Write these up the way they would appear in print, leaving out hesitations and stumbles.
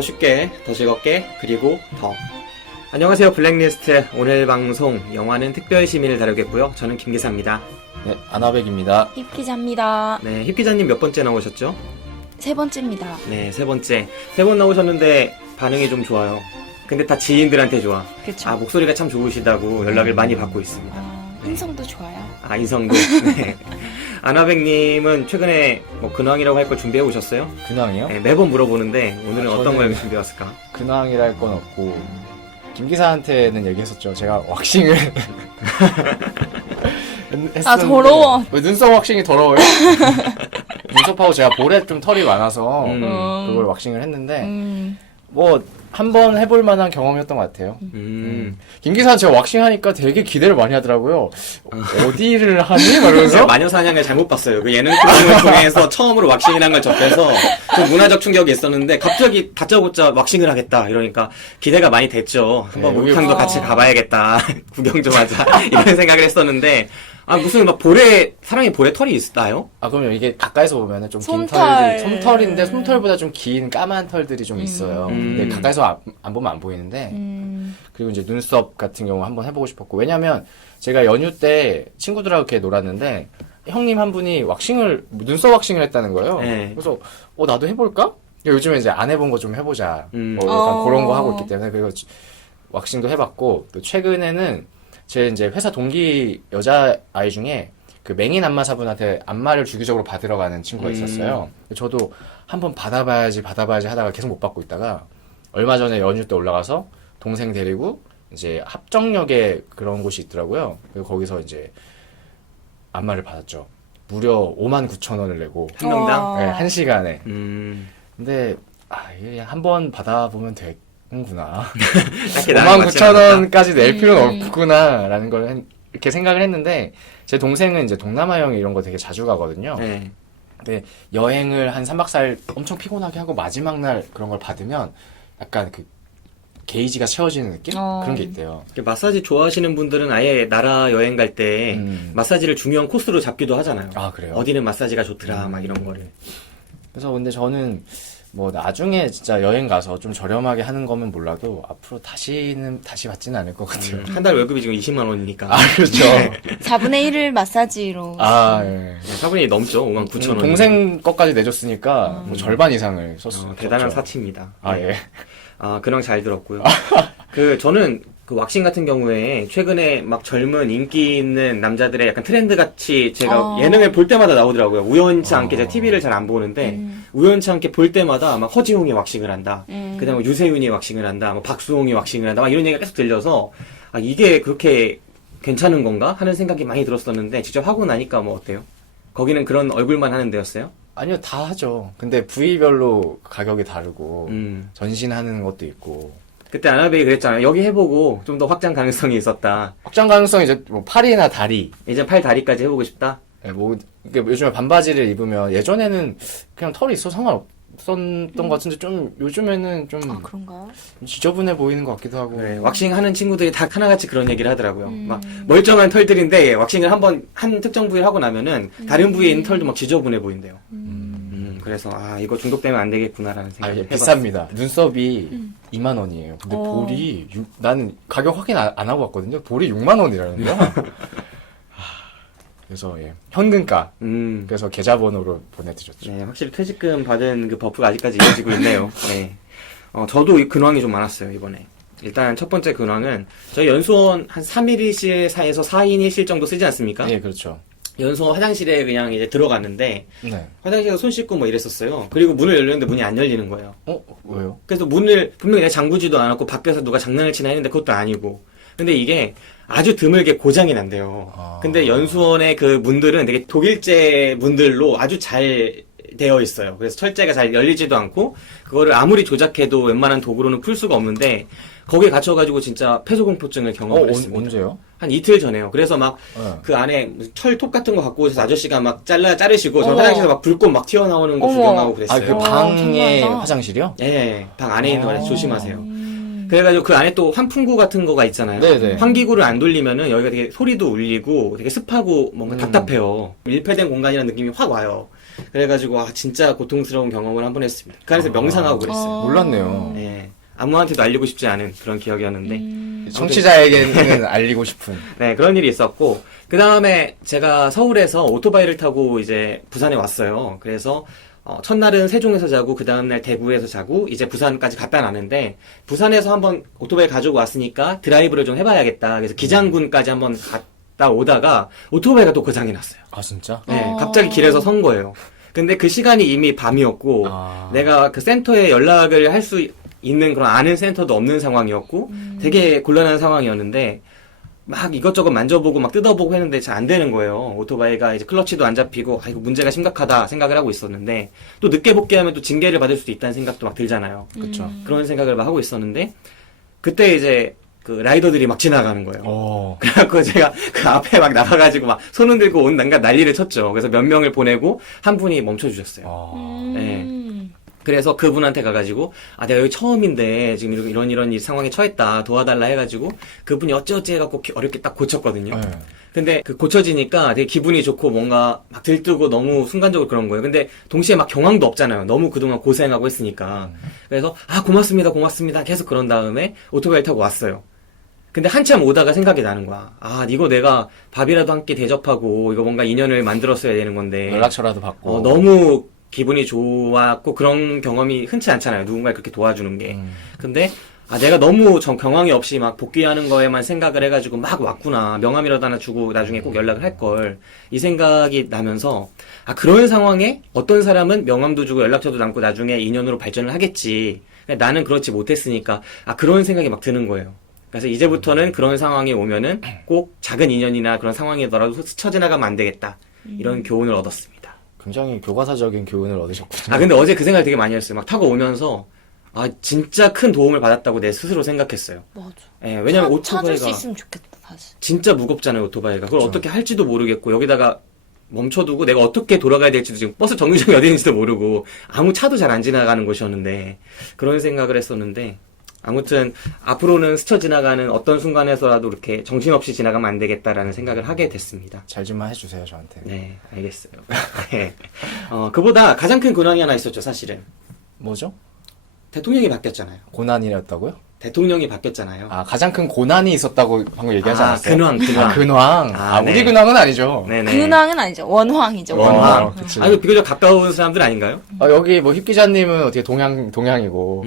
더 쉽게, 더 즐겁게, 그리고 더. 안녕하세요, 블랙리스트. 오늘 방송 영화는 특별시민을 다루겠고요. 저는 김 기사입니다. 네, 아나백입니다. 힙 기자입니다. 네, 힙 기자님 몇 번째 나오셨죠? 세 번째입니다. 네, 세 번째. 세 번 나오셨는데 반응이 좀 좋아요. 근데 다 지인들한테 좋아. 그쵸. 아, 목소리가 참 좋으시다고 연락을 많이 받고 있습니다. 인성도 좋아요. 아, 인성도. 네. 아나백님은 최근에 뭐 근황이라고 할 걸 준비해 오셨어요? 근황이요? 네, 매번 물어보는데 오늘은 어떤 저는- 걸 준비해 왔을까? 근황이라 할 건 없고 김 기사한테는 얘기했었죠. 제가 왁싱을 했었는데 아, 더러워. 왜 눈썹 왁싱이 더러워요? 눈썹하고 제가 볼에 좀 털이 많아서 그걸 왁싱을 했는데 뭐 한 번 해볼 만한 경험이었던 것 같아요. 김 기사는 제가 왁싱하니까 되게 기대를 많이 하더라고요. 어디를 하니? 제가 이러면서 마녀 사냥을 잘못 봤어요. 그 예능 프로그램을 통해서 처음으로 왁싱이라는 걸 접해서 좀 문화적 충격이 있었는데 갑자기 다짜고짜 왁싱을 하겠다 이러니까 기대가 많이 됐죠. 한번 네, 목욕탕도 여기- 같이 가봐야겠다. 구경 좀 하자. 이런 생각을 했었는데 아 무슨 막 사람이 볼에 털이 있나요? 아, 그러면 이게 가까이서 보면은 좀 긴 솜털. 털들이, 솜털인데 솜털보다 좀 긴 까만 털들이 좀 있어요. 근데 가까이서 안 보면 안 보이는데. 그리고 이제 눈썹 같은 경우 한번 해보고 싶었고. 왜냐면 제가 연휴 때 친구들하고 이렇게 놀았는데 형님 한 분이 눈썹 왁싱을 했다는 거예요. 네. 그래서, 나도 해볼까? 요즘에 이제 안 해본 거 좀 해보자. 뭐 약간 어. 그런 거 하고 있기 때문에. 그리고 왁싱도 해봤고, 또 최근에는 제 이제 회사 동기 여자아이 중에 그 맹인 안마사분한테 안마를 주기적으로 받으러 가는 친구가 있었어요. 저도 한번 받아봐야지 하다가 계속 못 받고 있다가 얼마 전에 연휴 때 올라가서 동생 데리고 이제 합정역에 그런 곳이 있더라고요. 그리고 거기서 이제 안마를 받았죠. 무려 59,000원을 내고 한 명당? 네, 1시간에. 근데 이게 한번 받아보면 되는구나. 딱히 나는 맞지 않았다. 59,000원까지 낼 필요는 없구나라는 걸 이렇게 생각을 했는데 제 동생은 이제 동남아 여행 이런 거 되게 자주 가거든요. 네. 근데 여행을 한 3박 4일 엄청 피곤하게 하고 마지막 날 그런 걸 받으면 약간 그 게이지가 채워지는 느낌? 그런 게 있대요. 이렇게 마사지 좋아하시는 분들은 아예 나라 여행 갈 때 마사지를 중요한 코스로 잡기도 하잖아요. 아, 그래요? 어디는 마사지가 좋더라 막 이런 거를. 그래서 근데 저는 뭐 나중에 진짜 여행 가서 좀 저렴하게 하는 거면 몰라도 앞으로 다시 받지는 않을 것 같아요. 한 달 월급이 지금 20만 원이니까. 아, 그렇죠. 4분의 1을 마사지로. 아, 예. 4분의 1 넘죠. 59,000원. 동생 것까지 내줬으니까 뭐 절반 이상을 썼어요. 대단한 사치입니다. 아, 네. 예. 아, 근황 잘 들었고요. 저는 그 왁싱 같은 경우에 최근에 막 젊은 인기 있는 남자들의 약간 트렌드 같이 제가 예능을 볼 때마다 나오더라고요. 우연치 않게 제가 TV를 잘 안 보는데 우연치 않게 볼 때마다 막 허지웅이 왁싱을 한다. 그다음에 유세윤이 왁싱을 한다. 뭐 박수홍이 왁싱을 한다. 막 이런 얘기가 계속 들려서 아, 이게 그렇게 괜찮은 건가 하는 생각이 많이 들었었는데 직접 하고 나니까 뭐 어때요? 거기는 그런 얼굴만 하는 데였어요? 아니요, 다 하죠. 근데 부위별로 가격이 다르고 전신하는 것도 있고 그때 아나베이 그랬잖아요. 여기 해보고 좀 더 확장 가능성이 있었다. 확장 가능성 이제 뭐 팔이나 다리, 이제 팔 다리까지 해보고 싶다. 예, 뭐 이게 요즘에 반바지를 입으면 예전에는 그냥 털이 있어 상관없었던 것 같은데 좀 요즘에는 좀 아, 그런가요? 지저분해 보이는 것 같기도 하고. 그래, 왁싱 하는 친구들이 다 하나같이 그런 얘기를 하더라고요. 막 멀쩡한 털들인데 왁싱을 한 특정 부위를 하고 나면은 다른 부위에 있는 털도 막 지저분해 보인대요. 그래서 아 이거 중독되면 안 되겠구나라는 아, 생각을 이게 해봤어요. 비쌉니다. 눈썹이 2만 원이에요. 근데 볼이 나는 가격 확인 안 하고 왔거든요. 볼이 6만 원이라는 거야. 그래서 현금가. 그래서 계좌번호로 보내드렸죠. 네, 확실히 퇴직금 받은 그 버프가 아직까지 이어지고 있네요. 네. 저도 이 근황이 좀 많았어요 이번에. 일단 첫 번째 근황은 저희 연수원 한 3일실 사이에서 4인일실 정도 쓰지 않습니까? 네, 그렇죠. 연수원 화장실에 그냥 이제 들어갔는데 네. 화장실에서 손 씻고 뭐 이랬었어요. 그리고 문을 열렸는데 문이 안 열리는 거예요. 왜요? 그래서 문을 분명히 내가 잠그지도 않았고 밖에서 누가 장난을 치나 했는데 그것도 아니고. 근데 이게 아주 드물게 고장이 난대요. 근데 연수원의 그 문들은 되게 독일제 문들로 아주 잘 되어 있어요. 그래서 철제가 잘 열리지도 않고 그거를 아무리 조작해도 웬만한 도구로는 풀 수가 없는데 거기에 갇혀가지고 진짜 폐소공포증을 경험을 했습니다. 언제요? 한 이틀 전에요. 그래서 막 그 안에 철톱 같은 거 갖고 오셔서 아저씨가 막 자르시고 저 화장실에서 막 불꽃 막 튀어나오는 거 구경하고 그랬어요. 그 방의 정말요? 화장실이요? 예, 방 안에 있는 거래 조심하세요. 그래가지고 그 안에 또 환풍구 같은 거가 있잖아요. 네네. 환기구를 안 돌리면은 여기가 되게 소리도 울리고 되게 습하고 뭔가 답답해요. 밀폐된 공간이라는 느낌이 확 와요. 그래가지고 진짜 고통스러운 경험을 한 번 했습니다. 그 안에서 명상하고 그랬어요. 몰랐네요. 네. 아무한테도 알리고 싶지 않은 그런 기억이었는데 청취자에게는 알리고 싶은. 네, 그런 일이 있었고, 그 다음에 제가 서울에서 오토바이를 타고 이제 부산에 왔어요. 그래서, 첫날은 세종에서 자고, 그 다음날 대구에서 자고, 이제 부산까지 갔다 나는데, 부산에서 한번 오토바이 가지고 왔으니까 드라이브를 좀 해봐야겠다. 그래서 기장군까지 한번 갔다 오다가, 오토바이가 또 고장이 났어요. 아, 진짜? 네, 갑자기 길에서 선 거예요. 근데 그 시간이 이미 밤이었고, 내가 그 센터에 연락을 할 수 있는 그런 아는 센터도 없는 상황이었고, 되게 곤란한 상황이었는데, 막 이것저것 만져보고 막 뜯어보고 했는데 잘 안 되는 거예요. 오토바이가 이제 클러치도 안 잡히고, 이거 문제가 심각하다 생각을 하고 있었는데, 또 늦게 복귀하면 또 징계를 받을 수도 있다는 생각도 막 들잖아요. 그쵸. 그런 생각을 막 하고 있었는데, 그때 이제 그 라이더들이 막 지나가는 거예요. 그래갖고 제가 그 앞에 막 나가가지고 막 손 흔들고 온 난간 난리를 쳤죠. 그래서 몇 명을 보내고 한 분이 멈춰주셨어요. 네. 그래서 그분한테 가가지고, 내가 여기 처음인데, 지금 이런 상황에 처했다, 도와달라 해가지고, 그분이 어찌어찌 해갖고 어렵게 딱 고쳤거든요. 네. 근데 그 고쳐지니까 되게 기분이 좋고 뭔가 막 들뜨고 너무 순간적으로 그런 거예요. 근데 동시에 막 경황도 없잖아요. 너무 그동안 고생하고 했으니까. 그래서, 고맙습니다. 계속 그런 다음에 오토바이 타고 왔어요. 근데 한참 오다가 생각이 나는 거야. 이거 내가 밥이라도 함께 대접하고, 이거 뭔가 인연을 만들었어야 되는 건데. 연락처라도 받고. 너무 기분이 좋았고 그런 경험이 흔치 않잖아요. 누군가를 그렇게 도와주는 게. 근데 내가 너무 경황이 없이 막 복귀하는 거에만 생각을 해가지고 막 왔구나. 명함이라도 하나 주고 나중에 꼭 연락을 할 걸. 이 생각이 나면서 그런 상황에 어떤 사람은 명함도 주고 연락처도 남고 나중에 인연으로 발전을 하겠지. 나는 그렇지 못했으니까 그런 생각이 막 드는 거예요. 그래서 이제부터는 그런 상황이 오면은 꼭 작은 인연이나 그런 상황이더라도 스쳐 지나가면 안 되겠다. 이런 교훈을 얻었습니다. 굉장히 교과서적인 교훈을 얻으셨군요. 근데 어제 그 생각 되게 많이 했어요. 막 타고 오면서, 진짜 큰 도움을 받았다고 내 스스로 생각했어요. 맞아. 예, 왜냐면 찾을 수 오토바이가 있으면 좋겠다, 다시. 진짜 무겁잖아요, 오토바이가. 그걸 그쵸. 어떻게 할지도 모르겠고, 여기다가 멈춰두고 내가 어떻게 돌아가야 될지도 지금 버스 정류장이 어디 있는지도 모르고, 아무 차도 잘 안 지나가는 곳이었는데, 그런 생각을 했었는데, 아무튼, 앞으로는 스쳐 지나가는 어떤 순간에서라도 이렇게 정신없이 지나가면 안 되겠다라는 생각을 하게 됐습니다. 잘 좀만 해주세요, 저한테. 네, 알겠어요. 네. 그보다 가장 큰 근황이 하나 있었죠, 사실은. 뭐죠? 대통령이 바뀌었잖아요. 고난이었다고요? 대통령이 바뀌었잖아요. 가장 큰 고난이 있었다고 방금 얘기하지 않았어요? 근황. 근황. 네. 우리 근황은 아니죠. 네네. 근황은 아니죠. 원황이죠, 원황. 그치. 비교적 가까운 사람들 아닌가요? 여기 힙 기자님은 어떻게 동양이고.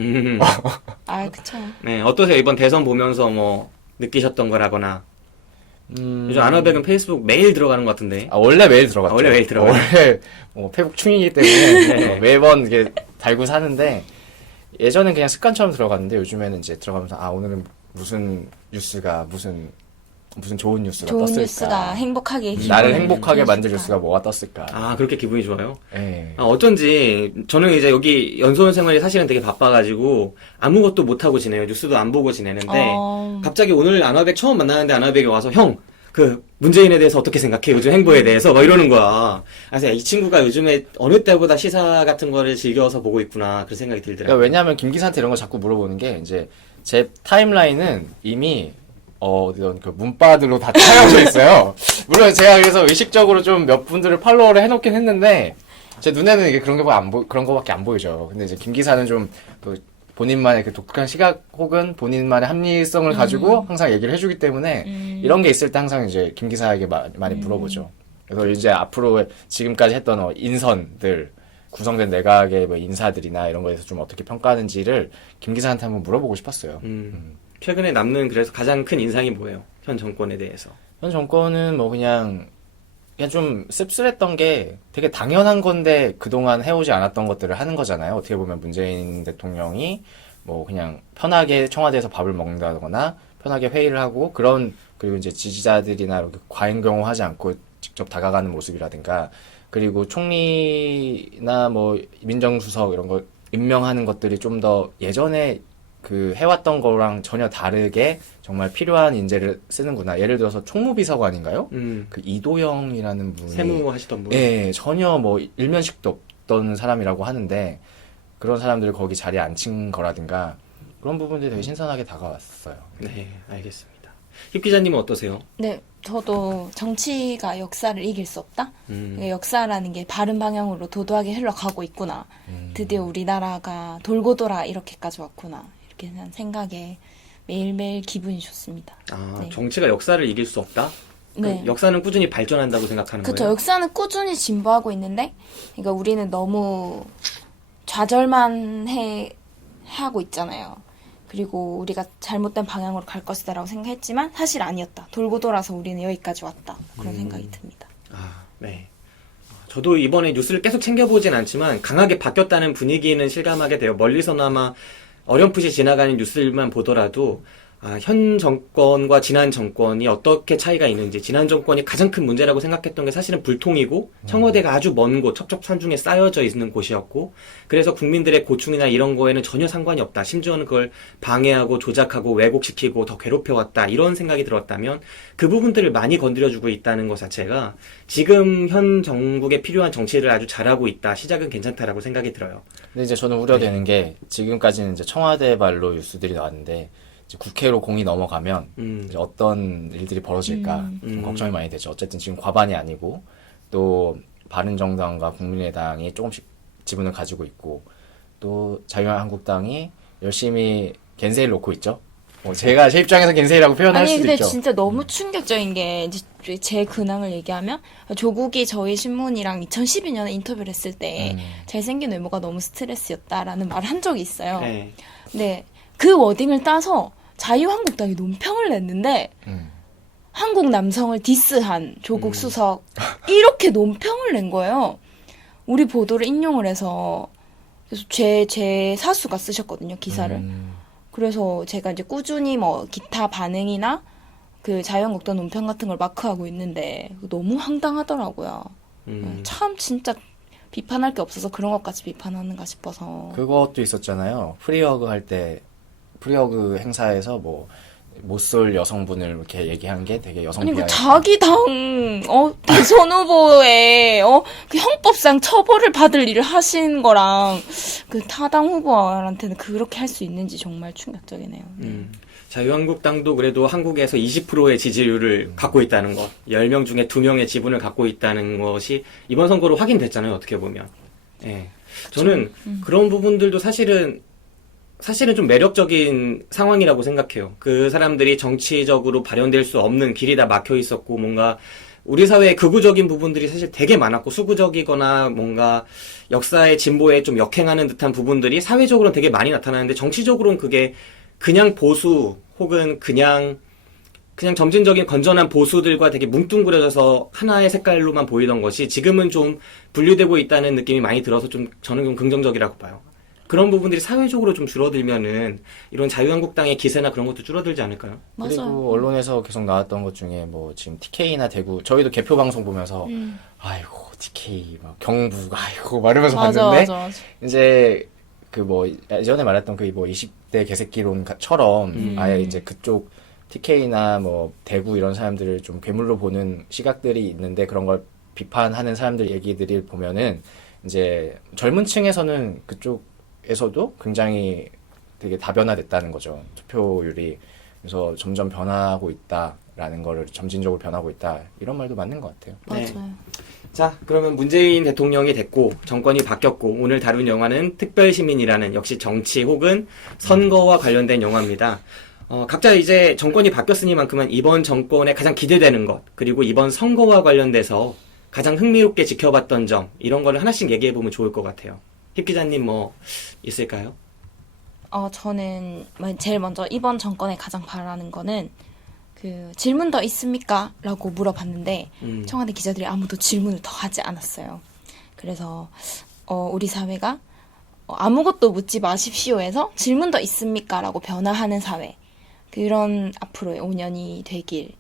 그쵸. 네, 어떠세요? 이번 대선 보면서 뭐, 느끼셨던 거라거나. 요즘 아나백은 페이스북 매일 들어가는 것 같은데. 원래 매일 들어갔죠. 원래 매일 들어가요. 원래 페북 충이기 때문에 네. 매번 이게 달고 사는데 예전엔 그냥 습관처럼 들어갔는데 요즘에는 이제 들어가면서 오늘은 무슨 뉴스가 무슨 좋은 뉴스가 좋은 떴을까. 뉴스가 행복하게. 나를 기분을 행복하게 만들 해줄까. 뉴스가 뭐가 떴을까. 그렇게 기분이 좋아요? 예. 어쩐지, 저는 이제 여기 연수원 생활이 사실은 되게 바빠가지고, 아무것도 못하고 지내요. 뉴스도 안 보고 지내는데, 갑자기 오늘 아나백 처음 만나는데 아나백이 와서, 형, 문재인에 대해서 어떻게 생각해? 요즘 행보에 대해서? 막 이러는 거야. 그래서 이 친구가 요즘에 어느 때보다 시사 같은 거를 즐겨서 보고 있구나. 그런 생각이 들더라고요. 그러니까 왜냐하면 김 기사한테 이런 거 자꾸 물어보는 게 이제 제 타임라인은 이미 이런 그 문바들로 다 차여져 있어요. 물론 제가 그래서 의식적으로 좀 몇 분들을 팔로우를 해놓긴 했는데 제 눈에는 이게 그런 거밖에 안 보이죠. 근데 이제 김 기사는 좀 또 본인만의 그 독특한 시각 혹은 본인만의 합리성을 가지고 항상 얘기를 해주기 때문에 이런 게 있을 때 항상 이제 김 기사에게 많이 물어보죠. 그래서 이제 앞으로 지금까지 했던 인선들 구성된 내각의 뭐 인사들이나 이런 거에서 좀 어떻게 평가하는지를 김 기사한테 한번 물어보고 싶었어요. 최근에 남는 그래서 가장 큰 인상이 뭐예요? 현 정권에 대해서. 현 정권은 뭐 그냥 좀 씁쓸했던 게 되게 당연한 건데 그동안 해오지 않았던 것들을 하는 거잖아요. 어떻게 보면 문재인 대통령이 뭐 그냥 편하게 청와대에서 밥을 먹는다거나 편하게 회의를 하고 그리고 이제 지지자들이나 이렇게 과잉경호하지 않고 직접 다가가는 모습이라든가 그리고 총리나 뭐 민정수석 이런 거 임명하는 것들이 좀 더 예전에 해왔던 거랑 전혀 다르게 정말 필요한 인재를 쓰는구나. 예를 들어서 총무비서관인가요? 그 이도영이라는 분이 세무하시던 분. 예, 전혀 뭐 일면식도 없던 사람이라고 하는데 그런 사람들을 거기 자리에 앉힌 거라든가 그런 부분들이 되게 신선하게 다가왔어요. 네, 알겠습니다. 힙 기자님은 어떠세요? 네, 저도 정치가 역사를 이길 수 없다? 음. 역사라는 게 바른 방향으로 도도하게 흘러가고 있구나. 드디어 우리나라가 돌고 돌아 이렇게까지 왔구나. 이렇게 한 생각에 매일매일 기분이 좋습니다. 아, 네. 정치가 역사를 이길 수 없다? 네. 그 역사는 꾸준히 발전한다고 생각하는 그쵸. 거예요? 역사는 꾸준히 진보하고 있는데, 그러니까 우리는 너무 좌절만 하고 있잖아요. 그리고 우리가 잘못된 방향으로 갈 것이다라고 생각했지만 사실 아니었다. 돌고 돌아서 우리는 여기까지 왔다. 그런 생각이 듭니다. 아, 네. 저도 이번에 뉴스를 계속 챙겨보진 않지만 강하게 바뀌었다는 분위기는 실감하게 돼요. 멀리서나마 어렴풋이 지나가는 뉴스들만 보더라도 현 정권과 지난 정권이 어떻게 차이가 있는지, 지난 정권이 가장 큰 문제라고 생각했던 게 사실은 불통이고 청와대가 아주 먼 곳, 첩첩산중에 쌓여져 있는 곳이었고, 그래서 국민들의 고충이나 이런 거에는 전혀 상관이 없다. 심지어는 그걸 방해하고 조작하고 왜곡시키고 더 괴롭혀왔다. 이런 생각이 들었다면 그 부분들을 많이 건드려주고 있다는 것 자체가 지금 현 정국에 필요한 정치를 아주 잘하고 있다. 시작은 괜찮다라고 생각이 들어요. 근데 이제 저는 우려되는 게 지금까지는 이제 청와대 발로 뉴스들이 나왔는데 이제 국회로 공이 넘어가면 이제 어떤 일들이 벌어질까 좀 걱정이 많이 되죠. 어쨌든 지금 과반이 아니고 또 바른정당과 국민의당이 조금씩 지분을 가지고 있고 또 자유한국당이 열심히 겐세이를 놓고 있죠. 제가 제 입장에서 겐세이라고 표현할 아니, 수도 근데 있죠. 진짜 너무 충격적인 게, 이제 제 근황을 얘기하면, 조국이 저희 신문이랑 2012년에 인터뷰를 했을 때, 잘생긴 외모가 너무 스트레스였다라는 말을 한 적이 있어요. 네. 네. 그 워딩을 따서 자유한국당이 논평을 냈는데, 한국 남성을 디스한 조국 수석, 이렇게 논평을 낸 거예요. 우리 보도를 인용을 해서, 그래서 제 사수가 쓰셨거든요, 기사를. 그래서 제가 이제 꾸준히 뭐 기타 반응이나 그 자유한국당 논평 같은 걸 마크하고 있는데 너무 황당하더라고요. 참 진짜 비판할 게 없어서 그런 것까지 비판하는가 싶어서. 그것도 있었잖아요. 프리허그 할 때 프리허그 행사에서 뭐 못쏠 여성분을 이렇게 얘기한 게 되게 여성 아니 그 비하였다. 자기 당 대선 후보에 그 형법상 처벌을 받을 일을 하신 거랑 그 타당 후보한테는 그렇게 할 수 있는지 정말 충격적이네요. 자유한국당도 그래도 한국에서 20%의 지지율을 갖고 있다는 것, 10명 중에 2명의 지분을 갖고 있다는 것이 이번 선거로 확인됐잖아요, 어떻게 보면. 예. 저는 그런 부분들도 사실은 좀 매력적인 상황이라고 생각해요. 그 사람들이 정치적으로 발현될 수 없는 길이 다 막혀 있었고, 뭔가 우리 사회의 극우적인 부분들이 사실 되게 많았고, 수구적이거나 뭔가 역사의 진보에 좀 역행하는 듯한 부분들이 사회적으로는 되게 많이 나타나는데, 정치적으로는 그게 그냥 보수 혹은 그냥 점진적인 건전한 보수들과 되게 뭉뚱그려져서 하나의 색깔로만 보이던 것이 지금은 좀 분류되고 있다는 느낌이 많이 들어서 저는 좀 긍정적이라고 봐요. 그런 부분들이 사회적으로 좀 줄어들면은 이런 자유한국당의 기세나 그런 것도 줄어들지 않을까요? 맞아요. 그리고 언론에서 계속 나왔던 것 중에 뭐 지금 TK나 대구 저희도 개표 방송 보면서 아이고 TK 막 경북 아이고 막 이러면서 봤는데 맞아. 이제 그 뭐 예전에 말했던 그 뭐 20대 개새끼론처럼 아예 이제 그쪽 TK나 뭐 대구 이런 사람들을 좀 괴물로 보는 시각들이 있는데 그런 걸 비판하는 사람들 얘기들을 보면은 이제 젊은 층에서는 그쪽에서도 굉장히 되게 다변화됐다는 거죠. 투표율이. 그래서 점점 변하고 있다라는 거를 점진적으로 변하고 있다. 이런 말도 맞는 것 같아요. 네. 맞아요. 자, 그러면 문재인 대통령이 됐고 정권이 바뀌었고 오늘 다룬 영화는 특별시민이라는 역시 정치 혹은 선거와 관련된 영화입니다. 각자 이제 정권이 바뀌었으니만큼은 이번 정권에 가장 기대되는 것 그리고 이번 선거와 관련돼서 가장 흥미롭게 지켜봤던 점 이런 거를 하나씩 얘기해보면 좋을 것 같아요. 힙 기자님 뭐 있을까요? 저는 제일 먼저 이번 정권에 가장 바라는 거는 그 질문 더 있습니까? 라고 물어봤는데 청와대 기자들이 아무도 질문을 더 하지 않았어요. 그래서 우리 사회가 아무것도 묻지 마십시오에서 질문 더 있습니까? 라고 변화하는 사회. 그런 앞으로의 5년이 되길.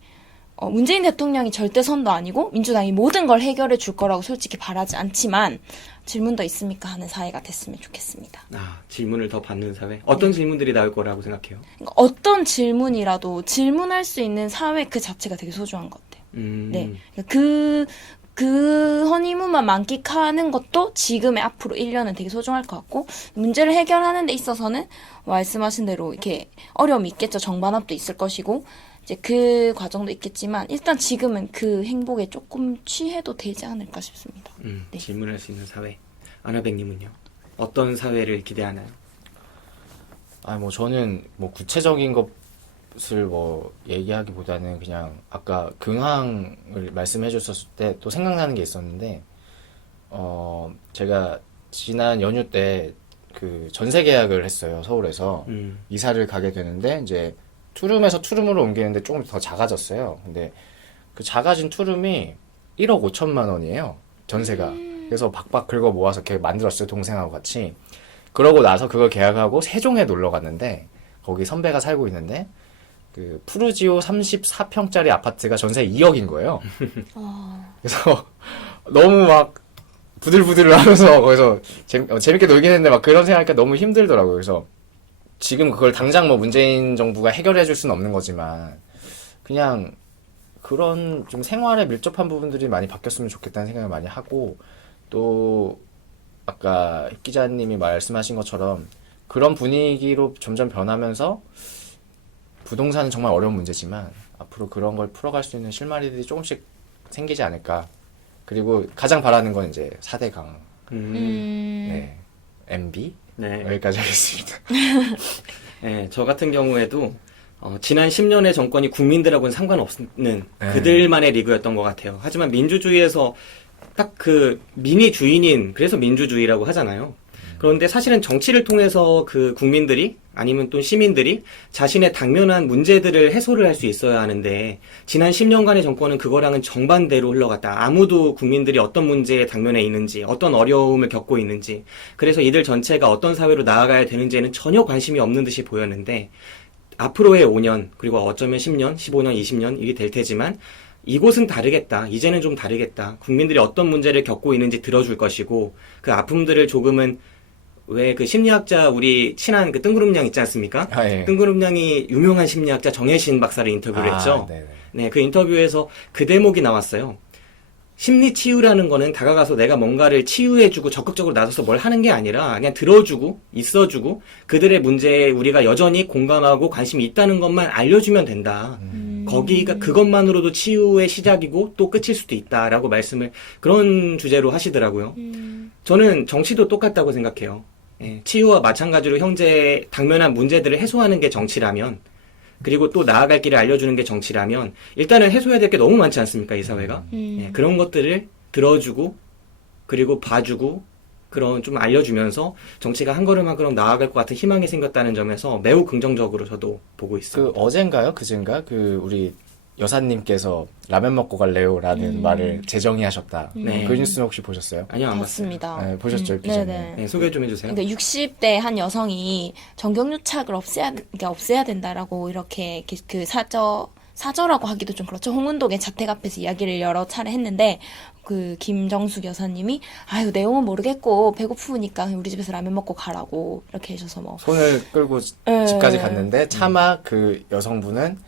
문재인 대통령이 절대선도 아니고 민주당이 모든 걸 해결해 줄 거라고 솔직히 바라지 않지만 질문 더 있습니까? 하는 사회가 됐으면 좋겠습니다. 질문을 더 받는 사회? 어떤 질문들이 나올 거라고 생각해요? 그러니까 어떤 질문이라도 질문할 수 있는 사회 그 자체가 되게 소중한 것 같아요. 네. 그 허니문만 만끽하는 것도 지금의 앞으로 1년은 되게 소중할 것 같고, 문제를 해결하는 데 있어서는 말씀하신 대로 이렇게 어려움이 있겠죠. 정반합도 있을 것이고, 이제 그 과정도 있겠지만, 일단 지금은 그 행복에 조금 취해도 되지 않을까 싶습니다. 네. 질문할 수 있는 사회. 아나백님은요? 어떤 사회를 기대하나요? 뭐 저는 뭐 구체적인 것을 뭐 얘기하기보다는 그냥 아까 근황을 말씀해 주셨을 때 또 생각나는 게 있었는데, 제가 지난 연휴 때 그 전세 계약을 했어요, 서울에서. 이사를 가게 되는데, 이제 투룸에서 투룸으로 옮기는데 조금 더 작아졌어요. 근데 그 작아진 투룸이 1억 5천만 원이에요, 전세가. 그래서 박박 긁어 모아서 이렇게 만들었어요, 동생하고 같이. 그러고 나서 그걸 계약하고 세종에 놀러 갔는데, 거기 선배가 살고 있는데, 그 푸르지오 34평짜리 아파트가 전세 2억인 거예요. 그래서 너무 막 부들부들 하면서 거기서 재밌게 놀긴 했는데 막 그런 생각하니까 너무 힘들더라고요. 그래서 지금 그걸 당장 뭐 문재인 정부가 해결해 줄 수는 없는 거지만 그냥 그런 좀 생활에 밀접한 부분들이 많이 바뀌었으면 좋겠다는 생각을 많이 하고, 또 아까 힙 기자님이 말씀하신 것처럼 그런 분위기로 점점 변하면서 부동산은 정말 어려운 문제지만 앞으로 그런 걸 풀어갈 수 있는 실마리들이 조금씩 생기지 않을까. 그리고 가장 바라는 건 이제 4대강. 네. MB? 네. 여기까지 하겠습니다. 네, 저 같은 경우에도 지난 10년의 정권이 국민들하고는 상관없는 그들만의 리그였던 것 같아요. 하지만 민주주의에서 딱 그 민이 주인인, 그래서 민주주의라고 하잖아요. 그런데 사실은 정치를 통해서 그 국민들이 아니면 또 시민들이 자신의 당면한 문제들을 해소를 할 수 있어야 하는데, 지난 10년간의 정권은 그거랑은 정반대로 흘러갔다. 아무도 국민들이 어떤 문제에 당면해 있는지, 어떤 어려움을 겪고 있는지, 그래서 이들 전체가 어떤 사회로 나아가야 되는지에는 전혀 관심이 없는 듯이 보였는데, 앞으로의 5년, 그리고 어쩌면 10년, 15년, 20년 이게 될 테지만, 이곳은 다르겠다. 이제는 좀 다르겠다. 국민들이 어떤 문제를 겪고 있는지 들어줄 것이고, 그 아픔들을 조금은, 왜 그 심리학자 우리 친한 그 뜬구름냥 있지 않습니까? 예. 뜬구름냥이 유명한 심리학자 정혜신 박사를 인터뷰를 했죠. 네네. 네, 그 인터뷰에서 그 대목이 나왔어요. 심리 치유라는 거는 다가가서 내가 뭔가를 치유해주고 적극적으로 나서서 뭘 하는 게 아니라 그냥 들어주고 있어주고 그들의 문제에 우리가 여전히 공감하고 관심이 있다는 것만 알려주면 된다. 거기가 그것만으로도 치유의 시작이고 또 끝일 수도 있다라고 말씀을 그런 주제로 하시더라고요. 저는 정치도 똑같다고 생각해요. 예, 치유와 마찬가지로 형제의 당면한 문제들을 해소하는 게 정치라면, 그리고 또 나아갈 길을 알려주는 게 정치라면, 일단은 해소해야 될 게 너무 많지 않습니까, 이 사회가? 예, 그런 것들을 들어주고, 그리고 봐주고, 그런 좀 알려주면서 정치가 한 걸음 한 걸음 나아갈 것 같은 희망이 생겼다는 점에서 매우 긍정적으로 저도 보고 있습니다. 그 어젠가요? 그젠가? 그 우리 여사님께서 라면 먹고 갈래요라는 말을 재정의하셨다. 네. 그 뉴스는 혹시 보셨어요? 아니요, 안 봤어요. 맞습니다. 네, 보셨죠, 기자님? 네네. 네, 소개 좀 해주세요. 그러니까 60대 한 여성이 정경유착을 없애야 된다라고 이렇게 그 사저라고 하기도 좀 그렇죠. 홍은동의 자택 앞에서 이야기를 여러 차례 했는데, 그 김정숙 여사님이 아유 내용은 모르겠고 배고프니까 우리 집에서 라면 먹고 가라고 이렇게 해줘서 뭐 손을 끌고 집까지 갔는데 차마 그 여성분은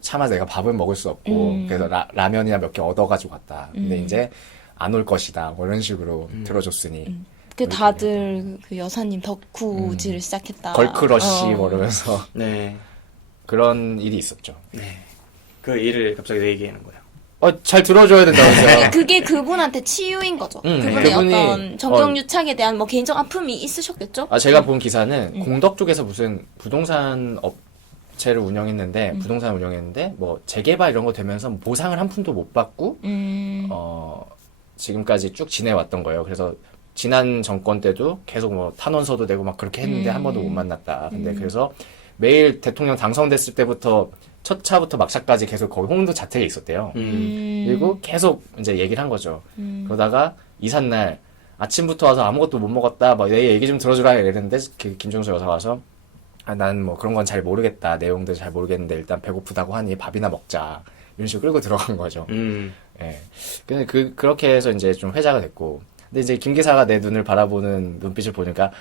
차마 내가 밥을 먹을 수 없고 그래서 라면이나 몇 개 얻어가지고 갔다. 근데 이제 안 올 것이다. 뭐 이런 식으로 들어줬으니. 그 다들 그 여사님 덕후질을 시작했다. 걸크러쉬 뭐 이러면서 네. 그런 일이 있었죠. 네. 그 일을 갑자기 왜 얘기하는 거예요? 잘 들어줘야 된다면서요. 그게 그분한테 치유인 거죠. 그분의 그분이 어떤 정경유착에 대한 뭐 개인적 아픔이 있으셨겠죠? 제가 본 기사는 공덕 쪽에서 무슨 부동산 업체를 운영했는데 뭐 재개발 이런 거 되면서 보상을 한 푼도 못 받고 지금까지 쭉 지내왔던 거예요. 그래서 지난 정권 때도 계속 뭐 탄원서도 내고 막 그렇게 했는데 한 번도 못 만났다. 근데 그래서 매일 대통령 당선됐을 때부터 첫 차부터 막차까지 계속 거기 홍은도 자택에 있었대요. 그리고 계속 이제 얘기를 한 거죠. 그러다가 이삿날 아침부터 와서 아무것도 못 먹었다. 막 내 얘기 좀 들어주라 이랬는데 그 김종수 여사가 와서 난 뭐 그런 건 잘 모르겠다. 내용들 잘 모르겠는데 일단 배고프다고 하니 밥이나 먹자. 이런 식으로 끌고 들어간 거죠. 예. 근데 그렇게 해서 이제 좀 회자가 됐고. 근데 이제 김 기사가 내 눈을 바라보는 눈빛을 보니까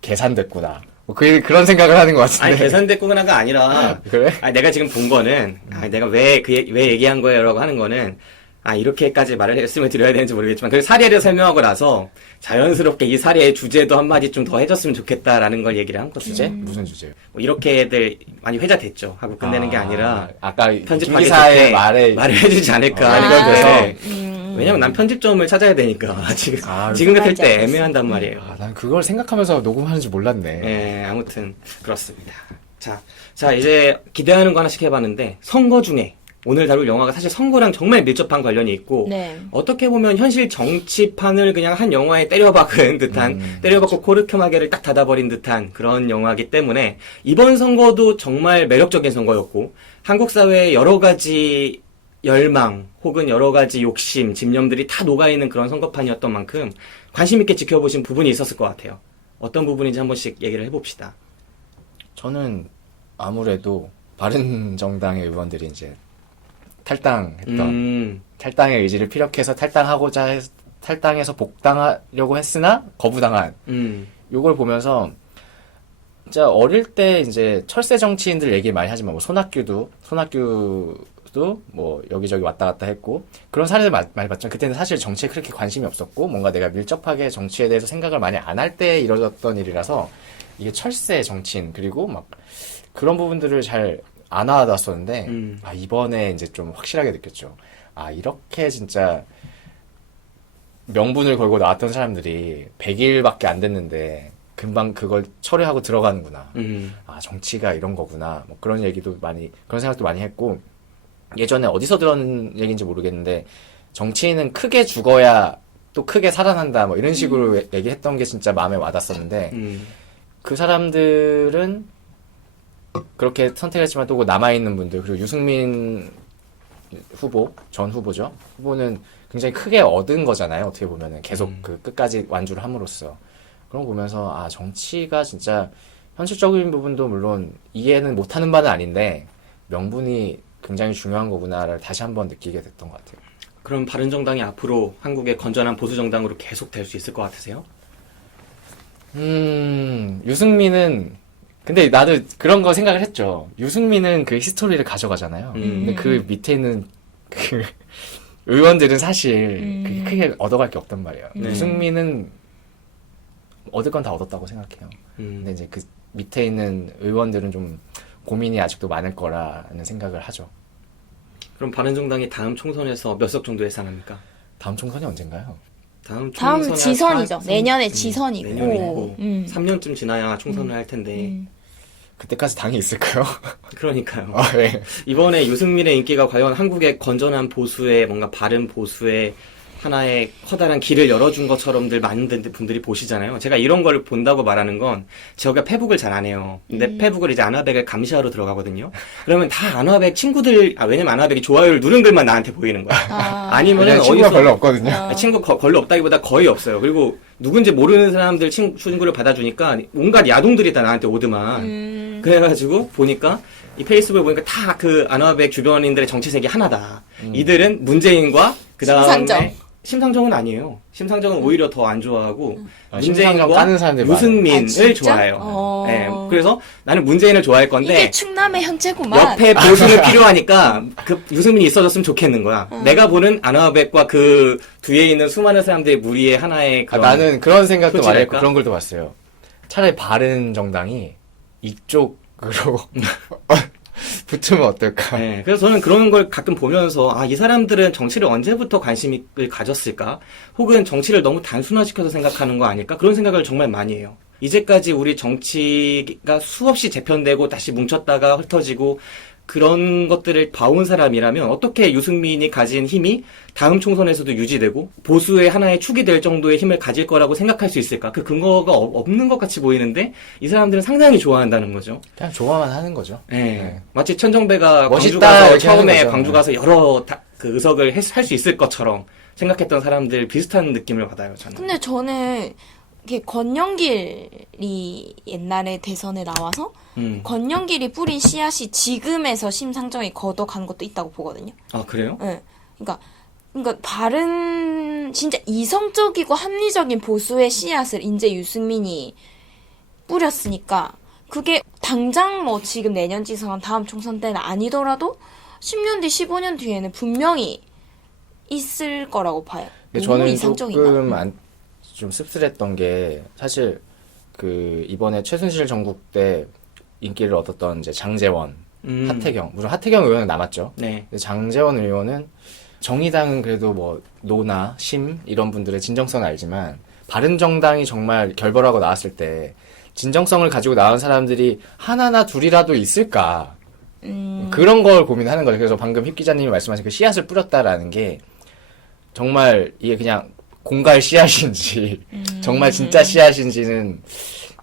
계산됐구나. 뭐 그런 생각을 하는 것 같은데. 아니, 계산됐구나가 아니라, 그래? 내가 지금 본 거는, 내가 왜 얘기한 거예요? 라고 하는 거는, 이렇게까지 말씀을 드려야 되는지 모르겠지만, 그 사례를 설명하고 나서 자연스럽게 이 사례의 주제도 한마디 좀 더 해줬으면 좋겠다라는 걸 얘기를 한 거죠. 주제? 무슨 주제요? 뭐 이렇게들 많이 회자됐죠. 하고 끝내는 게 아니라, 아까 편집하기 기사의 좋게 말을 해주지 않을까. 아, 그래서 네. 왜냐면 난 편집점을 찾아야 되니까. 지금 아, 지금 같을 맞아. 때 애매한단 말이에요. 난 그걸 생각하면서 녹음하는 줄 몰랐네. 네, 아무튼 그렇습니다. 자 이제 기대하는 거 하나씩 해봤는데 선거 중에 오늘 다룰 영화가 사실 선거랑 정말 밀접한 관련이 있고 네. 어떻게 보면 현실 정치판을 그냥 한 영화에 때려박은 듯한 때려박고 코르크마개를 딱 닫아버린 듯한 그런 영화이기 때문에 이번 선거도 정말 매력적인 선거였고 한국 사회의 여러 가지 열망 혹은 여러 가지 욕심, 집념들이 다 녹아있는 그런 선거판이었던 만큼 관심 있게 지켜보신 부분이 있었을 것 같아요. 어떤 부분인지 한 번씩 얘기를 해봅시다. 저는 아무래도 바른정당의 의원들이 이제 탈당했던 탈당의 의지를 피력해서 탈당해서 복당하려고 했으나 거부당한 요걸 보면서 진짜 어릴 때 이제 철새 정치인들 얘기 많이 하지만 뭐 손학규도 뭐 여기저기 왔다 갔다 했고 그런 사례들 많이 봤죠. 그때는 사실 정치에 그렇게 관심이 없었고 뭔가 내가 밀접하게 정치에 대해서 생각을 많이 안 할 때 이루어졌던 일이라서 이게 철새 정치인 그리고 막 그런 부분들을 잘 안 와닿았었는데 이번에 이제 좀 확실하게 느꼈죠. 이렇게 진짜 명분을 걸고 나왔던 사람들이 100일밖에 안 됐는데 금방 그걸 처리하고 들어가는구나. 정치가 이런 거구나. 뭐 그런 얘기도 그런 생각도 많이 했고 예전에 어디서 들은 얘기인지 모르겠는데 정치인은 크게 죽어야 또 크게 살아난다 뭐 이런 식으로 얘기했던 게 진짜 마음에 와닿았었는데 그 사람들은 그렇게 선택했지만 또 남아있는 분들 그리고 유승민 전 후보죠. 후보는 굉장히 크게 얻은 거잖아요. 어떻게 보면은 계속 그 끝까지 완주를 함으로써 그런 거 보면서 정치가 진짜 현실적인 부분도 물론 이해는 못하는 바는 아닌데 명분이 굉장히 중요한 거구나를 다시 한번 느끼게 됐던 것 같아요. 그럼 바른정당이 앞으로 한국의 건전한 보수정당으로 계속 될 수 있을 것 같으세요? 유승민은 근데 나도 그런 거 생각을 했죠. 유승민은 그 히스토리를 가져가잖아요. 근데 그 밑에 있는 그 의원들은 사실 그게 크게 얻어갈 게 없단 말이에요. 유승민은 얻을 건 다 얻었다고 생각해요. 근데 이제 그 밑에 있는 의원들은 좀 고민이 아직도 많을 거라는 생각을 하죠. 그럼 바른정당이 다음 총선에서 몇 석 정도 예상합니까? 다음 총선이 언젠가요? 다음 지선이죠. 내년에 지선이고. 내년이고 3년쯤 지나야 총선을 할 텐데 그때까지 당이 있을까요? 그러니까요. 네. 이번에 유승민의 인기가 과연 한국의 건전한 보수의 뭔가 바른 보수의 하나의 커다란 길을 열어준 것처럼들 많은 분들이 보시잖아요. 제가 이런 걸 본다고 말하는 건 제가 페북을 잘 안 해요. 근데 페북을 이제 아나백을 감시하러 들어가거든요. 그러면 다 아나백 친구들, 왜냐면 아나백이 좋아요를 누른 글만 나한테 보이는 거야. 아니면은 친구가 어디서 별로 없거든요. 친구 별로 없다기보다 거의 없어요. 그리고 누군지 모르는 사람들 친구를 받아주니까 온갖 야동들이 다 나한테 오더만. 그래가지고 보니까 이 페이스북을 보니까 다 그 아나백 주변인들의 정치색이 하나다. 이들은 문재인과 그 다음에 심상정은 아니에요. 심상정은 오히려 더 안 좋아하고 문재인과 까는 사람들 유승민을 좋아해요. 네, 그래서 나는 문재인을 좋아할 건데 이게 충남의 현재구만. 옆에 보수는 필요하니까 그 유승민이 있어줬으면 좋겠는 거야. 내가 보는 아나백과 그 뒤에 있는 수많은 사람들의 무리의 하나의 그런 나는 그런 생각도 많이 했고 표지랄까? 그런 걸도 봤어요. 차라리 바른정당이 이쪽으로 붙으면 어떨까? 네, 그래서 저는 그런 걸 가끔 보면서 이 사람들은 정치를 언제부터 관심을 가졌을까? 혹은 정치를 너무 단순화시켜서 생각하는 거 아닐까? 그런 생각을 정말 많이 해요. 이제까지 우리 정치가 수없이 재편되고 다시 뭉쳤다가 흩어지고 그런 것들을 봐온 사람이라면 어떻게 유승민이 가진 힘이 다음 총선에서도 유지되고 보수의 하나의 축이 될 정도의 힘을 가질 거라고 생각할 수 있을까? 그 근거가 없는 것 같이 보이는데 이 사람들은 상당히 좋아한다는 거죠. 그냥 좋아만 하는 거죠. 네. 마치 천정배가 광주 멋있다, 가서 이렇게 하는 처음에 거죠. 광주 가서 여러 그 의석을 할 수 있을 것처럼 생각했던 사람들 비슷한 느낌을 받아요. 저는. 근데 저는 이게 권영길이 옛날에 대선에 나와서 권영길이 뿌린 씨앗이 지금에서 심상정이 걷어간 것도 있다고 보거든요. 아 그래요? 네. 그러니까 바른 진짜 이성적이고 합리적인 보수의 씨앗을 이제 유승민이 뿌렸으니까 그게 당장 뭐 지금 내년 지선 다음 총선 때는 아니더라도 10년 뒤 15년 뒤에는 분명히 있을 거라고 봐요. 근데 너무 저는 이상적이다. 조금 좀 씁쓸했던 게 사실 그 이번에 최순실 정국 때 인기를 얻었던 이제 장제원, 하태경, 물론 하태경 의원은 남았죠. 네. 근데 장제원 의원은 정의당은 그래도 뭐 노나 심 이런 분들의 진정성은 알지만 바른정당이 정말 결벌하고 나왔을 때 진정성을 가지고 나온 사람들이 하나나 둘이라도 있을까? 그런 걸 고민하는 거죠. 그래서 방금 힙 기자님이 말씀하신 그 씨앗을 뿌렸다라는 게 정말 이게 그냥 공갈 씨앗인지 정말 진짜 씨앗인지는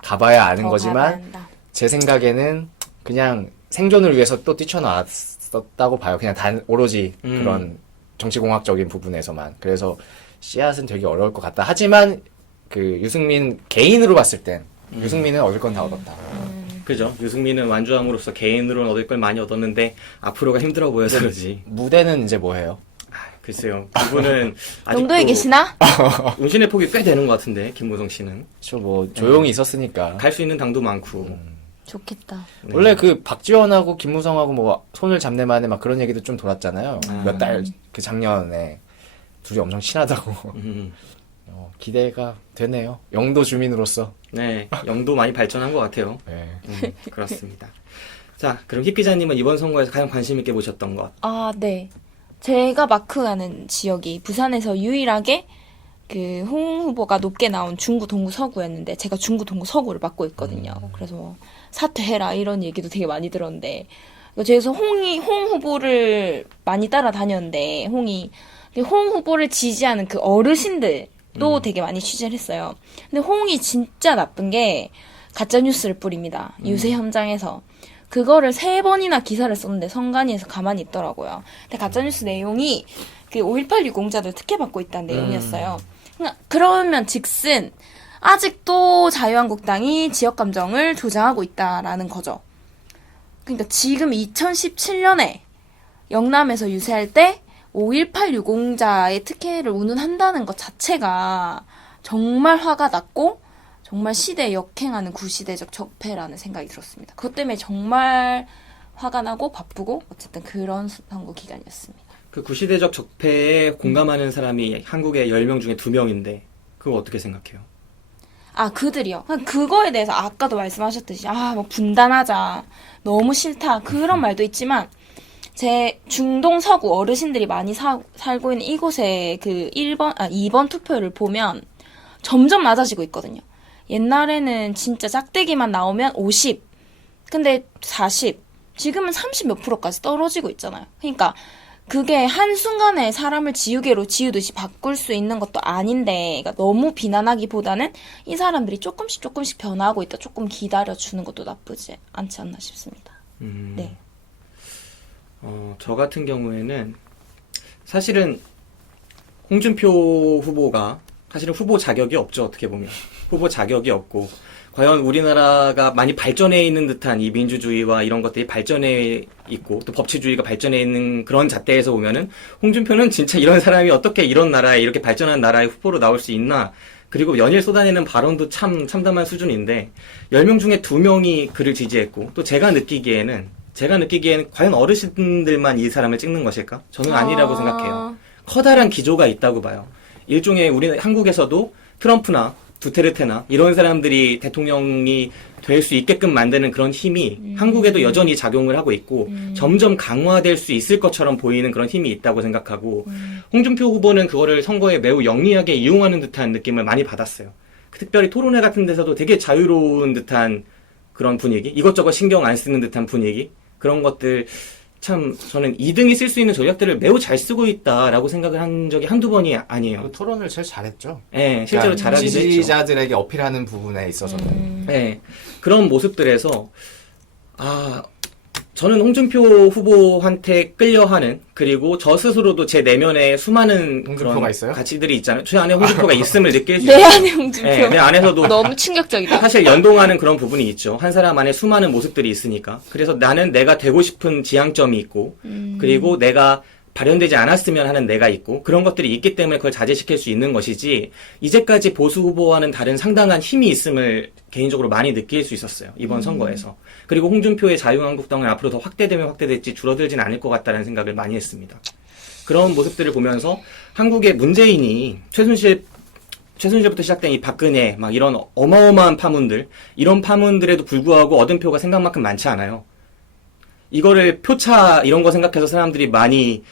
가봐야 아는 더 거지만 가봐야 한다. 제 생각에는 그냥 생존을 위해서 또 뛰쳐나왔었다고 봐요. 그냥 오로지 그런 정치공학적인 부분에서만. 그래서 씨앗은 되게 어려울 것 같다. 하지만 그 유승민 개인으로 봤을 땐 유승민은 얻을 건 다 얻었다. 그죠. 유승민은 완주함으로써 개인으로는 얻을 걸 많이 얻었는데 앞으로가 힘들어 보여서 그러지. 무대는 이제 뭐 해요? 글쎄요. 그분은 영도에 계시나? 운신의 폭이 꽤 되는 것 같은데 김무성 씨는 저 뭐 조용히 있었으니까. 갈 수 있는 당도 많고. 좋겠다. 네. 원래 그 박지원하고 김무성하고 뭐 손을 잡내 만에 막 그런 얘기도 좀 돌았잖아요. 몇 달 그 작년에 둘이 엄청 친하다고. 기대가 되네요. 영도 주민으로서. 네, 영도 많이 발전한 것 같아요. 네. 그렇습니다. 자, 그럼 힙 기자님은 이번 선거에서 가장 관심 있게 보셨던 것. 아, 네. 제가 마크하는 지역이 부산에서 유일하게 그 홍 후보가 높게 나온 중구, 동구, 서구였는데 제가 중구, 동구, 서구를 맡고 있거든요. 그래서 사퇴해라 이런 얘기도 되게 많이 들었는데 제가 홍 후보를 많이 따라다녔는데 홍 후보를 지지하는 그 어르신들도 되게 많이 취재를 했어요. 근데 홍이 진짜 나쁜 게 가짜 뉴스를 뿌립니다. 유세 현장에서. 그거를 3번이나 기사를 썼는데 선관위에서 가만히 있더라고요. 근데 가짜뉴스 내용이 그 5.18 유공자들 특혜받고 있다는 내용이었어요. 그러면 즉슨 아직도 자유한국당이 지역감정을 조장하고 있다라는 거죠. 그러니까 지금 2017년에 영남에서 유세할 때 5.18 유공자의 특혜를 운운한다는 것 자체가 정말 화가 났고 정말 시대에 역행하는 구시대적 적폐라는 생각이 들었습니다. 그것 때문에 정말 화가 나고 바쁘고 어쨌든 그런 선거 기간이었습니다. 그 구시대적 적폐에 공감하는 사람이 한국에 10명 중에 2명인데 그거 어떻게 생각해요? 아, 그들이요. 그거에 대해서 아까도 말씀하셨듯이 뭐 분단하자. 너무 싫다. 그런 말도 있지만 제 중동 서구 어르신들이 많이 살고 있는 이곳의 그 2번 투표를 보면 점점 낮아지고 있거든요. 옛날에는 진짜 짝대기만 나오면 50, 근데 40, 지금은 30 몇 프로까지 떨어지고 있잖아요. 그러니까 그게 한순간에 사람을 지우개로 지우듯이 바꿀 수 있는 것도 아닌데 그러니까 너무 비난하기보다는 이 사람들이 조금씩 변화하고 있다. 조금 기다려주는 것도 나쁘지 않지 않나 싶습니다. 네. 저 같은 경우에는 사실은 홍준표 후보가 사실은 후보 자격이 없죠. 어떻게 보면 후보 자격이 없고 과연 우리나라가 많이 발전해 있는 듯한 이 민주주의와 이런 것들이 발전해 있고 또 법치주의가 발전해 있는 그런 잣대에서 보면은 홍준표는 진짜 이런 사람이 어떻게 이런 나라에 이렇게 발전한 나라의 후보로 나올 수 있나. 그리고 연일 쏟아내는 발언도 참 참담한 수준인데 10명 중에 2명이 그를 지지했고 또 제가 느끼기에는 과연 어르신들만 이 사람을 찍는 것일까? 저는 아니라고 생각해요. 커다란 기조가 있다고 봐요. 일종의 우리 한국에서도 트럼프나 두테르테나 이런 사람들이 대통령이 될 수 있게끔 만드는 그런 힘이 한국에도 여전히 작용을 하고 있고 점점 강화될 수 있을 것처럼 보이는 그런 힘이 있다고 생각하고 홍준표 후보는 그거를 선거에 매우 영리하게 이용하는 듯한 느낌을 많이 받았어요. 특별히 토론회 같은 데서도 되게 자유로운 듯한 그런 분위기, 이것저것 신경 안 쓰는 듯한 분위기, 그런 것들 참 저는 2등이 쓸 수 있는 전략들을 매우 잘 쓰고 있다라고 생각을 한 적이 한두 번이 아니에요. 그 토론을 제일 잘했죠. 네, 실제로 그러니까 잘하긴 했죠. 지지자들에게 어필하는 부분에 있어서는. 네, 그런 모습들에서 저는 홍준표 후보한테 끌려하는 그리고 저 스스로도 제 내면에 수많은 홍준표가 그런 있어요? 가치들이 있잖아요. 제 안에 홍준표가 있음을 느낄 수 내 있어요. 안에 홍준표. 네, 내 안에서도 너무 충격적이다. 사실 연동하는 그런 부분이 있죠. 한 사람 안에 수많은 모습들이 있으니까. 그래서 나는 내가 되고 싶은 지향점이 있고, 그리고 내가 발현되지 않았으면 하는 내가 있고, 그런 것들이 있기 때문에 그걸 자제시킬 수 있는 것이지, 이제까지 보수 후보와는 다른 상당한 힘이 있음을 개인적으로 많이 느낄 수 있었어요. 이번 선거에서. 그리고 홍준표의 자유한국당은 앞으로 더 확대되면 확대될지 줄어들진 않을 것 같다는 생각을 많이 했습니다. 그런 모습들을 보면서 한국의 문재인이 최순실부터 시작된 이 박근혜 막 이런 어마어마한 파문들, 이런 파문들에도 불구하고 얻은 표가 생각만큼 많지 않아요. 이거를 표차 이런 거 생각해서 사람들이 많이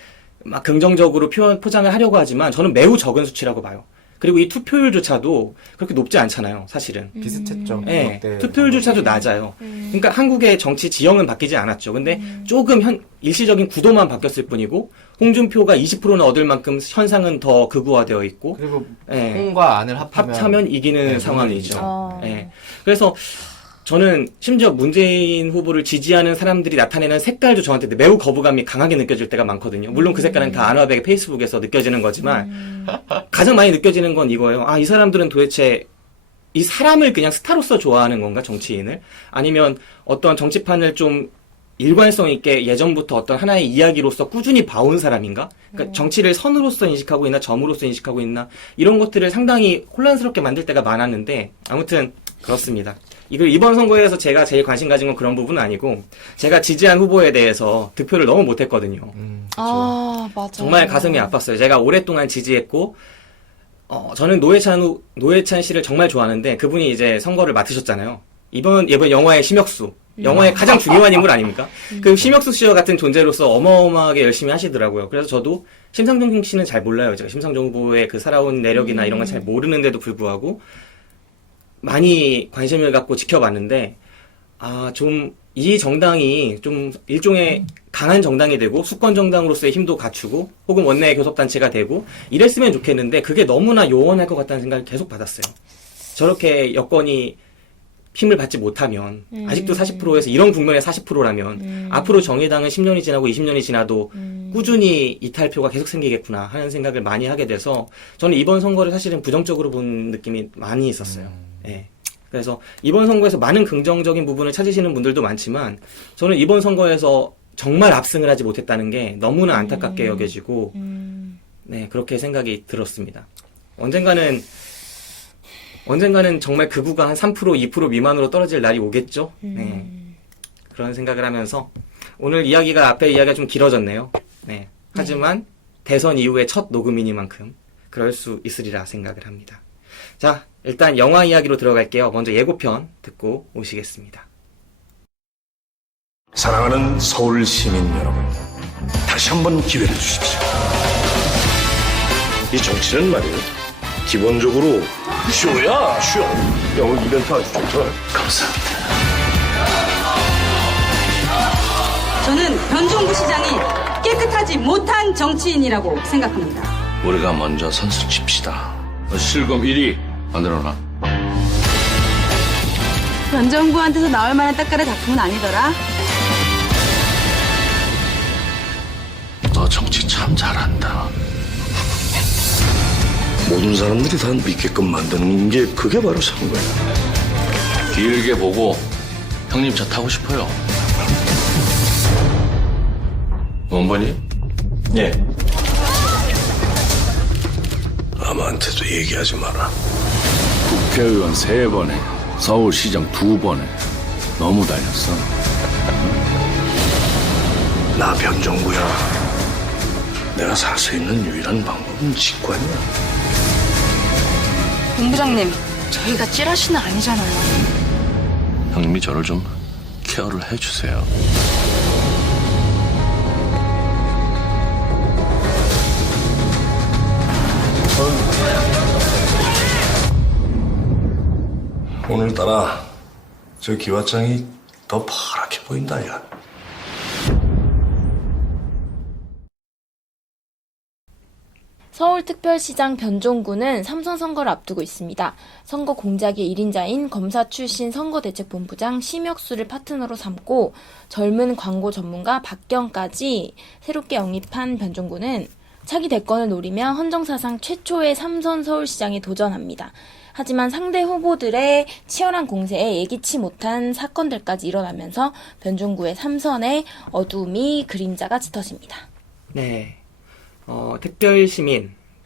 막 긍정적으로 포장을 하려고 하지만 저는 매우 적은 수치라고 봐요. 그리고 이 투표율조차도 그렇게 높지 않잖아요, 사실은. 비슷했죠. 네, 그때 투표율조차도 낮아요. 그러니까 한국의 정치 지형은 바뀌지 않았죠. 근데 조금 일시적인 구도만 바뀌었을 뿐이고 홍준표가 20%는 얻을 만큼 현상은 더 극우화되어 있고 그리고 예, 홍과 안을 합하면 이기는 네, 상황이죠. 아. 예. 그래서 저는 심지어 문재인 후보를 지지하는 사람들이 나타내는 색깔도 저한테 매우 거부감이 강하게 느껴질 때가 많거든요. 물론 그 색깔은 다 안화백의 페이스북에서 느껴지는 거지만 가장 많이 느껴지는 건 이거예요. 아, 이 사람들은 도대체 이 사람을 그냥 스타로서 좋아하는 건가, 정치인을? 아니면 어떤 정치판을 좀 일관성 있게 예전부터 어떤 하나의 이야기로서 꾸준히 봐온 사람인가? 그러니까 정치를 선으로서 인식하고 있나, 점으로서 인식하고 있나? 이런 것들을 상당히 혼란스럽게 만들 때가 많았는데, 아무튼, 그렇습니다. 이걸 이번 선거에서 제가 제일 관심 가진 건 그런 부분은 아니고, 제가 지지한 후보에 대해서 득표를 너무 못했거든요. 아, 맞아요. 정말 가슴이 아팠어요. 제가 오랫동안 지지했고, 저는 노회찬 씨를 정말 좋아하는데, 그분이 이제 선거를 맡으셨잖아요. 이번 영화의 심혁수. 영화의 가장 중요한 인물 아닙니까? 그 심혁수 씨와 같은 존재로서 어마어마하게 열심히 하시더라고요. 그래서 저도 심상정 씨는 잘 몰라요. 제가 심상정 후보의 그 살아온 내력이나 이런 건 잘 모르는데도 불구하고 많이 관심을 갖고 지켜봤는데, 이 정당이 좀 일종의 강한 정당이 되고 수권 정당으로서의 힘도 갖추고 혹은 원내 교섭단체가 되고 이랬으면 좋겠는데 그게 너무나 요원할 것 같다는 생각을 계속 받았어요. 저렇게 여건이 힘을 받지 못하면 아직도 40%에서 이런 국면의 40%라면 앞으로 정의당은 10년이 지나고 20년이 지나도 꾸준히 이탈표가 계속 생기겠구나 하는 생각을 많이 하게 돼서 저는 이번 선거를 사실은 부정적으로 본 느낌이 많이 있었어요. 예. 그래서 이번 선거에서 많은 긍정적인 부분을 찾으시는 분들도 많지만 저는 이번 선거에서 정말 압승을 하지 못했다는 게 너무나 안타깝게 여겨지고 네, 그렇게 생각이 들었습니다. 언젠가는 정말 극우가 한 3%, 2% 미만으로 떨어질 날이 오겠죠? 네. 그런 생각을 하면서 오늘 앞에 이야기가 좀 길어졌네요. 네. 하지만 대선 이후의 첫 녹음이니만큼 그럴 수 있으리라 생각을 합니다. 자, 일단 영화 이야기로 들어갈게요. 먼저 예고편 듣고 오시겠습니다. 사랑하는 서울 시민 여러분, 다시 한번 기회를 주십시오. 이 정치는 말이에요, 기본적으로 쇼야, 쇼. 오늘 이벤트 아주 좋죠. 감사합니다. 저는 변종구 시장이 깨끗하지 못한 정치인이라고 생각합니다. 우리가 먼저 선수를 칩시다. 실검 1위 만들어놔. 변종구한테서 나올 만한 딱가래 작품은 아니더라. 너 정치 참 잘한다. 모든 사람들이 다 믿게끔 만드는 게 그게 바로 선거야. 길게 보고 형님 차 타고 싶어요. 원본이? 예. 아무한테도 얘기하지 마라. 국회의원 3번에 서울시장 2번에 너무 다녔어. 나 변종구야. 내가 살 수 있는 유일한 방법은 직관이야. 본부장님, 저희가 찌라시는 아니잖아요. 형님이 저를 좀 케어를 해주세요. 오늘따라 저 기와장이 더 파랗게 보인다, 야. 서울특별시장 변종구는 3선 선거를 앞두고 있습니다. 선거 공작의 1인자인 검사 출신 선거대책본부장 심혁수를 파트너로 삼고 젊은 광고 전문가 박경까지 새롭게 영입한 변종구는 차기 대권을 노리며 헌정사상 최초의 3선 서울시장에 도전합니다. 하지만 상대 후보들의 치열한 공세에 예기치 못한 사건들까지 일어나면서 변종구의 3선의 어두움이 그림자가 짙어집니다. 네.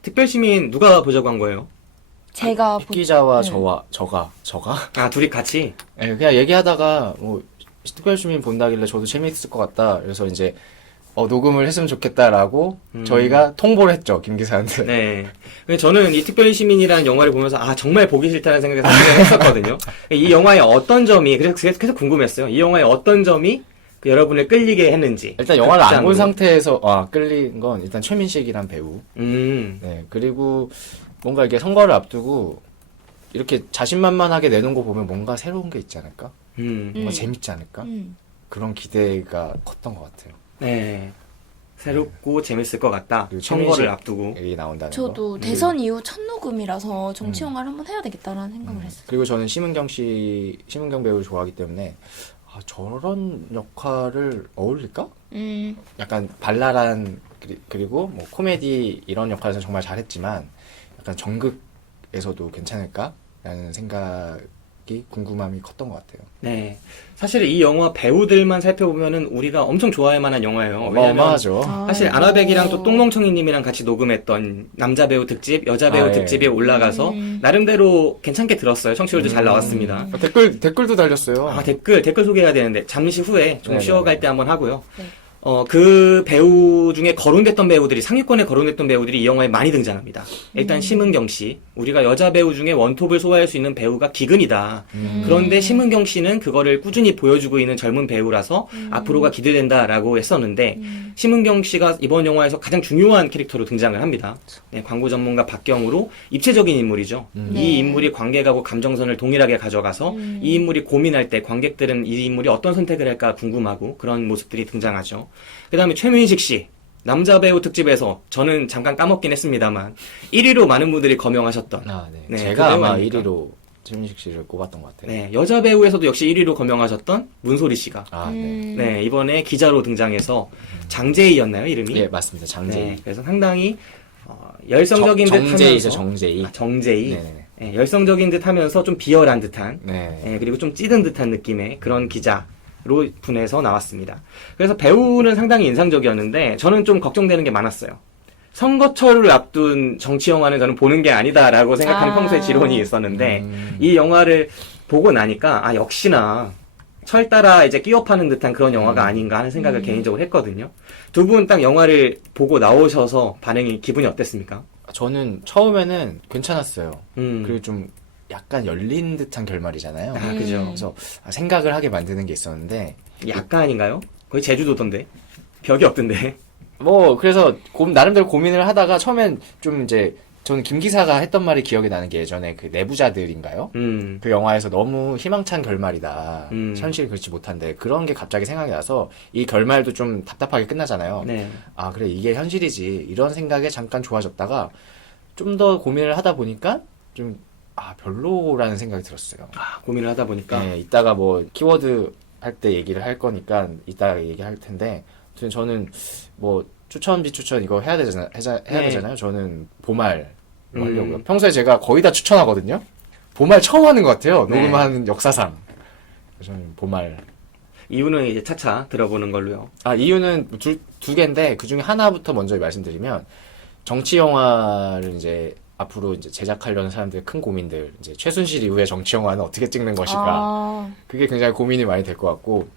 특별시민 누가 보자고 한 거예요? 제가 기자와 네. 저가 둘이 같이? 네, 그냥 얘기하다가 뭐 특별시민 본다길래 저도 재미있을 것 같다. 그래서 이제 녹음을 했으면 좋겠다라고 저희가 통보를 했죠, 김 기사한테. 네. 근데 저는 이 특별히 시민이라는 영화를 보면서 정말 보기 싫다는 생각을 사실 했었거든요. 이 영화의 어떤 점이 그래서 계속 궁금했어요. 이 영화의 어떤 점이 여러분을 끌리게 했는지. 일단 영화를 안 본 극장으로. 상태에서 끌린 건 일단 최민식이란 배우. 네, 그리고 뭔가 이게 선거를 앞두고 이렇게 자신만만하게 내놓은 거 보면 뭔가 새로운 게 있지 않을까? 뭔가 재밌지 않을까? 그런 기대가 컸던 것 같아요. 네. 새롭고 재밌을 것 같다. 그리고 선거를 최민식 앞두고. 얘기 나온다는 저도 거. 대선 이후 첫 녹음이라서 정치 영화를 한번 해야 되겠다라는 생각을 했어요. 그리고 저는 심은경 배우를 좋아하기 때문에 저런 역할을 어울릴까? 약간 발랄한 그리고 뭐 코미디 이런 역할에서 정말 잘했지만 약간 정극에서도 괜찮을까라는 생각이 궁금함이 컸던 것 같아요. 네. 사실 이 영화 배우들만 살펴보면은 우리가 엄청 좋아할 만한 영화예요. 왜냐면 어마어마하죠. 사실 아나백이랑 또 똥멍청이님이랑 같이 녹음했던 남자 배우 특집, 여자 배우 예. 특집에 올라가서 나름대로 괜찮게 들었어요. 청취율도 잘 나왔습니다. 댓글도 달렸어요. 댓글 소개해야 되는데 잠시 후에 좀 네네네. 쉬어갈 때 한번 하고요. 네. 그 배우 중에 거론됐던 배우들이 상위권에 거론됐던 배우들이 이 영화에 많이 등장합니다. 일단 심은경 씨, 우리가 여자 배우 중에 원톱을 소화할 수 있는 배우가 기근이다. 그런데 심은경 씨는 그거를 꾸준히 보여주고 있는 젊은 배우라서 앞으로가 기대된다라고 했었는데 심은경 씨가 이번 영화에서 가장 중요한 캐릭터로 등장을 합니다. 네, 광고 전문가 박경으로 입체적인 인물이죠. 네. 이 인물이 관객하고 감정선을 동일하게 가져가서 이 인물이 고민할 때 관객들은 이 인물이 어떤 선택을 할까 궁금하고 그런 모습들이 등장하죠. 그 다음에 최민식 씨, 남자 배우 특집에서 저는 잠깐 까먹긴 했습니다만 1위로 많은 분들이 거명하셨던 네. 네, 제가 그 아마 배우니까. 1위로 최민식 씨를 꼽았던 것 같아요. 네, 여자 배우에서도 역시 1위로 거명하셨던 문소리 씨가 네. 네, 이번에 기자로 등장해서 장재희였나요, 이름이? 네, 맞습니다. 장재희. 네, 그래서 상당히 열성적인 듯 정재희죠, 하면서 정재희. 정재희. 네네. 네, 열성적인 듯 하면서 좀 비열한 듯한 네. 그리고 좀 찌든 듯한 느낌의 그런 기자로 분해서 나왔습니다. 그래서 배우는 상당히 인상적이었는데 저는 좀 걱정되는 게 많았어요. 선거철을 앞둔 정치 영화는 저는 보는 게 아니다라고 생각하는 평소에 지론이 있었는데 이 영화를 보고 나니까 역시나 철 따라 이제 끼워 파는 듯한 그런 영화가 아닌가 하는 생각을 개인적으로 했거든요. 두 분 딱 영화를 보고 나오셔서 기분이 어땠습니까? 저는 처음에는 괜찮았어요. 음. 그리고 좀 약간 열린 듯한 결말이잖아요. 그죠. 그래서 생각을 하게 만드는 게 있었는데 약간인가요? 거의 제주도던데. 벽이 없던데. 그래서 나름대로 고민을 하다가 처음엔 좀 이제 저는 김 기사가 했던 말이 기억이 나는 게 예전에 그 내부자들인가요? 그 영화에서 너무 희망찬 결말이다. 현실이 그렇지 못한데 그런 게 갑자기 생각이 나서 이 결말도 좀 답답하게 끝나잖아요. 네. 그래 이게 현실이지 이런 생각에 잠깐 좋아졌다가 좀 더 고민을 하다 보니까 좀 별로라는 생각이 들었어요. 고민을 하다 보니까. 네, 이따가 뭐 키워드 할 때 얘기를 할 거니까 이따가 얘기할 텐데 아무튼 저는 뭐 추천 비추천 이거 해야 되잖아요. 저는 보말 하려고요. 평소에 제가 거의 다 추천하거든요. 보말 처음 하는 것 같아요. 네. 녹음하는 역사상. 그래서 저는 보말. 이유는 이제 차차 들어보는 걸로요. 이유는 두 개인데 그 중에 하나부터 먼저 말씀드리면 정치 영화를 이제 앞으로 이제 제작하려는 사람들의 큰 고민들, 이제 최순실 이후의 정치 영화는 어떻게 찍는 것인가. 그게 굉장히 고민이 많이 될 것 같고,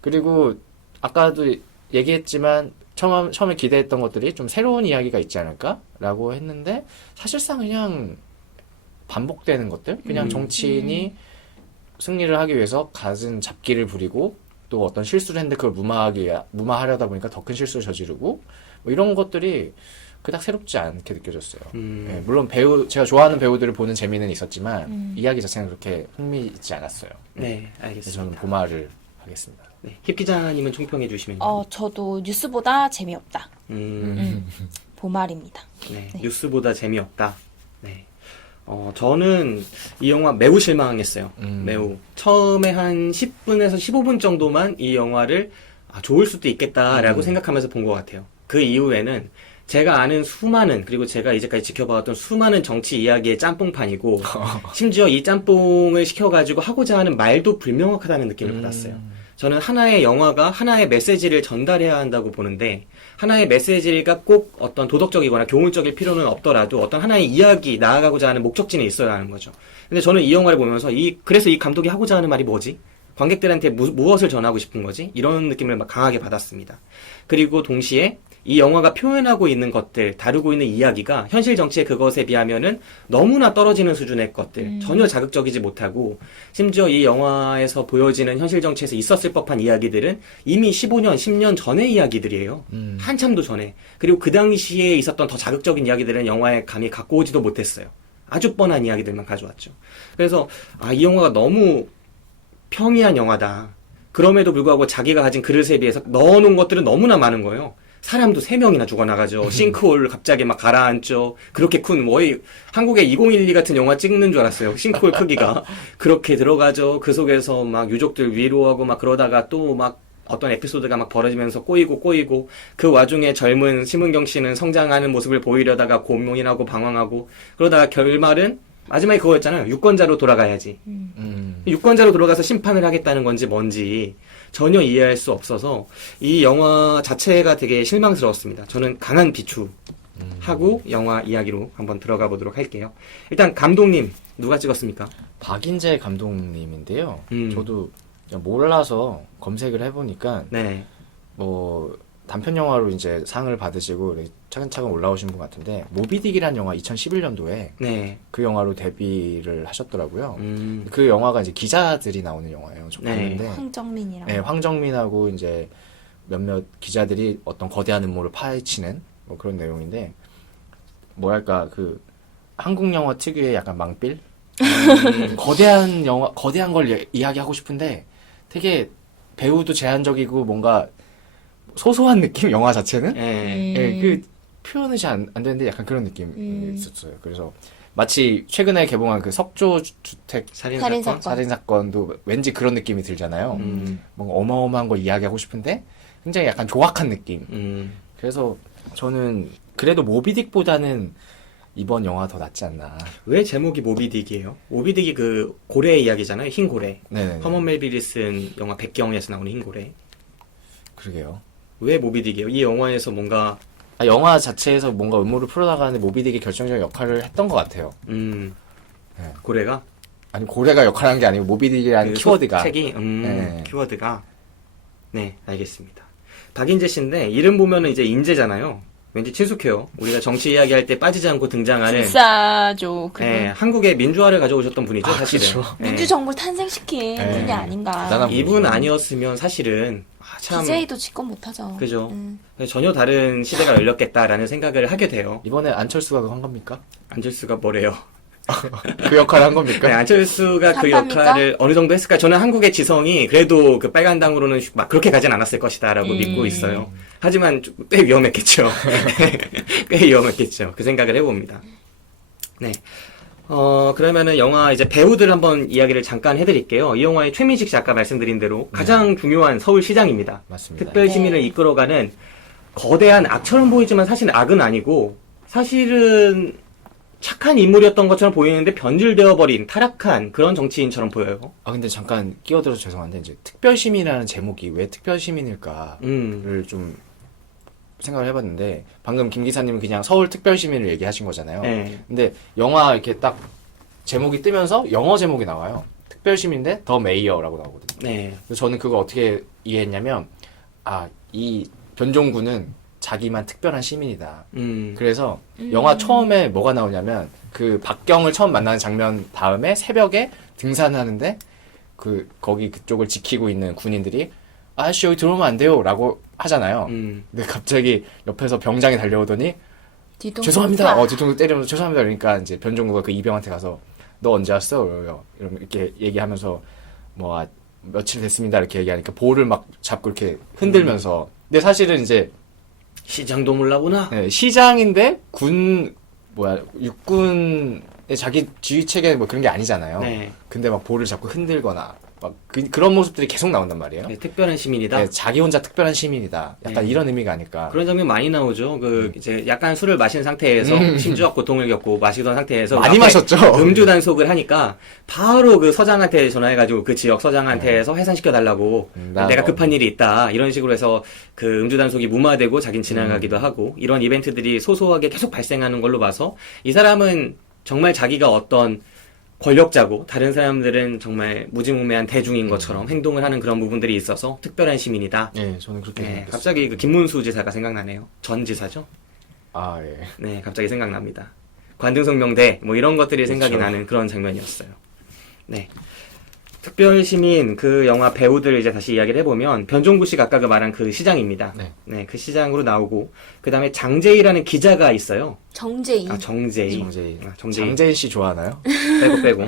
그리고 아까도 얘기했지만 처음에 기대했던 것들이 좀 새로운 이야기가 있지 않을까라고 했는데 사실상 그냥 반복되는 것들, 그냥 정치인이 승리를 하기 위해서 갖은 잡기를 부리고 또 어떤 실수를 했는데 그걸 무마하려다 보니까 더 큰 실수를 저지르고 뭐 이런 것들이 그닥 새롭지 않게 느껴졌어요. 네, 물론 제가 좋아하는 배우들을 보는 재미는 있었지만 이야기 자체는 그렇게 흥미있지 않았어요. 네, 그래서 알겠습니다. 저는 보말을 하겠습니다. 네, 힙 기자님은 총평해 주시면요. 저도 뉴스보다 재미없다. 보말입니다. 네, 뉴스보다 재미없다. 네. 저는 이 영화 매우 실망했어요. 매우. 처음에 한 10분에서 15분 정도만 이 영화를 좋을 수도 있겠다라고 생각하면서 본 것 같아요. 그 이후에는 제가 아는 그리고 제가 이제까지 지켜봐왔던 수많은 정치 이야기의 짬뽕판이고, 심지어 이 짬뽕을 시켜가지고 하고자 하는 말도 불명확하다는 느낌을 받았어요. 저는 하나의 영화가 하나의 메시지를 전달해야 한다고 보는데, 하나의 메시지가 꼭 어떤 도덕적이거나 교훈적일 필요는 없더라도 어떤 하나의 이야기, 나아가고자 하는 목적지는 있어야 하는 거죠. 근데 저는 이 영화를 보면서 그래서 이 감독이 하고자 하는 말이 뭐지? 관객들한테 무엇을 전하고 싶은 거지? 이런 느낌을 막 강하게 받았습니다. 그리고 동시에 이 영화가 표현하고 있는 것들, 다루고 있는 이야기가 현실 정치의 그것에 비하면은 너무나 떨어지는 수준의 것들, 전혀 자극적이지 못하고, 심지어 이 영화에서 보여지는 현실 정치에서 있었을 법한 이야기들은 이미 15년, 10년 전의 이야기들이에요. 한참도 전에. 그리고 그 당시에 있었던 더 자극적인 이야기들은 영화에 감히 갖고 오지도 못했어요. 아주 뻔한 이야기들만 가져왔죠. 그래서, 이 영화가 너무 평이한 영화다. 그럼에도 불구하고 자기가 가진 그릇에 비해서 넣어놓은 것들은 너무나 많은 거예요. 사람도 3명이나 죽어나가죠. 싱크홀 갑자기 막 가라앉죠. 그렇게 큰, 한국의 2012 같은 영화 찍는 줄 알았어요. 싱크홀 크기가. 그렇게 들어가죠. 그 속에서 막 유족들 위로하고 막 그러다가 또 막 어떤 에피소드가 막 벌어지면서 꼬이고, 그 와중에 젊은 심은경 씨는 성장하는 모습을 보이려다가 고민하고 방황하고, 그러다가 결말은 마지막에 그거였잖아요. 유권자로 돌아가야지. 유권자로 돌아가서 심판을 하겠다는 건지 뭔지 전혀 이해할 수 없어서 이 영화 자체가 되게 실망스러웠습니다. 저는 강한 비추하고 영화 이야기로 한번 들어가 보도록 할게요. 일단 감독님 누가 찍었습니까? 박인재 감독님인데요. 음. 저도 몰라서 검색을 해보니까 네. 뭐 단편 영화로 이제 상을 받으시고 이렇게 차근차근 올라오신 분 같은데 모비딕이라는 영화 2011년도에 네. 그 영화로 데뷔를 하셨더라고요. 그 영화가 이제 기자들이 나오는 영화예요. 저 네. 봤는데 황정민이랑. 네, 황정민하고 이제 몇몇 기자들이 어떤 거대한 음모를 파헤치는 뭐 그런 내용인데 뭐랄까 그 한국 영화 특유의 약간 망필 거대한 영화 거대한 걸 이야기하고 싶은데 되게 배우도 제한적이고 뭔가 소소한 느낌 영화 자체는 네. 예, 그 표현이 잘 안 되는데 약간 그런 느낌이 있었어요. 그래서 마치 최근에 개봉한 그 석조 주택 살인사건. 살인 사건도 왠지 그런 느낌이 들잖아요. 뭔가 어마어마한 걸 이야기하고 싶은데 굉장히 약간 조악한 느낌. 그래서 저는 그래도 모비딕보다는 이번 영화 더 낫지 않나. 왜 제목이 모비딕이에요? 모비딕이 그 고래 이야기잖아요. 흰 고래. 네네. 허먼 멜빌이 쓴 영화 백경에서 나오는 흰 고래. 그러게요. 왜 모비딕이에요? 이 영화에서 뭔가 영화 자체에서 뭔가 음모를 풀어나가는 모비딕이 결정적인 역할을 했던 것 같아요. 네. 고래가 아니 고래가 역할을 한 게 아니고 모비딕이라는 그 키워드가. 책이 네. 키워드가 네 알겠습니다. 박인재 씨인데 이름 보면은 이제 인재잖아요. 왠지 친숙해요. 우리가 정치 이야기할 때 빠지지 않고 등장하는 불사조 그분. 네, 한국의 민주화를 가져오셨던 분이죠, 사실은. 그렇죠. 네. 민주정부를 탄생시킨 네. 분이 아닌가. 대단한 이분 아니었으면 사실은 참 DJ도 직권 못하죠. 그죠. 전혀 다른 시대가 열렸겠다라는 생각을 하게 돼요. 이번에 안철수가 그거 한 겁니까? 안철수가 뭐래요? 그 역할을 한 겁니까? 네, 안철수가 그 삽합니까? 역할을 어느 정도 했을까? 저는 한국의 지성이 그래도 그 빨간당으로는 막 그렇게 가진 않았을 것이다라고 믿고 있어요. 하지만 꽤 위험했겠죠. 꽤 위험했겠죠. 그 생각을 해봅니다. 네. 그러면은 영화 이제 배우들 한번 이야기를 잠깐 해드릴게요. 이 영화의 최민식 씨 아까 말씀드린 대로 가장 중요한 서울시장입니다. 맞습니다. 특별시민을 네. 이끌어가는 거대한 악처럼 보이지만 사실 악은 아니고 사실은 착한 인물이었던 것처럼 보이는데 변질되어 버린 타락한 그런 정치인처럼 보여요. 근데 잠깐 끼어들어서 죄송한데 이제 특별시민이라는 제목이 왜 특별시민일까를 좀 생각을 해봤는데 방금 김 기사님은 그냥 서울 특별시민을 얘기하신 거잖아요. 네. 근데 영화 이렇게 딱 제목이 뜨면서 영어 제목이 나와요. 특별시민인데 더 메이어라고 나오거든요. 네. 그래서 저는 그거 어떻게 이해했냐면 이 변종구는 자기만 특별한 시민이다. 그래서 영화 처음에 뭐가 나오냐면 그 박경을 처음 만나는 장면 다음에 새벽에 등산하는데 거기 그쪽을 지키고 있는 군인들이 아저씨 여기 들어오면 안 돼요 라고 하잖아요. 근데 갑자기 옆에서 병장이 달려오더니 뒤통수 죄송합니다. 빡. 뒤통수 때리면서 죄송합니다. 그러니까 이제 변종구가 그 이병한테 가서 너 언제 왔어? 이렇게 얘기하면서 뭐 며칠 됐습니다. 이렇게 얘기하니까 볼을 막 잡고 이렇게 흔들면서 근데 사실은 이제 시장도 몰라보나? 네, 시장인데 육군의 자기 지휘 체계 뭐 그런 게 아니잖아요. 네. 근데 막 볼을 잡고 흔들거나 막 그런 모습들이 계속 나온단 말이에요. 네, 특별한 시민이다. 네, 자기 혼자 특별한 시민이다. 약간 네. 이런 의미가 아닐까. 그런 장면 많이 나오죠. 이제 약간 술을 마신 상태에서 심주적 고통을 겪고 마시던 상태에서 많이 앞에 마셨죠. 음주 단속을 하니까 바로 그 서장한테 전화해가지고 그 지역 서장한테서 해산시켜달라고 내가 급한 일이 있다 이런 식으로 해서 그 음주 단속이 무마되고 자긴 지나가기도 하고 이런 이벤트들이 소소하게 계속 발생하는 걸로 봐서 이 사람은 정말 자기가 어떤 권력자고 다른 사람들은 정말 무지몽매한 대중인 것처럼 행동을 하는 그런 부분들이 있어서 특별한 시민이다. 예, 저는 그렇게 네, 생각했어요. 갑자기 그 김문수 지사가 생각나네요. 전 지사죠? 아, 예. 네, 갑자기 생각납니다. 관등성명대 뭐 이런 것들이 생각이 그렇죠. 나는 그런 장면이었어요. 네. 특별시민 그 영화 배우들 이제 다시 이야기를 해보면 변종구 씨가 아까 그 말한 그 시장입니다. 네. 네, 그 시장으로 나오고 그 다음에 장재희라는 기자가 있어요. 정재희. 아, 정재희. 정재희. 정재희. 장재인 씨 좋아하나요? 빼고.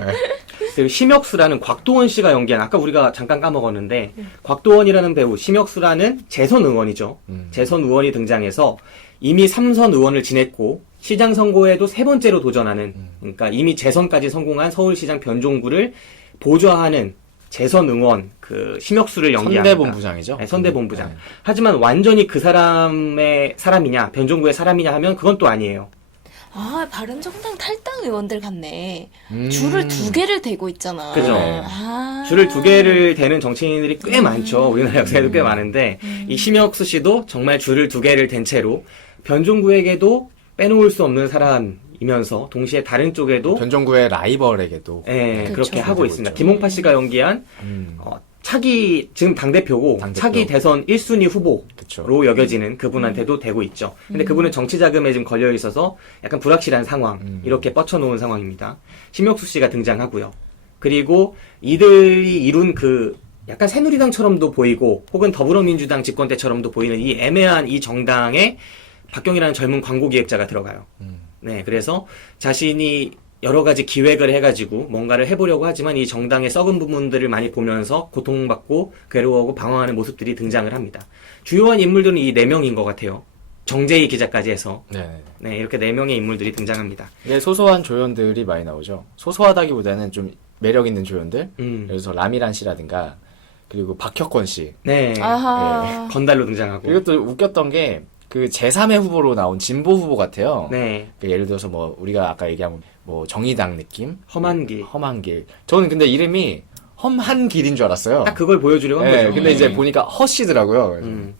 그리고 심혁수라는 곽도원 씨가 연기한 아까 우리가 잠깐 까먹었는데 곽도원이라는 배우 심혁수라는 재선 의원이죠. 재선 의원이 등장해서 이미 3선 의원을 지냈고 시장 선거에도 3번째로 도전하는 그러니까 이미 재선까지 성공한 서울시장 변종구를 보좌하는 재선 의원 그 심혁수를 연기합니다. 선대본부장이죠? 네, 선대본부장. 네. 하지만 완전히 그 사람의 사람이냐 변종구의 사람이냐 하면 그건 또 아니에요. 아, 바른정당 탈당 의원들 같네. 음. 줄을 2개를 대고 있잖아. 그죠. 아. 줄을 2개를 대는 정치인들이 꽤 많죠. 우리나라 역사에도 꽤 많은데 이 심혁수 씨도 정말 줄을 2개를 댄 채로 변종구에게도 빼놓을 수 없는 사람이면서 동시에 다른 쪽에도 변종구의 라이벌에게도 예, 그쵸. 그렇게 하고 있습니다. 있죠. 김홍파 씨가 연기한 차기 지금 당대표고 당대표. 차기 대선 1순위 후보로 그쵸. 여겨지는 그분한테도 되고 있죠. 근데 그분은 정치 자금에 지금 걸려 있어서 약간 불확실한 상황 이렇게 뻗쳐놓은 상황입니다. 심혁수 씨가 등장하고요. 그리고 이들이 이룬 그 약간 새누리당처럼도 보이고 혹은 더불어민주당 집권 때처럼도 보이는 이 애매한 이 정당에 박경이라는 젊은 광고 기획자가 들어가요. 네, 그래서 자신이 여러 가지 기획을 해가지고 뭔가를 해보려고 하지만 이 정당의 썩은 부분들을 많이 보면서 고통받고 괴로워하고 방황하는 모습들이 등장을 합니다. 주요한 인물들은 이 4명인 것 같아요. 정재희 기자까지 해서. 네. 네, 이렇게 4명의 인물들이 등장합니다. 네, 소소한 조연들이 많이 나오죠. 소소하다기보다는 좀 매력 있는 조연들. 그래서 라미란 씨라든가 그리고 박혁권 씨. 네. 아하. 건달로 등장하고. 이것도 웃겼던 게 그 제3의 후보로 나온 진보 후보 같아요. 네. 그 예를 들어서 뭐 우리가 아까 얘기한 뭐 정의당 느낌, 험한 길. 험한 길. 저는 근데 이름이 험한 길인 줄 알았어요. 딱 그걸 보여주려고 한 네, 거죠. 근데 이제 보니까 허씨더라고요. 그래서, 음,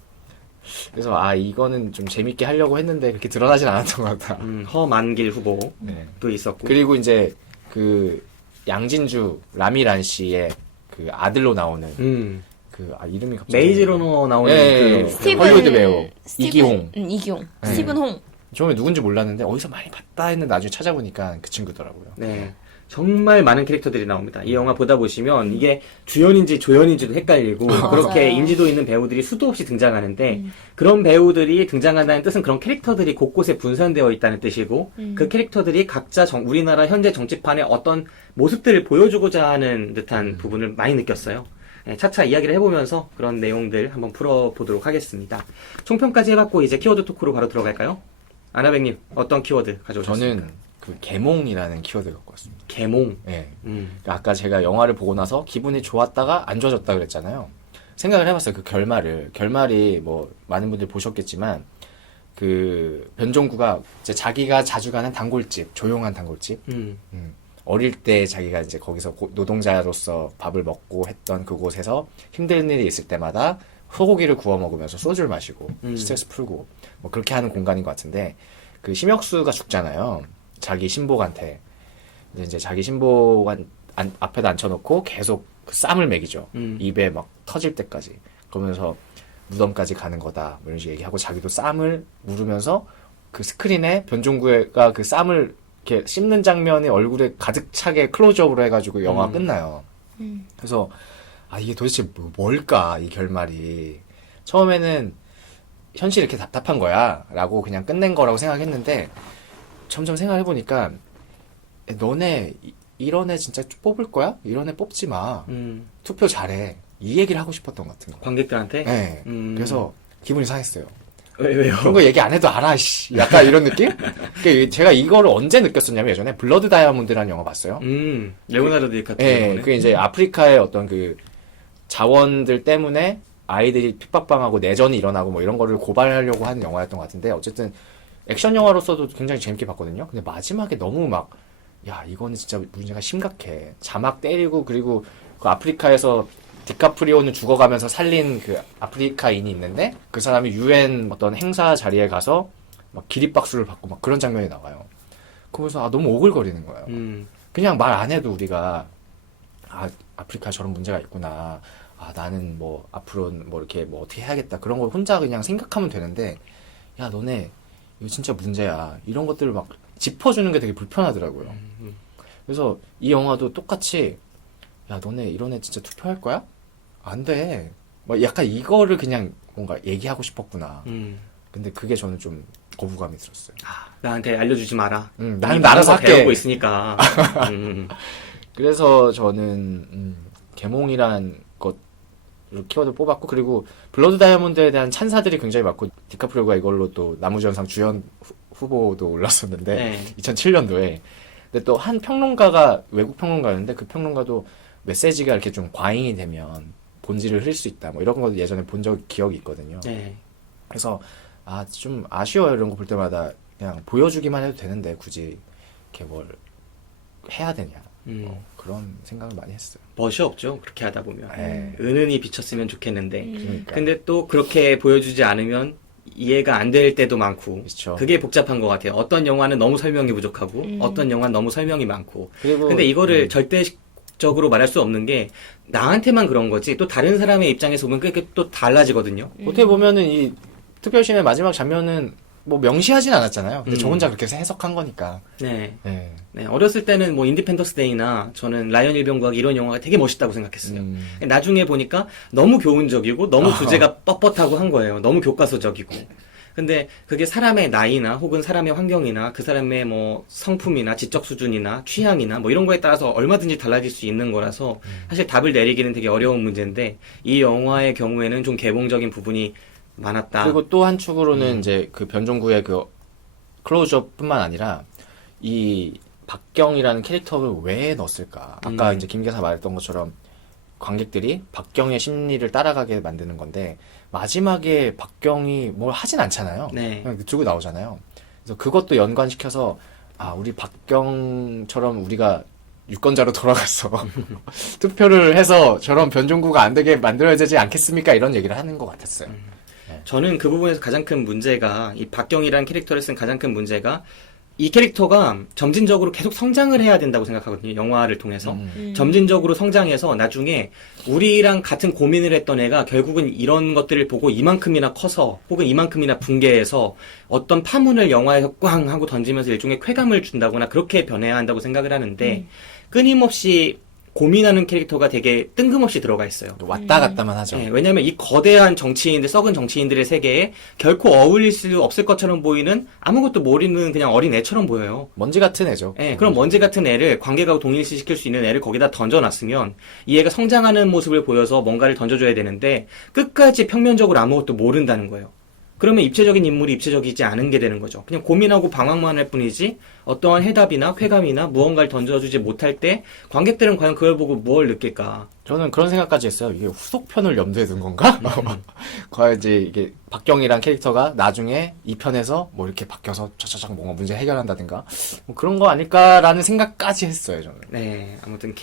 그래서 아 이거는 좀 재밌게 하려고 했는데 그렇게 드러나진 않았던 것 같다. 험한 길 후보도 네. 있었고. 그리고 이제 그 양진주 라미란 씨의 그 아들로 나오는 그 이름이 갑자기 메이즈 러너 나오는 네, 그 스티븐 헐리우드 배우 이기홍. 이기홍. 네. 스티븐 홍. 처음에 누군지 몰랐는데 어디서 많이 봤다 했는데 나중에 찾아보니까 그 친구더라고요. 네. 정말 많은 캐릭터들이 나옵니다. 이 영화 보다 보시면 이게 주연인지 조연인지도 헷갈리고 그렇게 맞아요. 인지도 있는 배우들이 수도 없이 등장하는데 그런 배우들이 등장한다는 뜻은 그런 캐릭터들이 곳곳에 분산되어 있다는 뜻이고 그 캐릭터들이 각자 우리나라 현재 정치판의 어떤 모습들을 보여주고자 하는 듯한 부분을 많이 느꼈어요. 네, 차차 이야기를 해보면서 그런 내용들 한번 풀어보도록 하겠습니다. 총평까지 해봤고 이제 키워드 토크로 바로 들어갈까요? 아나백님 어떤 키워드 가져오셨습니까? 저는 그 개몽이라는 키워드를 갖고 왔습니다. 개몽. 네. 그러니까 아까 제가 영화를 보고 나서 기분이 좋았다가 안 좋아졌다 그랬잖아요. 생각을 해봤어요. 그 결말이 뭐 많은 분들이 보셨겠지만 그 변종구가 이제 자기가 자주 가는 단골집, 조용한 단골집. 어릴 때 자기가 이제 거기서 노동자로서 밥을 먹고 했던 그곳에서 힘든 일이 있을 때마다 소고기를 구워 먹으면서 소주를 마시고 스트레스 풀고 뭐 그렇게 하는 공간인 것 같은데 그 심혁수가 죽잖아요. 자기 신복한테 이제 자기 신복한 앞에다 앉혀놓고 계속 그 쌈을 먹이죠. 입에 막 터질 때까지. 그러면서 무덤까지 가는 거다. 뭐 이런 식으로 얘기하고 자기도 쌈을 물으면서 그 스크린에 변종구가 그 쌈을 이렇게 씹는 장면이 얼굴에 가득 차게 클로즈업으로 해가지고 영화가 끝나요. 그래서 아 이게 도대체 뭘까 이 결말이. 처음에는 현실이 이렇게 답답한 거야 라고 그냥 끝낸 거라고 생각했는데 점점 생각해보니까 너네 이런 애 진짜 뽑을 거야? 이런 애 뽑지 마. 투표 잘해. 이 얘기를 하고 싶었던 것 같은 거. 관객들한테? 네. 그래서 기분이 상했어요. 왜요? 그런 거 얘기 안 해도 알아, 씨. 약간 이런 느낌? 제가 이거를 언제 느꼈었냐면 예전에 블러드 다이아몬드라는 영화 봤어요. 레오나르도 디카프리오. 네, 그게 이제 아프리카의 어떤 그 자원들 때문에 아이들이 핍박당하고 내전이 일어나고 뭐 이런 거를 고발하려고 하는 영화였던 것 같은데 어쨌든 액션 영화로서도 굉장히 재밌게 봤거든요. 근데 마지막에 너무 막, 야, 이거는 진짜 문제가 심각해. 자막 때리고 그리고 그 아프리카에서 디카프리오는 죽어가면서 살린 그 아프리카인이 있는데 그 사람이 유엔 어떤 행사 자리에 가서 막 기립박수를 받고 막 그런 장면이 나와요. 그래서 아 너무 오글거리는 거예요. 그냥 말 안 해도 우리가 아프리카에 저런 문제가 있구나. 나는 뭐 앞으로는 뭐 이렇게 뭐 어떻게 해야겠다. 그런 걸 혼자 그냥 생각하면 되는데 야, 너네 이거 진짜 문제야. 이런 것들을 막 짚어주는 게 되게 불편하더라고요. 그래서 이 영화도 똑같이 야, 너네 이런 애 진짜 투표할 거야? 안 돼. 뭐 약간 이거를 그냥 뭔가 얘기하고 싶었구나. 근데 그게 저는 좀 거부감이 들었어요. 나한테 알려주지 마라. 나는 알아서 할게. 배우고 있으니까. 그래서 저는 계몽이란 것 키워드 뽑았고, 그리고 블러드 다이아몬드에 대한 찬사들이 굉장히 많고, 디카프리오가 이걸로 또 나무주연상 주연 후보도 올랐었는데 네. 2007년도에. 근데 또 한 평론가가, 외국 평론가였는데 그 평론가도 메시지가 이렇게 좀 과잉이 되면 본질을 흐릴 수 있다, 뭐 이런 거 예전에 본 기억이 있거든요. 네. 그래서 좀 아쉬워요. 이런 거 볼 때마다 그냥 보여주기만 해도 되는데 굳이 이렇게 뭘 해야 되냐, 그런 생각을 많이 했어요. 멋이 없죠. 그렇게 하다 보면. 네. 은은히 비쳤으면 좋겠는데. 그러니까. 근데 또 그렇게 보여주지 않으면 이해가 안 될 때도 많고. 그쵸. 그게 복잡한 것 같아요. 어떤 영화는 너무 설명이 부족하고 어떤 영화는 너무 설명이 많고. 그리고 근데 이거를 절대적으로 말할 수 없는 게 나한테만 그런 거지 또 다른 사람의 입장에서 보면 그게 또 달라지거든요. 어떻게 보면은 이 특별신의 마지막 장면은 뭐 명시하진 않았잖아요. 근데 저 혼자 그렇게 해석한 거니까. 네. 네. 네, 어렸을 때는 뭐 인디펜더스 데이나 저는 라이언 일병과학 이런 영화가 되게 멋있다고 생각했어요. 나중에 보니까 너무 교훈적이고 너무 주제가 뻣뻣하고 한 거예요. 너무 교과서적이고. 근데 그게 사람의 나이나 혹은 사람의 환경이나 그 사람의 뭐 성품이나 지적 수준이나 취향이나 뭐 이런 거에 따라서 얼마든지 달라질 수 있는 거라서 사실 답을 내리기는 되게 어려운 문제인데 이 영화의 경우에는 좀 개봉적인 부분이 많았다. 그리고 또 한 축으로는 이제 그 변종구의 그 클로즈업뿐만 아니라 이 박경이라는 캐릭터를 왜 넣었을까? 아까 이제 김 기사 말했던 것처럼 관객들이 박경의 심리를 따라가게 만드는 건데 마지막에 박경이 뭘 하진 않잖아요. 네. 그냥 들고 나오잖아요. 그래서 그것도 연관시켜서 우리 박경처럼 우리가 유권자로 돌아가서 투표를 해서 저런 변종구가 안 되게 만들어야 되지 않겠습니까? 이런 얘기를 하는 것 같았어요. 저는 그 부분에서 가장 큰 문제가 이 박경이라는 캐릭터를 쓴 가장 큰 문제가 이 캐릭터가 점진적으로 계속 성장을 해야 된다고 생각하거든요. 영화를 통해서. 점진적으로 성장해서 나중에 우리랑 같은 고민을 했던 애가 결국은 이런 것들을 보고 이만큼이나 커서 혹은 이만큼이나 붕괴해서 어떤 파문을 영화에서 꽝 하고 던지면서 일종의 쾌감을 준다거나 그렇게 변해야 한다고 생각을 하는데 끊임없이 고민하는 캐릭터가 되게 뜬금없이 들어가 있어요. 왔다 갔다만 하죠. 네, 왜냐면 이 거대한 정치인들, 썩은 정치인들의 세계에 결코 어울릴 수 없을 것처럼 보이는 아무것도 모르는 그냥 어린 애처럼 보여요. 먼지 같은 애죠. 네, 그럼 먼지 같은 애를 관객하고 동일시시킬 수 있는 애를 거기다 던져놨으면 이 애가 성장하는 모습을 보여서 뭔가를 던져줘야 되는데 끝까지 평면적으로 아무것도 모른다는 거예요. 그러면 입체적인 인물이 입체적이지 않은 게 되는 거죠. 그냥 고민하고 방황만 할 뿐이지 어떠한 해답이나 쾌감이나 무언가를 던져주지 못할 때 관객들은 과연 그걸 보고 뭘 느낄까? 저는 그런 생각까지 했어요. 이게 후속편을 염두에 둔 건가? 과연 이제 이게 박경이란 캐릭터가 나중에 2편에서 뭐 이렇게 바뀌어서 차차차 뭔가 문제 해결한다든가 뭐 그런 거 아닐까라는 생각까지 했어요, 저는. 네, 아무튼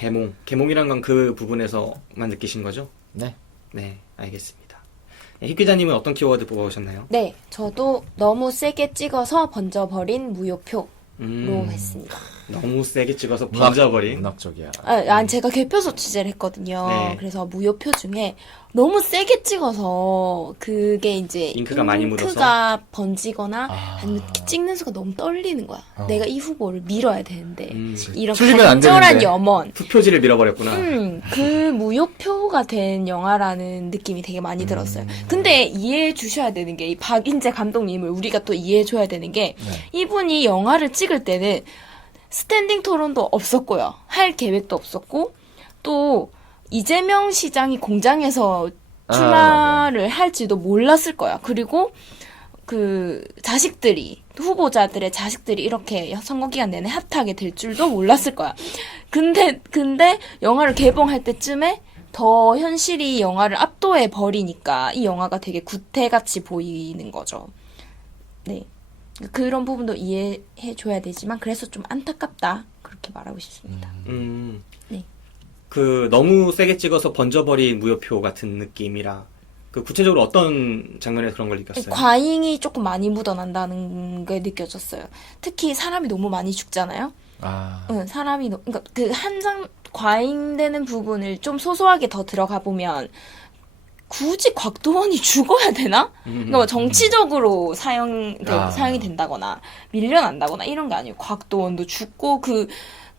계몽이란 건 그 부분에서만 느끼신 거죠? 네. 네, 알겠습니다. 네, 희 기자님은 어떤 키워드 뽑아오셨나요? 네, 저도 너무 세게 찍어서 번져버린 무효표로 했습니다. 너무 세게 찍어서 번져버린. 문학적이야. 제가 개표소 취재를 했거든요. 네. 그래서 무효표 중에 너무 세게 찍어서 그게 이제 잉크가 많이 묻어서? 잉크가 번지거나 아니면 찍는 수가 너무 떨리는 거야. 내가 이 후보를 밀어야 되는데 이런 틀리면 안 간절한 되는데. 염원. 투표지를 밀어버렸구나. 그 무효표가 된 영화라는 느낌이 되게 많이 들었어요. 근데 이해해 주셔야 되는 게 이 박인재 감독님을 우리가 또 이해해 줘야 되는 게 이분이 영화를 찍을 때는 스탠딩 토론도 없었고요. 할 계획도 없었고 또 이재명 시장이 공장에서 출마를 할지도 몰랐을 거야. 그리고 그 자식들이 후보자들의 자식들이 이렇게 선거 기간 내내 핫하게 될 줄도 몰랐을 거야. 근데 영화를 개봉할 때쯤에 더 현실이 영화를 압도해 버리니까 이 영화가 되게 구태같이 보이는 거죠. 네. 그런 부분도 이해해 줘야 되지만 그래서 좀 안타깝다. 그렇게 말하고 싶습니다. 네. 그 너무 세게 찍어서 번져버린 무효표 같은 느낌이라 그 구체적으로 어떤 장면에서 그런 걸 느꼈어요? 과잉이 조금 많이 묻어난다는 게 느껴졌어요. 특히 사람이 너무 많이 죽잖아요. 사람이 그러니까 그 한상 과잉되는 부분을 좀 소소하게 더 들어가 보면 굳이 곽도원이 죽어야 되나? 그러니까 뭐 정치적으로 사용이 된다거나 밀려난다거나 이런 게 아니에요. 곽도원도 죽고 그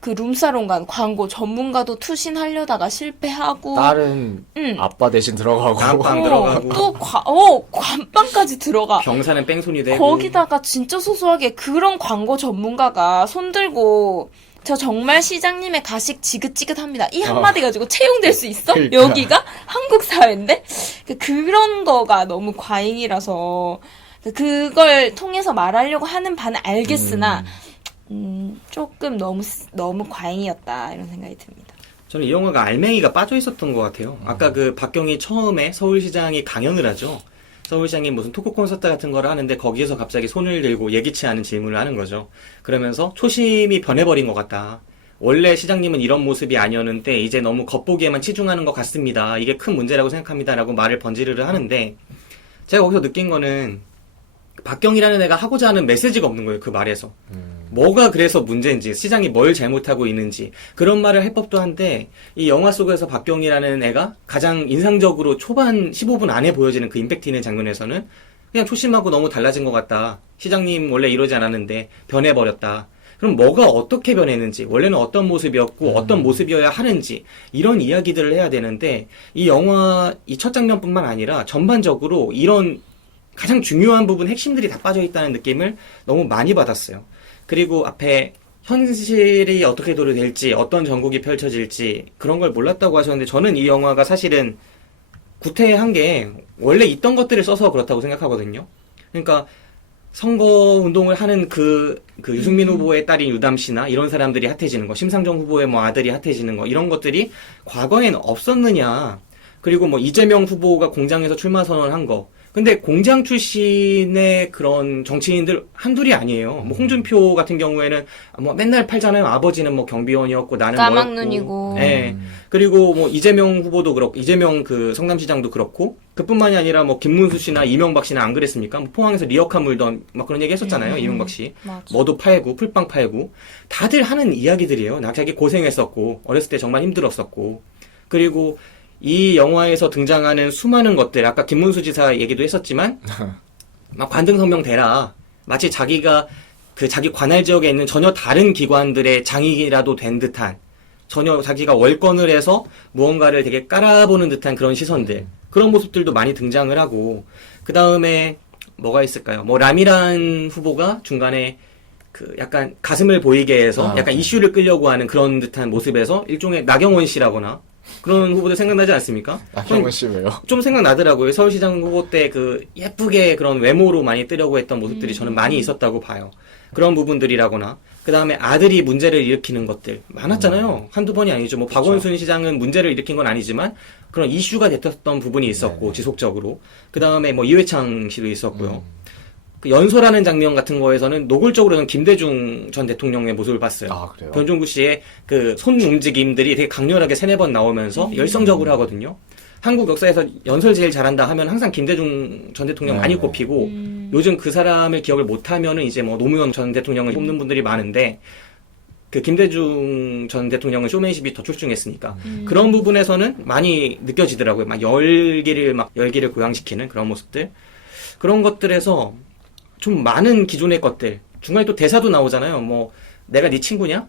룸사롱 간 광고 전문가도 투신하려다가 실패하고 다른 아빠 대신 들어가고 깜빵 들어가고 또 관빵까지 들어가. 병사는 뺑소니 되고 거기다가 진짜 소소하게 그런 광고 전문가가 손들고 저 정말 시장님의 가식 지긋지긋합니다. 이 한마디 가지고 채용될 수 있어? 그러니까. 여기가 한국 사회인데? 그런 거가 너무 과잉이라서 그걸 통해서 말하려고 하는 바는 알겠으나 조금 너무 과잉이었다 이런 생각이 듭니다. 저는 이 영화가 알맹이가 빠져 있었던 것 같아요. 아까 그 박경희 처음에 서울시장이 강연을 하죠. 서울시장이 무슨 토크 콘서트 같은 걸 하는데 거기에서 갑자기 손을 들고 예기치 않은 질문을 하는 거죠. 그러면서 초심이 변해버린 것 같다. 원래 시장님은 이런 모습이 아니었는데 이제 너무 겉보기에만 치중하는 것 같습니다. 이게 큰 문제라고 생각합니다. 라고 말을 번지르르 하는데 제가 거기서 느낀 거는 박경희라는 애가 하고자 하는 메시지가 없는 거예요. 그 말에서. 뭐가 그래서 문제인지, 시장이 뭘 잘못하고 있는지 그런 말을 할 법도 한데 이 영화 속에서 박경희라는 애가 가장 인상적으로 초반 15분 안에 보여지는 그 임팩트 있는 장면에서는 그냥 초심하고 너무 달라진 것 같다. 시장님 원래 이러지 않았는데 변해버렸다. 그럼 뭐가 어떻게 변했는지, 원래는 어떤 모습이었고 어떤 모습이어야 하는지 이런 이야기들을 해야 되는데 이 영화 이 첫 장면뿐만 아니라 전반적으로 이런 가장 중요한 부분 핵심들이 다 빠져있다는 느낌을 너무 많이 받았어요. 그리고 앞에 현실이 어떻게 도래될지 어떤 전국이 펼쳐질지 그런 걸 몰랐다고 하셨는데 저는 이 영화가 사실은 구태한 게 원래 있던 것들을 써서 그렇다고 생각하거든요. 그러니까 선거운동을 하는 그 유승민 후보의 딸인 유담 씨나 이런 사람들이 핫해지는 거, 심상정 후보의 뭐 아들이 핫해지는 거 이런 것들이 과거엔 없었느냐. 그리고 뭐 이재명 후보가 공장에서 출마 선언한 거. 근데 공장 출신의 그런 정치인들 한둘이 아니에요. 뭐 홍준표 같은 경우에는 뭐 맨날 팔잖아요. 아버지는 뭐 경비원이었고 나는 까막눈이고. 예. 그리고 뭐 이재명 후보도 그렇고 이재명 그 성남시장도 그렇고 그뿐만이 아니라 뭐 김문수 씨나 이명박 씨는 안 그랬습니까? 뭐 포항에서 리어카 물던 막 그런 얘기 했었잖아요. 이명박 씨. 맞아. 뭐도 팔고 풀빵 팔고 다들 하는 이야기들이에요. 나 자기 고생했었고 어렸을 때 정말 힘들었었고 그리고 이 영화에서 등장하는 수많은 것들, 아까 김문수 지사 얘기도 했었지만, 막 관등성명 대라. 마치 자기가 그 자기 관할 지역에 있는 전혀 다른 기관들의 장이라도 된 듯한, 전혀 자기가 월권을 해서 무언가를 되게 깔아보는 듯한 그런 시선들. 그런 모습들도 많이 등장을 하고, 그 다음에 뭐가 있을까요? 뭐 라미란 후보가 중간에 그 약간 가슴을 보이게 해서 약간 이슈를 끌려고 하는 그런 듯한 모습에서 일종의 나경원 씨라거나, 그런 후보들 생각나지 않습니까? 나경원 씨 왜요? 좀 생각나더라고요. 서울시장 후보 때 그 예쁘게 그런 외모로 많이 뜨려고 했던 모습들이 저는 많이 있었다고 봐요. 그런 부분들이라거나 그 다음에 아들이 문제를 일으키는 것들 많았잖아요. 한두 번이 아니죠. 뭐 박원순 시장은 문제를 일으킨 건 아니지만 그런 이슈가 됐었던 부분이 있었고 지속적으로 그 다음에 뭐 이회창 씨도 있었고요. 그 연설하는 장면 같은 거에서는 노골적으로는 김대중 전 대통령의 모습을 봤어요. 아, 그래요? 변종구 씨의 그 손 움직임들이 되게 강렬하게 3-4번 나오면서 열성적으로 하거든요. 한국 역사에서 연설 제일 잘한다 하면 항상 김대중 전 대통령 많이 꼽히고 요즘 그 사람을 기억을 못하면은 이제 뭐 노무현 전 대통령을 꼽는 분들이 많은데 그 김대중 전 대통령은 쇼맨십이 더 출중했으니까 그런 부분에서는 많이 느껴지더라고요. 막 열기를 고양시키는 그런 모습들 그런 것들에서 좀 많은 기존의 것들 중간에 또 대사도 나오잖아요. 뭐 내가 네 친구냐?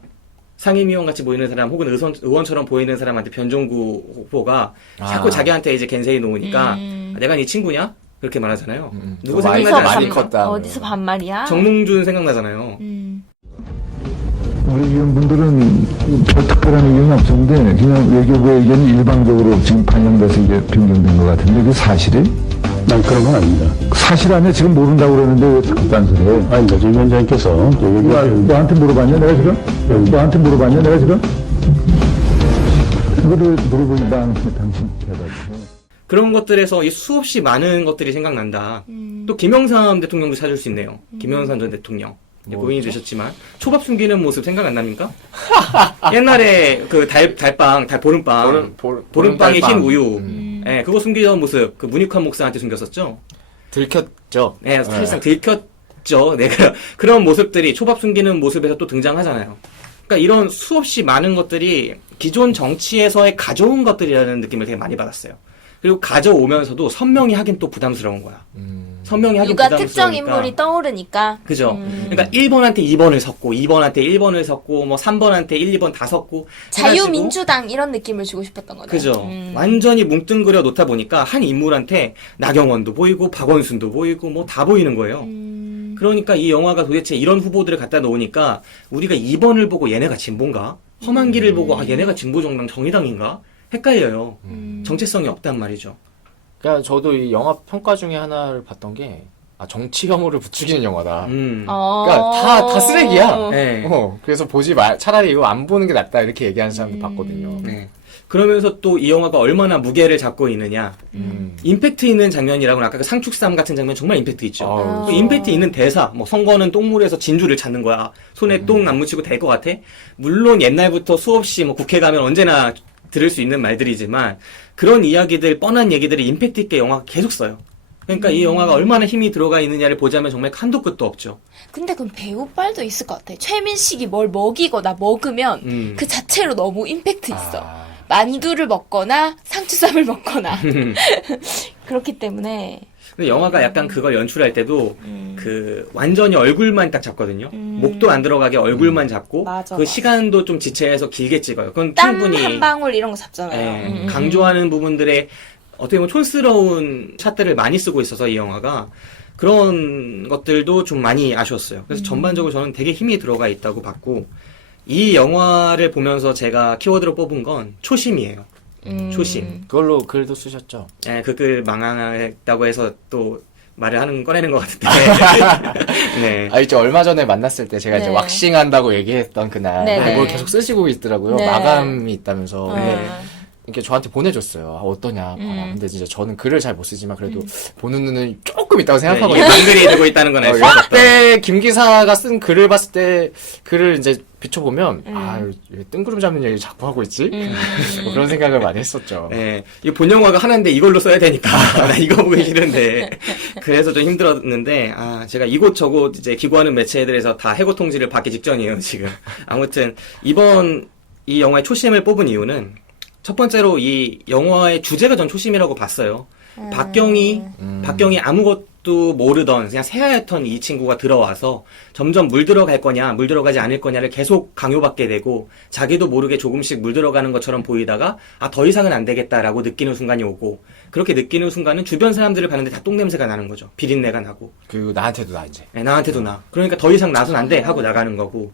상임위원 같이 보이는 사람 혹은 의원처럼 보이는 사람한테 변종구 후보가 자꾸 자기한테 이제 겐세이 놓으니까 내가 네 친구냐? 그렇게 말하잖아요. 누구 많이 생각나지 많이 않습니까? 컸다. 어디서 반말이야? 정몽준 생각나잖아요. 우리 의원분들은 별 특별한 의견이 없었는데 그냥 외교부의 의견이 일방적으로 지금 반영돼서 이게 변경된 것 같은데 그게 사실이? 난 그런 건 아닙니다. 사실 아니야 지금 모른다고 그러는데 왜 자꾸 딴소리해? 아닙니다. 지금 위원장님께서 너한테 물어봤냐 내가 지금? 너한테 물어봤냐 내가 지금? 그거를 물어보니까 당신 대답이죠. 그런 것들에서 이 수없이 많은 것들이 생각난다. 또 김영삼 대통령도 찾을 수 있네요. 김영삼 전 대통령. 고인이 되셨지만 초밥 숨기는 모습 생각 안 납니까? 옛날에 그 보름빵에 흰 우유. 예, 그거 숨기던 모습, 그 문익환 목사한테 숨겼었죠? 들켰죠? 네, 사실상 들켰죠. 네, 그런 모습들이 초밥 숨기는 모습에서 또 등장하잖아요. 그러니까 이런 수없이 많은 것들이 기존 정치에서의 가져온 것들이라는 느낌을 되게 많이 받았어요. 그리고 가져오면서도 선명히 하긴 또 부담스러운 거야. 선명히 하긴 누가 부담스러우니까. 특정 인물이 떠오르니까. 그죠. 그러니까 1번한테 2번을 섞고 2번한테 1번을 섞고 뭐 3번한테 1, 2번 다 섞고 자유민주당 이런 느낌을 주고 싶었던 거죠. 그죠. 완전히 뭉뚱그려 놓다 보니까 한 인물한테 나경원도 보이고 박원순도 보이고 뭐 다 보이는 거예요. 그러니까 이 영화가 도대체 이런 후보들을 갖다 놓으니까 우리가 2번을 보고 얘네가 진보인가? 험한기를 보고 아 얘네가 진보정당 정의당인가? 헷갈려요. 정체성이 없단 말이죠. 그러니까 저도 이 영화 평가 중에 하나를 봤던 게 정치 혐오를 부추기는 영화다. 그러니까 다 쓰레기야. 네. 그래서 차라리 이거 안 보는 게 낫다 이렇게 얘기하는 사람도 봤거든요. 네. 그러면서 또 이 영화가 얼마나 무게를 잡고 있느냐. 임팩트 있는 장면이라고는 아까 그 상축삼 같은 장면 정말 임팩트 있죠. 그 임팩트 있는 대사, 뭐 선거는 똥물에서 진주를 찾는 거야. 손에 똥 안 묻히고 될 것 같아? 물론 옛날부터 수없이 뭐 국회 가면 언제나 들을 수 있는 말들이지만 그런 이야기들, 뻔한 얘기들을 임팩트 있게 영화가 계속 써요. 그러니까 이 영화가 얼마나 힘이 들어가 있느냐를 보자면 정말 한도 끝도 없죠. 근데 그럼 배우빨도 있을 것 같아. 최민식이 뭘 먹이거나 먹으면 그 자체로 너무 임팩트 있어. 만두를 먹거나 상추쌈을 먹거나 그렇기 때문에. 근데 영화가 약간 그걸 연출할 때도 그 완전히 얼굴만 딱 잡거든요. 목도 안 들어가게 얼굴만 잡고 맞아, 그 맞아. 시간도 좀 지체해서 길게 찍어요. 그건 땀 충분히 한 방울 이런 거 잡잖아요. 강조하는 부분들에 어떻게 보면 촌스러운 샷들을 많이 쓰고 있어서 이 영화가 그런 것들도 좀 많이 아쉬웠어요. 그래서 전반적으로 저는 되게 힘이 들어가 있다고 봤고 이 영화를 보면서 제가 키워드로 뽑은 건 초심이에요. 초심. 그걸로 글도 쓰셨죠? 예, 그 글 망했다고 해서 또 말을 꺼내는 것 같은데. 네. 이제 얼마 전에 만났을 때 제가 이제 네. 왁싱 한다고 얘기했던 그날 네, 네. 그걸 계속 쓰시고 있더라고요. 네. 마감이 있다면서. 네. 이렇게 저한테 보내줬어요. 어떠냐, 봐라. 근데 진짜 저는 글을 잘 못 쓰지만 그래도 보는 눈은 조금 있다고 생각하거든요. 한글이 되고 있다는 건 알 수 있다. 그때 김 기사가 쓴 글을 봤을 때 글을 이제 비춰보면 왜 뜬구름 잡는 얘기를 자꾸 하고 있지? 뭐 그런 생각을 많이 했었죠. 네. 이 본 영화가 하나인데 이걸로 써야 되니까. 나 이거 보기 싫은데. 그래서 좀 힘들었는데, 제가 이곳저곳 이제 기고하는 매체들에서 다 해고 통지를 받기 직전이에요, 지금. 아무튼, 이번 이 영화의 초심을 뽑은 이유는 첫 번째로 이 영화의 주제가 전 초심이라고 봤어요. 박경이 아무것도 모르던 그냥 새하얗던 이 친구가 들어와서 점점 물들어갈 거냐 물들어가지 않을 거냐를 계속 강요받게 되고 자기도 모르게 조금씩 물들어가는 것처럼 보이다가 더 이상은 안 되겠다라고 느끼는 순간이 오고 그렇게 느끼는 순간은 주변 사람들을 봤는데 다 똥냄새가 나는 거죠. 비린내가 나고. 그리고 나한테도 나 이제. 네, 나한테도 나. 그러니까 더 이상 나선 안 돼 하고 나가는 거고.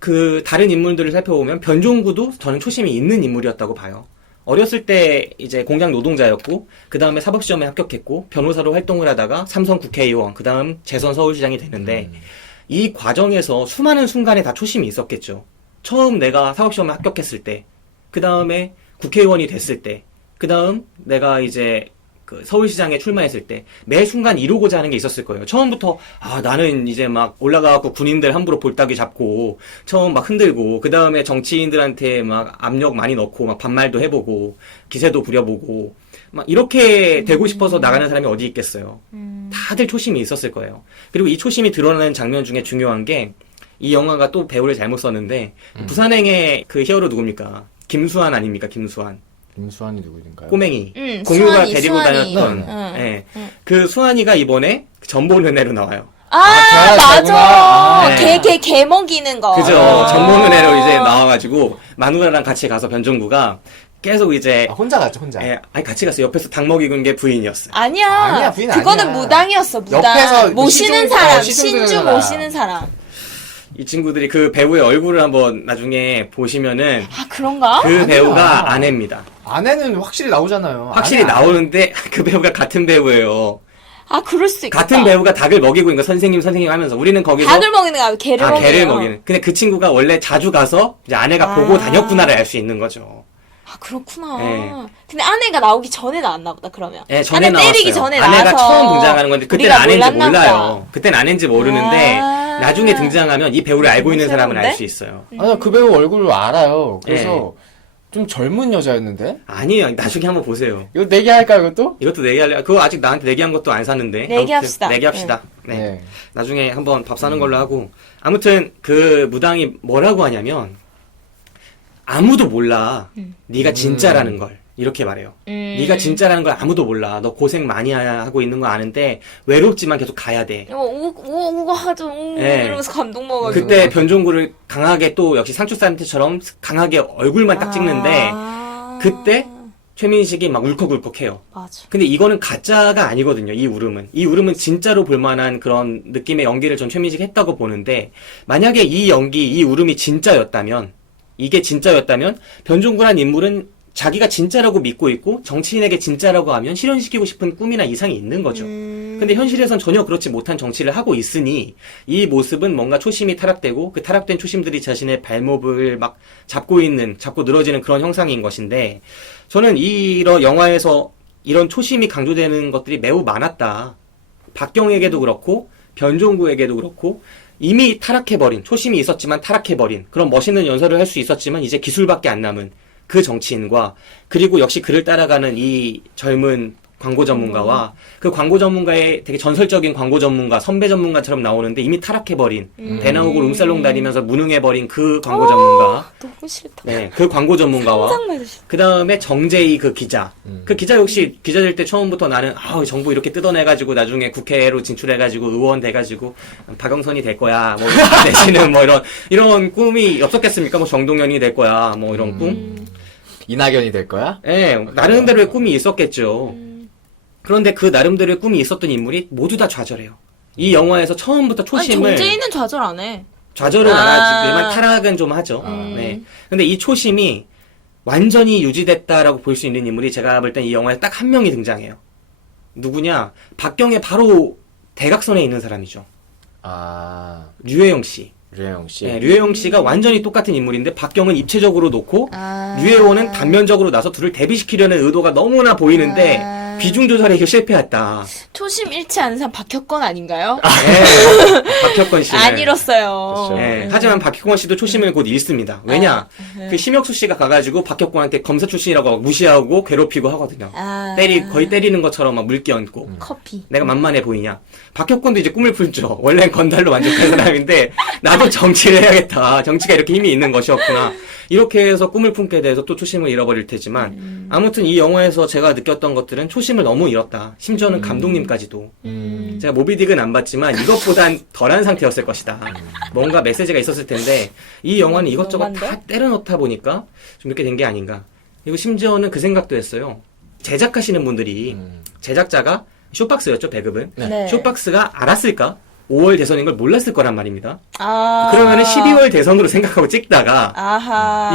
그 다른 인물들을 살펴보면 변종구도 저는 초심이 있는 인물이었다고 봐요. 어렸을 때 이제 공장 노동자였고 그 다음에 사법시험에 합격했고 변호사로 활동을 하다가 삼선 국회의원 그 다음 재선 서울시장이 되는데 이 과정에서 수많은 순간에 다 초심이 있었겠죠. 처음 내가 사법시험에 합격했을 때 그 다음에 국회의원이 됐을 때 그 다음 내가 이제 그 서울시장에 출마했을 때 매 순간 이루고자 하는 게 있었을 거예요. 처음부터 나는 이제 막 올라가갖고 군인들 함부로 볼따귀 잡고 처음 막 흔들고 그 다음에 정치인들한테 막 압력 많이 넣고 막 반말도 해보고 기세도 부려보고 막 이렇게 되고 싶어서 나가는 사람이 어디 있겠어요. 다들 초심이 있었을 거예요. 그리고 이 초심이 드러나는 장면 중에 중요한 게 이 영화가 또 배우를 잘못 썼는데 부산행의 그 히어로 누굽니까? 김수환 아닙니까? 김수환. 김수환이 누구인가요? 꼬맹이. 공유가 수환이, 데리고 수환이. 다녔던. 예. 그 수환이가 이번에 전본 은혜로 나와요. 맞아. 네. 개 먹이는 거. 그죠. 전본 은혜로 이제 나와가지고 마누라랑 같이 가서 변종구가 계속 이제 혼자 갔죠, 혼자. 아니 같이 갔어. 옆에서 닭 먹이고 있는 게 부인이었어요. 아니야. 부인 그거는 아니야. 무당이었어. 무당. 옆에서 모시는 시중- 사람. 시중 신주 들으잖아. 모시는 사람. 이 친구들이 그 배우의 얼굴을 한번 나중에 보시면은 그런가? 그 배우가 아내입니다. 아내는 확실히 나오잖아요. 확실히 아내. 나오는데 그 배우가 같은 배우예요. 그럴 수 있겠다. 같은 배우가 닭을 먹이고 있는 거 선생님 하면서 우리는 거기서 닭을 먹이는 거 아니고 개를 먹이는 개를 거. 먹이는. 근데 그 친구가 원래 자주 가서 이제 아내가 보고 다녔구나를 알 수 있는 거죠. 그렇구나. 네. 근데 아내가 나오기 전에 나왔나 보다, 그러면. 네, 전에 아내 나왔어요. 때리기 전에 아내가 나와서 처음 등장하는 건데 그때는 우리가 아내인지 몰랐나 몰라요. 보다. 그때는 아내인지 모르는데 나중에 등장하면 이 배우를 알고 있는 사람은 새로운데? 알 수 있어요. 아니야, 그 배우 얼굴을 알아요. 그래서 좀 젊은 여자였는데? 아니에요. 나중에 한번 보세요. 이거 내기할까요, 이것도? 이것도 내기할래요? 그거 아직 나한테 내기한 것도 안 샀는데. 내기합시다. 아무튼 내기합시다. 네. 네. 나중에 한번 밥 사는 걸로 하고. 아무튼 그 무당이 뭐라고 하냐면 아무도 몰라. 네가 진짜라는 걸. 이렇게 말해요. 네가 진짜라는 걸 아무도 몰라. 너 고생 많이 하고 있는 거 아는데 외롭지만 계속 가야 돼. 우가 하죠. 네. 이러면서 감동 먹어가지고. 그때 변종구를 강하게 또 역시 상추사람들처럼 강하게 얼굴만 딱 찍는데 그때 최민식이 막 울컥울컥해요. 맞아. 근데 이거는 가짜가 아니거든요. 이 울음은. 이 울음은 진짜로 볼만한 그런 느낌의 연기를 전 최민식이 했다고 보는데 만약에 이 연기, 이 울음이 진짜였다면 이게 진짜였다면 변종구란 인물은 자기가 진짜라고 믿고 있고 정치인에게 진짜라고 하면 실현시키고 싶은 꿈이나 이상이 있는 거죠. 근데 현실에선 전혀 그렇지 못한 정치를 하고 있으니 이 모습은 뭔가 초심이 타락되고 그 타락된 초심들이 자신의 발목을 막 잡고 늘어지는 그런 형상인 것인데 저는 이런 영화에서 이런 초심이 강조되는 것들이 매우 많았다. 박경에게도 그렇고 변종구에게도 그렇고 이미 타락해버린 초심이 있었지만 타락해버린 그런 멋있는 연설을 할 수 있었지만 이제 기술밖에 안 남은 그 정치인과 그리고 역시 그를 따라가는 이 젊은 광고 전문가와 그 광고 전문가의 되게 전설적인 광고 전문가, 선배 전문가처럼 나오는데 이미 타락해버린 대나무고 룸살롱 다니면서 무능해버린 그 광고 전문가. 너무 싫다. 네, 그 광고 전문가와 상상만 해도 싫다. 그 다음에 정재희 그 기자. 그 기자 역시 기자 될 때 처음부터 나는 정부 이렇게 뜯어내가지고 나중에 국회로 진출해가지고 의원 돼가지고 박영선이 될 거야. 뭐 내지는 뭐 이런 꿈이 없었겠습니까? 뭐 정동현이 될 거야. 뭐 이런 꿈. 이낙연이 될 거야? 예, 나름대로의 꿈이 있었겠죠. 그런데 그 나름대로의 꿈이 있었던 인물이 모두 다 좌절해요. 이 영화에서 처음부터 초심을 아니, 정재인은 좌절 안 해. 좌절은 안 하지만 타락은 좀 하죠. 네. 근데 이 초심이 완전히 유지됐다라고 볼 수 있는 인물이 제가 볼 땐 이 영화에 딱 한 명이 등장해요. 누구냐? 박경의 바로 대각선에 있는 사람이죠. 류혜영 씨. 류혜영 씨. 네, 류혜영 씨가 완전히 똑같은 인물인데 박경은 입체적으로 놓고 류혜원은 단면적으로 나서 둘을 대비시키려는 의도가 너무나 보이는데 비중 조절에 이게 실패했다. 초심 잃지 않은 사람 박혁건 아닌가요? 네, 박혁건 씨. 안 잃었어요. 네, 하지만 박혁건 씨도 초심을 곧 잃습니다. 왜냐? 그 심혁수 씨가 가가지고 박혁건한테 검사 출신이라고 무시하고 괴롭히고 하거든요. 거의 때리는 것처럼 막 물기 얹고. 커피. 내가 만만해 보이냐? 박혁건도 이제 꿈을 풀죠. 원래는 건달로 만족한 사람인데 나도 정치를 해야겠다. 정치가 이렇게 힘이 있는 것이었구나. 이렇게 해서 꿈을 품게 돼서 또 초심을 잃어버릴 테지만 아무튼 이 영화에서 제가 느꼈던 것들은 초심을 너무 잃었다. 심지어는 감독님까지도. 제가 모비딕은 안 봤지만 이것보단 덜한 상태였을 것이다. 뭔가 메시지가 있었을 텐데 이 영화는 이것저것 다 때려 넣다 보니까 좀 이렇게 된 게 아닌가. 그리고 심지어는 그 생각도 했어요. 제작하시는 분들이 제작자가 쇼박스였죠, 배급은. 네. 쇼박스가 알았을까? 5월 대선인 걸 몰랐을 거란 말입니다. 아. 그러면은 12월 대선으로 생각하고 찍다가 아하.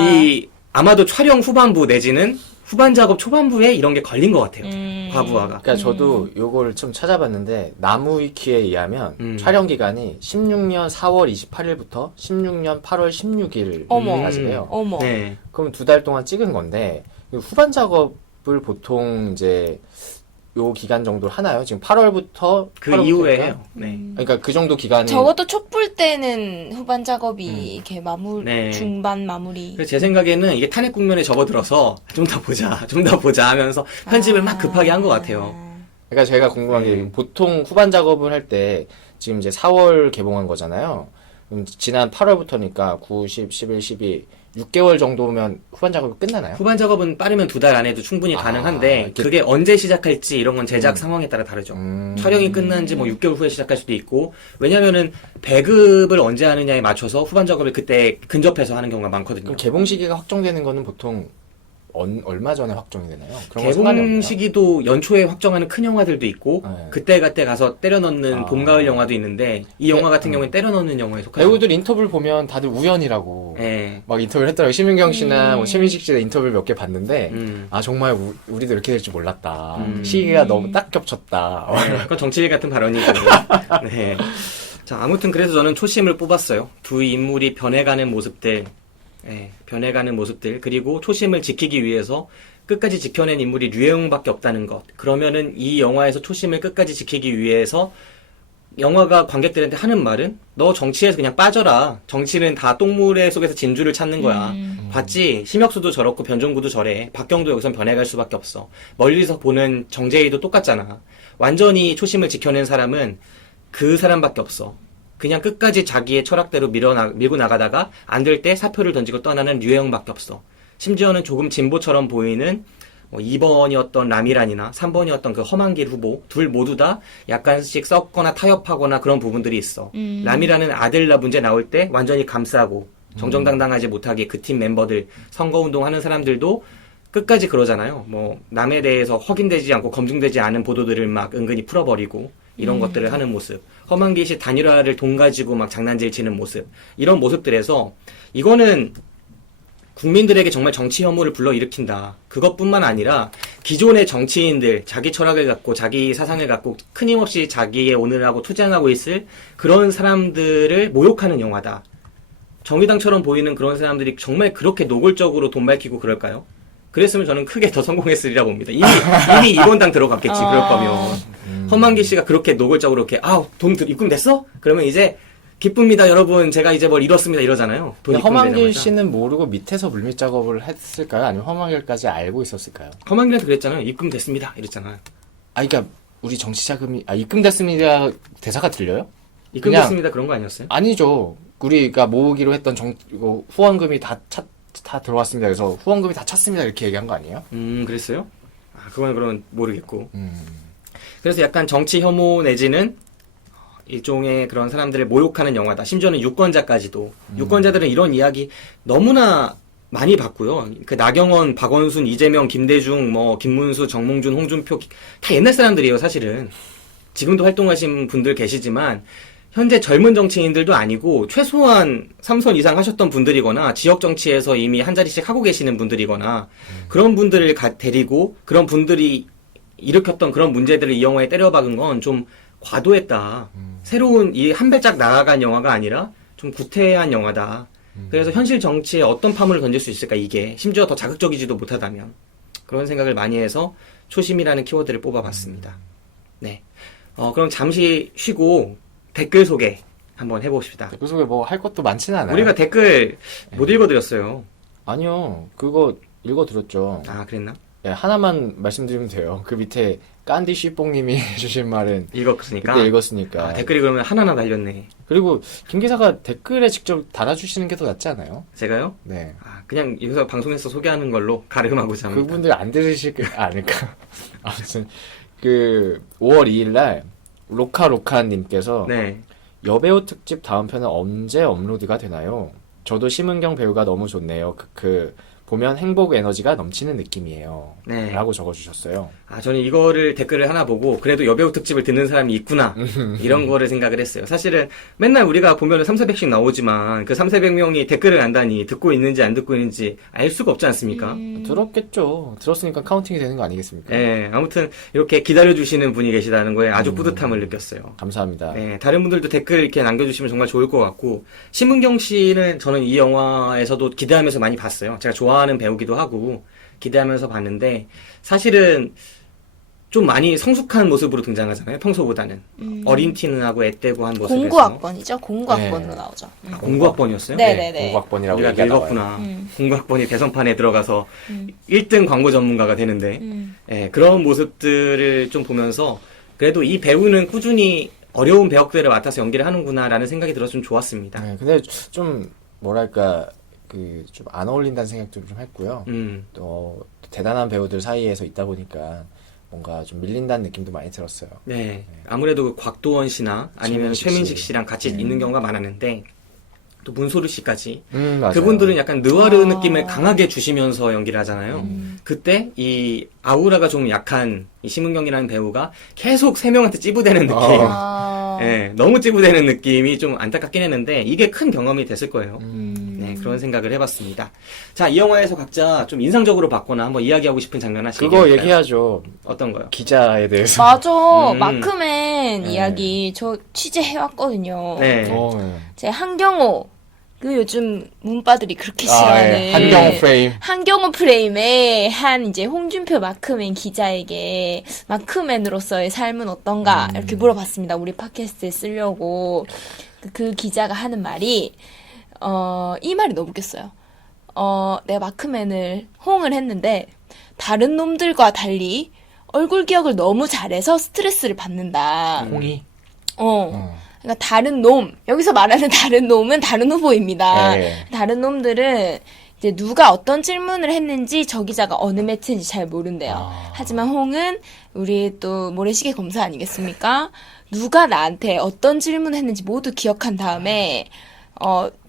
아마도 촬영 후반부 내지는 후반 작업 초반부에 이런 게 걸린 것 같아요. 과부하가. 그러니까 저도 요걸 좀 찾아봤는데 나무위키에 의하면 촬영 기간이 16년 4월 28일부터 16년 8월 16일까지래요. 어머. 네. 그럼 2달 동안 찍은 건데 후반 작업을 보통 이제 요 기간 정도 하나요? 지금 8월부터 그 이후에 해요. 네. 그러니까 그 정도 기간이 적어도 촛불 때는 후반 작업이 이렇게 네. 중반 마무리. 그래서 제 생각에는 이게 탄핵 국면에 접어들어서 좀 더 보자 하면서 편집을 막 급하게 한 것 같아요. 그러니까 제가 궁금한 게 보통 후반 작업을 할 때 지금 이제 4월 개봉한 거잖아요. 그럼 지난 8월부터니까 9, 10, 11, 12 6개월 정도면 후반 작업이 끝나나요? 후반 작업은 빠르면 2달 안에도 충분히 가능한데 그게 언제 시작할지 이런 건 제작 상황에 따라 다르죠. 촬영이 끝난 지 뭐 6개월 후에 시작할 수도 있고 왜냐면은 배급을 언제 하느냐에 맞춰서 후반 작업을 그때 근접해서 하는 경우가 많거든요. 그럼 개봉 시기가 확정되는 거는 보통 얼마 전에 확정이 되나요? 그런 건 상관이 개봉 없나요? 시기도 연초에 확정하는 큰 영화들도 있고 네. 그때 가서 때려 넣는 봄, 가을 영화도 있는데 이 영화 같은 경우는 때려 넣는 영화에 속하죠. 배우들 인터뷰를 보면 다들 우연이라고 네. 막 인터뷰를 했더라고요. 심윤경 씨나 뭐 최민식 씨의 인터뷰를 몇 개 봤는데 음. 정말 우리도 이렇게 될 줄 몰랐다. 시기가 너무 딱 겹쳤다. 그건 정치일 같은 발언이고. 네. 자, 아무튼 그래서 저는 초심을 뽑았어요. 두 인물이 변해가는 모습들, 변해가는 모습들, 그리고 초심을 지키기 위해서 끝까지 지켜낸 인물이 류혜웅밖에 없다는 것. 그러면은 이 영화에서 초심을 끝까지 지키기 위해서 영화가 관객들한테 하는 말은 너 정치에서 그냥 빠져라. 정치는 다 똥물에 속에서 진주를 찾는 거야. 봤지? 심혁수도 저렇고 변종구도 저래. 박경도 여기선 변해갈 수밖에 없어. 멀리서 보는 정재희도 똑같잖아. 완전히 초심을 지켜낸 사람은 그 사람밖에 없어. 그냥 끝까지 자기의 철학대로 밀고 나가다가 안 될 때 사표를 던지고 떠나는 류혜영밖에 없어. 심지어는 조금 진보처럼 보이는 2번이었던 라미란이나 3번이었던 그 허만길 후보 둘 모두 다 약간씩 썩거나 타협하거나 그런 부분들이 있어. 라미란은 아들라 문제 나올 때 완전히 감싸고 정정당당하지 못하게 그 팀 멤버들 선거운동하는 사람들도 끝까지 그러잖아요. 뭐 남에 대해서 확인되지 않고 검증되지 않은 보도들을 막 은근히 풀어버리고 이런 것들을 하는 모습. 허만길 씨 단일화를 돈 가지고 막 장난질 치는 모습. 이런 모습들에서 이거는 국민들에게 정말 정치 혐오를 불러일으킨다. 그것뿐만 아니라 기존의 정치인들, 자기 철학을 갖고 자기 사상을 갖고 끊임없이 자기의 오늘하고 투쟁하고 있을 그런 사람들을 모욕하는 영화다. 정의당처럼 보이는 그런 사람들이 정말 그렇게 노골적으로 돈 밝히고 그럴까요? 그랬으면 저는 크게 더 성공했으리라 봅니다. 이미 이번당 들어갔겠지, 그럴 거면. 허만기 씨가 그렇게 노골적으로 이렇게, 돈 입금됐어? 그러면 이제, 기쁩니다, 여러분. 제가 이제 뭘 이뤘습니다. 이러잖아요. 돈 허만길 입금되자마자. 씨는 모르고 밑에서 물밑 작업을 했을까요? 아니면 허만길까지 알고 있었을까요? 허만기한테 그랬잖아요. 입금됐습니다. 이랬잖아요. 그러니까 우리 정치 자금이 입금됐습니다 대사가 들려요? 입금됐습니다. 그런 거 아니었어요? 아니죠. 우리가 모으기로 했던 후원금이 다 들어왔습니다. 그래서 후원금이 다 찼습니다. 이렇게 얘기한 거 아니에요? 그랬어요? 그건 그러면 모르겠고. 그래서 약간 정치 혐오 내지는 일종의 그런 사람들을 모욕하는 영화다. 심지어는 유권자까지도. 유권자들은 이런 이야기 너무나 많이 봤고요. 그 나경원, 박원순, 이재명, 김대중, 김문수, 정몽준, 홍준표 다 옛날 사람들이에요, 사실은. 지금도 활동하신 분들 계시지만 현재 젊은 정치인들도 아니고 최소한 3선 이상 하셨던 분들이거나 지역 정치에서 이미 한 자리씩 하고 계시는 분들이거나 그런 분들을 데리고 그런 분들이 일으켰던 그런 문제들을 이 영화에 때려박은 건 좀 과도했다. 새로운 이 한 발짝 나아간 영화가 아니라 좀 구태한 영화다. 그래서 현실 정치에 어떤 파문을 던질 수 있을까 이게 심지어 더 자극적이지도 못하다면 그런 생각을 많이 해서 초심이라는 키워드를 뽑아봤습니다. 네. 그럼 잠시 쉬고 댓글 소개 한번 해봅시다. 댓글 소개 뭐 할 것도 많지는 않아요. 우리가 댓글 못 읽어드렸어요. 아니요. 그거 읽어드렸죠. 그랬나? 네, 하나만 말씀드리면 돼요. 그 밑에 깐디 쉬뽕님이 해주신 말은 읽었으니까. 그때 읽었으니까. 댓글이 그러면 하나나 달렸네. 그리고 김 기사가 댓글에 직접 달아주시는 게 더 낫지 않아요? 제가요? 네. 그냥 여기서 방송에서 소개하는 걸로 가름하고자 합니다. 그분들 안 들으실 않을까? 아무튼 5월 2일날 로카로카님께서 네. 여배우 특집 다음 편은 언제 업로드가 되나요? 저도 심은경 배우가 너무 좋네요. 보면 행복 에너지가 넘치는 느낌이에요. 네. 라고 적어주셨어요. 저는 이거를 댓글을 하나 보고 그래도 여배우 특집을 듣는 사람이 있구나 이런 거를 생각을 했어요. 사실은 맨날 우리가 보면은 3,400씩 나오지만 그 3,400명이 댓글을 안다니 듣고 있는지 안 듣고 있는지 알 수가 없지 않습니까? 들었겠죠. 들었으니까 카운팅이 되는 거 아니겠습니까? 네, 아무튼 이렇게 기다려주시는 분이 계시다는 거에 아주 뿌듯함을 느꼈어요. 감사합니다. 네, 다른 분들도 댓글 이렇게 남겨주시면 정말 좋을 것 같고 심은경 씨는 저는 이 영화에서도 기대하면서 많이 봤어요. 제가 좋아하는 배우기도 하고 기대하면서 봤는데 사실은 좀 많이 성숙한 모습으로 등장하잖아요. 평소보다는 어린 티는 하고 앳되고 한 모습에서 공구학번이죠. 공구학번으로 네. 나오죠. 공구학번이었어요? 네네네. 공학번이라고 우리가 얘기하다가 늙었구나. 공구학번이 대선판에 들어가서 1등 광고 전문가가 되는데 그런 모습들을 좀 보면서 그래도 이 배우는 꾸준히 어려운 배역들을 맡아서 연기를 하는구나라는 생각이 들어서 좀 좋았습니다. 네, 근데 좀 뭐랄까 좀 안 어울린다는 생각도 좀 했고요. 또 대단한 배우들 사이에서 있다 보니까 뭔가 좀 밀린다는 느낌도 많이 들었어요. 네, 아무래도 곽도원 씨나 아니면 최민식 최민식 씨. 씨랑 같이 있는 경우가 많았는데 또 문소루 씨까지 맞아요. 그분들은 약간 느와르 느낌을 강하게 주시면서 연기를 하잖아요. 그때 이 아우라가 좀 약한 이 심은경이라는 배우가 계속 세 명한테 찌부대는 느낌. 네, 너무 찌부대는 느낌이 좀 안타깝긴 했는데 이게 큰 경험이 됐을 거예요. 네, 그런 생각을 해봤습니다. 자, 이 영화에서 각자 좀 인상적으로 봤거나 한번 이야기하고 싶은 장면 하나씩 그거 얘기해볼까요? 얘기하죠. 어떤 거요? 기자에 대해서. 맞아. 음. 마크맨 네. 이야기 저 네. 취재해왔거든요. 네. 제 한경호 그 요즘 문빠들이 그렇게 예. 싫어하는 한경호 프레임. 한경호 프레임의 한 이제 홍준표 마크맨 기자에게 마크맨으로서의 삶은 어떤가 이렇게 물어봤습니다. 우리 팟캐스트에 쓰려고 그 기자가 하는 말이 이 말이 너무 웃겼어요. 내가 마크맨을 호응을 했는데 다른 놈들과 달리 얼굴 기억을 너무 잘해서 스트레스를 받는다. 홍이. 그러니까 다른 놈, 여기서 말하는 다른 놈은 다른 후보입니다. 네. 다른 놈들은 이제 누가 어떤 질문을 했는지 저 기자가 어느 매체인지 잘 모른대요. 아. 하지만 홍은 우리 또 모래시계 검사 아니겠습니까? 누가 나한테 어떤 질문을 했는지 모두 기억한 다음에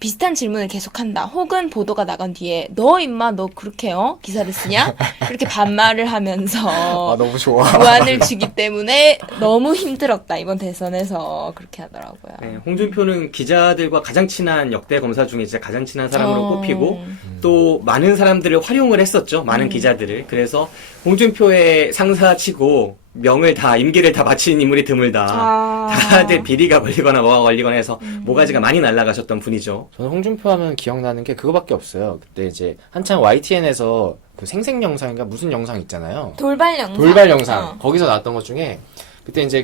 비슷한 질문을 계속한다. 혹은 보도가 나간 뒤에 너 임마 너 그렇게 기사를 쓰냐? 이렇게 반말을 하면서 아, 너무 좋아. 무안을 주기 때문에 너무 힘들었다. 이번 대선에서 그렇게 하더라고요. 네, 홍준표는 기자들과 가장 친한 역대 검사 중에 진짜 가장 친한 사람으로 꼽히고 또 많은 사람들을 활용을 했었죠. 많은 기자들을. 그래서 홍준표의 상사치고 명을 다 임기를 다 마친 인물이 드물다. 다들 비리가 걸리거나 뭐가 걸리거나 해서 모가지가 많이 날아가셨던 분이죠. 저는 홍준표 하면 기억나는 게 그거밖에 없어요. 그때 이제 한창 YTN에서 그 생생 영상인가 무슨 영상 있잖아요. 돌발 영상. 돌발 영상. 거기서 나왔던 것 중에 그때 이제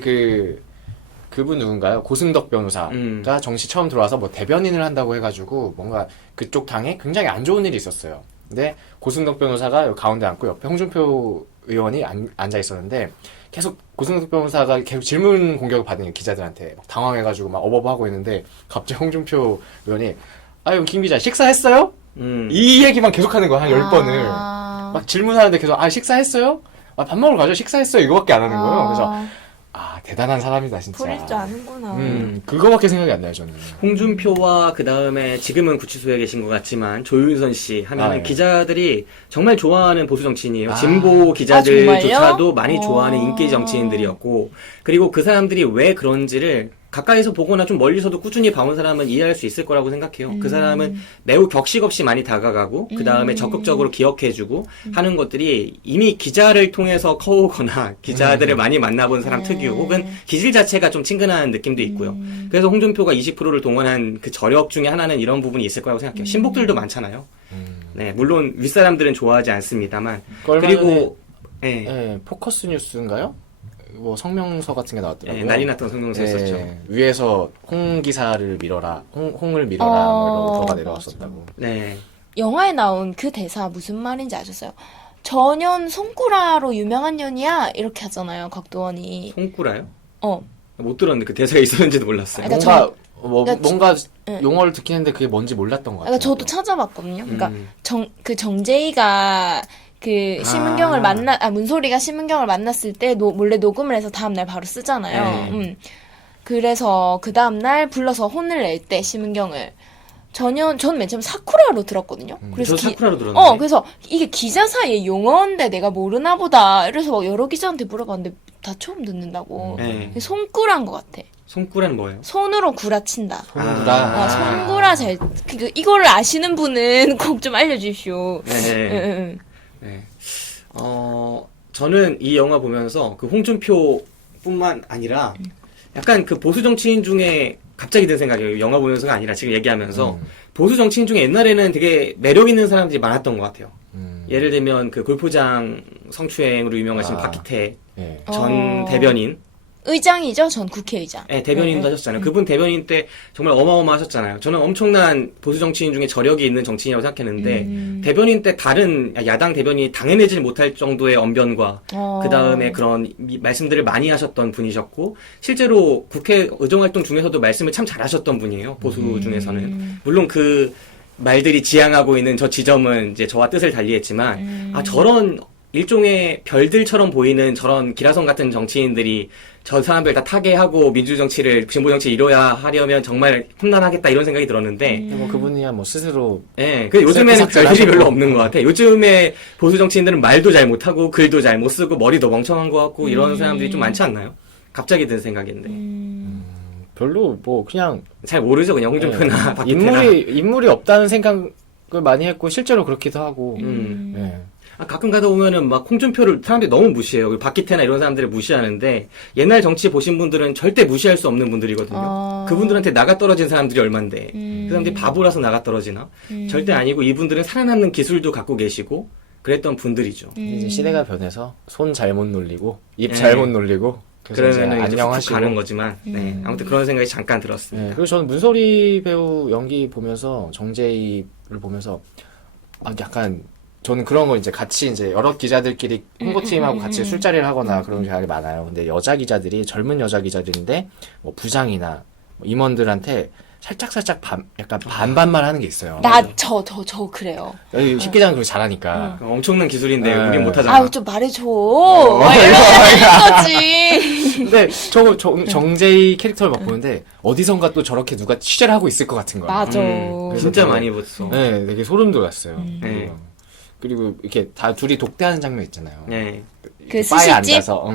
그분 누군가요? 고승덕 변호사가 정치 처음 들어와서 뭐 대변인을 한다고 해가지고 뭔가 그쪽 당에 굉장히 안 좋은 일이 있었어요. 근데 고승덕 변호사가 여기 가운데 앉고 옆에 홍준표 의원이 앉아 있었는데 계속 고승덕 변호사가 계속 질문 공격을 받는 기자들한테 막 당황해가지고 막 어버버하고 있는데 갑자기 홍준표 의원이 아유 김 기자 식사했어요? 이 얘기만 계속하는 거야 한 10번을 막 질문하는데 계속 식사했어요? 밥 먹으러 가죠 식사했어요 이거밖에 안 하는 거예요. 그래서 대단한 사람이다 진짜. 부릴 줄 아는구나. 그거밖에 생각이 안 나요 저는. 홍준표와 그 다음에 지금은 구치소에 계신 것 같지만 조윤선 씨 하면은 네. 기자들이 정말 좋아하는 보수 정치인이에요. 진보 기자들조차도 많이 좋아하는 인기 정치인들이었고 그리고 그 사람들이 왜 그런지를 가까이서 보거나 좀 멀리서도 꾸준히 봐온 사람은 이해할 수 있을 거라고 생각해요. 그 사람은 매우 격식 없이 많이 다가가고 그 다음에 적극적으로 기억해주고 하는 것들이 이미 기자를 통해서 커오거나 기자들을 많이 만나본 사람 특유 혹은 기질 자체가 좀 친근한 느낌도 있고요. 그래서 홍준표가 20%를 동원한 그 저력 중에 하나는 이런 부분이 있을 거라고 생각해요. 신복들도 많잖아요. 네, 물론 윗사람들은 좋아하지 않습니다만 그리고 포커스 뉴스인가요? 뭐 성명서 같은 게 나왔더라고요. 난리 났던 성명서였었죠. 위에서 홍 기사를 밀어라, 홍을 밀어라, 뭐 이런 거가 내려왔었다고. 네. 영화에 나온 그 대사 무슨 말인지 아셨어요? 전현 송구라로 유명한 년이야 이렇게 하잖아요. 곽도원이. 송구라요? 어. 못 들었는데 그 대사가 있었는지도 몰랐어요. 그러니까 뭔가 용어를 듣긴 했는데 그게 뭔지 몰랐던 것 같아요. 그러니까 저도 찾아봤거든요. 그러니까 정재희가 그 심은경을 문소리가 심은경을 만났을 때 몰래 녹음을 해서 다음날 바로 쓰잖아요. 그래서 그 다음날 불러서 혼을 낼 때 심은경을 저는 맨 처음 사쿠라로 들었거든요. 그래서 저 사쿠라로 들었는데. 그래서 이게 기자 사이의 용어인데 내가 모르나 보다. 이래서 막 여러 기자한테 물어봤는데 다 처음 듣는다고. 손꾸란 것 같아. 손꾸라는 뭐예요? 손으로 구라친다. 손구라. 손구라 이거를 아시는 분은 꼭 좀 알려주십시오. 네. 저는 이 영화 보면서 그 홍준표뿐만 아니라 약간 그 보수 정치인 중에 갑자기 든 생각이에요. 영화 보면서가 아니라 지금 얘기하면서 보수 정치인 중에 옛날에는 되게 매력 있는 사람들이 많았던 것 같아요. 예를 들면 그 골프장 성추행으로 유명하신 박기태 전 대변인. 의장이죠? 전 국회의장. 네, 대변인도 하셨잖아요. 그분 대변인 때 정말 어마어마하셨잖아요. 저는 엄청난 보수 정치인 중에 저력이 있는 정치인이라고 생각했는데 대변인 때 다른 야당 대변인이 당해내지 못할 정도의 언변과 그 다음에 그런 말씀들을 많이 하셨던 분이셨고 실제로 국회 의정활동 중에서도 말씀을 참 잘하셨던 분이에요. 보수 중에서는. 물론 그 말들이 지향하고 있는 저 지점은 이제 저와 뜻을 달리했지만 저런 일종의 별들처럼 보이는 저런 기라성 같은 정치인들이 저 사람들 다 타개하고 민주정치를 진보정치 이뤄야 하려면 정말 험난하겠다 이런 생각이 들었는데 뭐 그분이야 뭐 스스로 요즘에는 별들이 별로 없는 것 같아. 요즘에 보수 정치인들은 말도 잘 못하고 글도 잘 못 쓰고 머리도 멍청한 것 같고 이런 사람들이 좀 많지 않나요? 갑자기 든 생각인데 별로 뭐 그냥 잘 모르죠 그냥 홍준표나 박기태나 인물이 없다는 생각을 많이 했고 실제로 그렇기도 하고 가끔 가다 보면은 막 홍준표를 사람들이 너무 무시해요. 박기태나 이런 사람들을 무시하는데 옛날 정치 보신 분들은 절대 무시할 수 없는 분들이거든요. 그분들한테 나가 떨어진 사람들이 얼만데 그 사람들이 바보라서 나가 떨어지나? 절대 아니고 이분들은 살아남는 기술도 갖고 계시고 그랬던 분들이죠. 이제 시대가 변해서 손 잘못 놀리고 입 잘못 놀리고 그러면 안녕하시고 가는 거지만 아무튼 그런 생각이 잠깐 들었습니다. 그리고 저는 문소리 배우 연기 보면서 정재희를 보면서 약간 저는 그런 거 이제 같이 이제 여러 기자들끼리 홍보팀하고 같이 술자리를 하거나 그런 경향이 많아요. 근데 여자 기자들이 젊은 여자 기자들인데 뭐 부장이나 임원들한테 살짝 약간 반반만 하는 게 있어요. 저 그래요. 여기 식기장 그거 잘하니까. 엄청난 기술인데 네. 우린 못하잖아. 아유, 좀 말해줘. 막 이러는 거지. 근데 정재희 캐릭터를 막 보는데 어디선가 또 저렇게 누가 취재를 하고 있을 것 같은 거야. 맞아. 진짜 되게- 많이 봤어. 네, 되게 소름 돋았어요. 네. 그리고 이렇게 다 둘이 독대하는 장면 있잖아요. 네. 그 이렇게 바에 스시집? 앉아서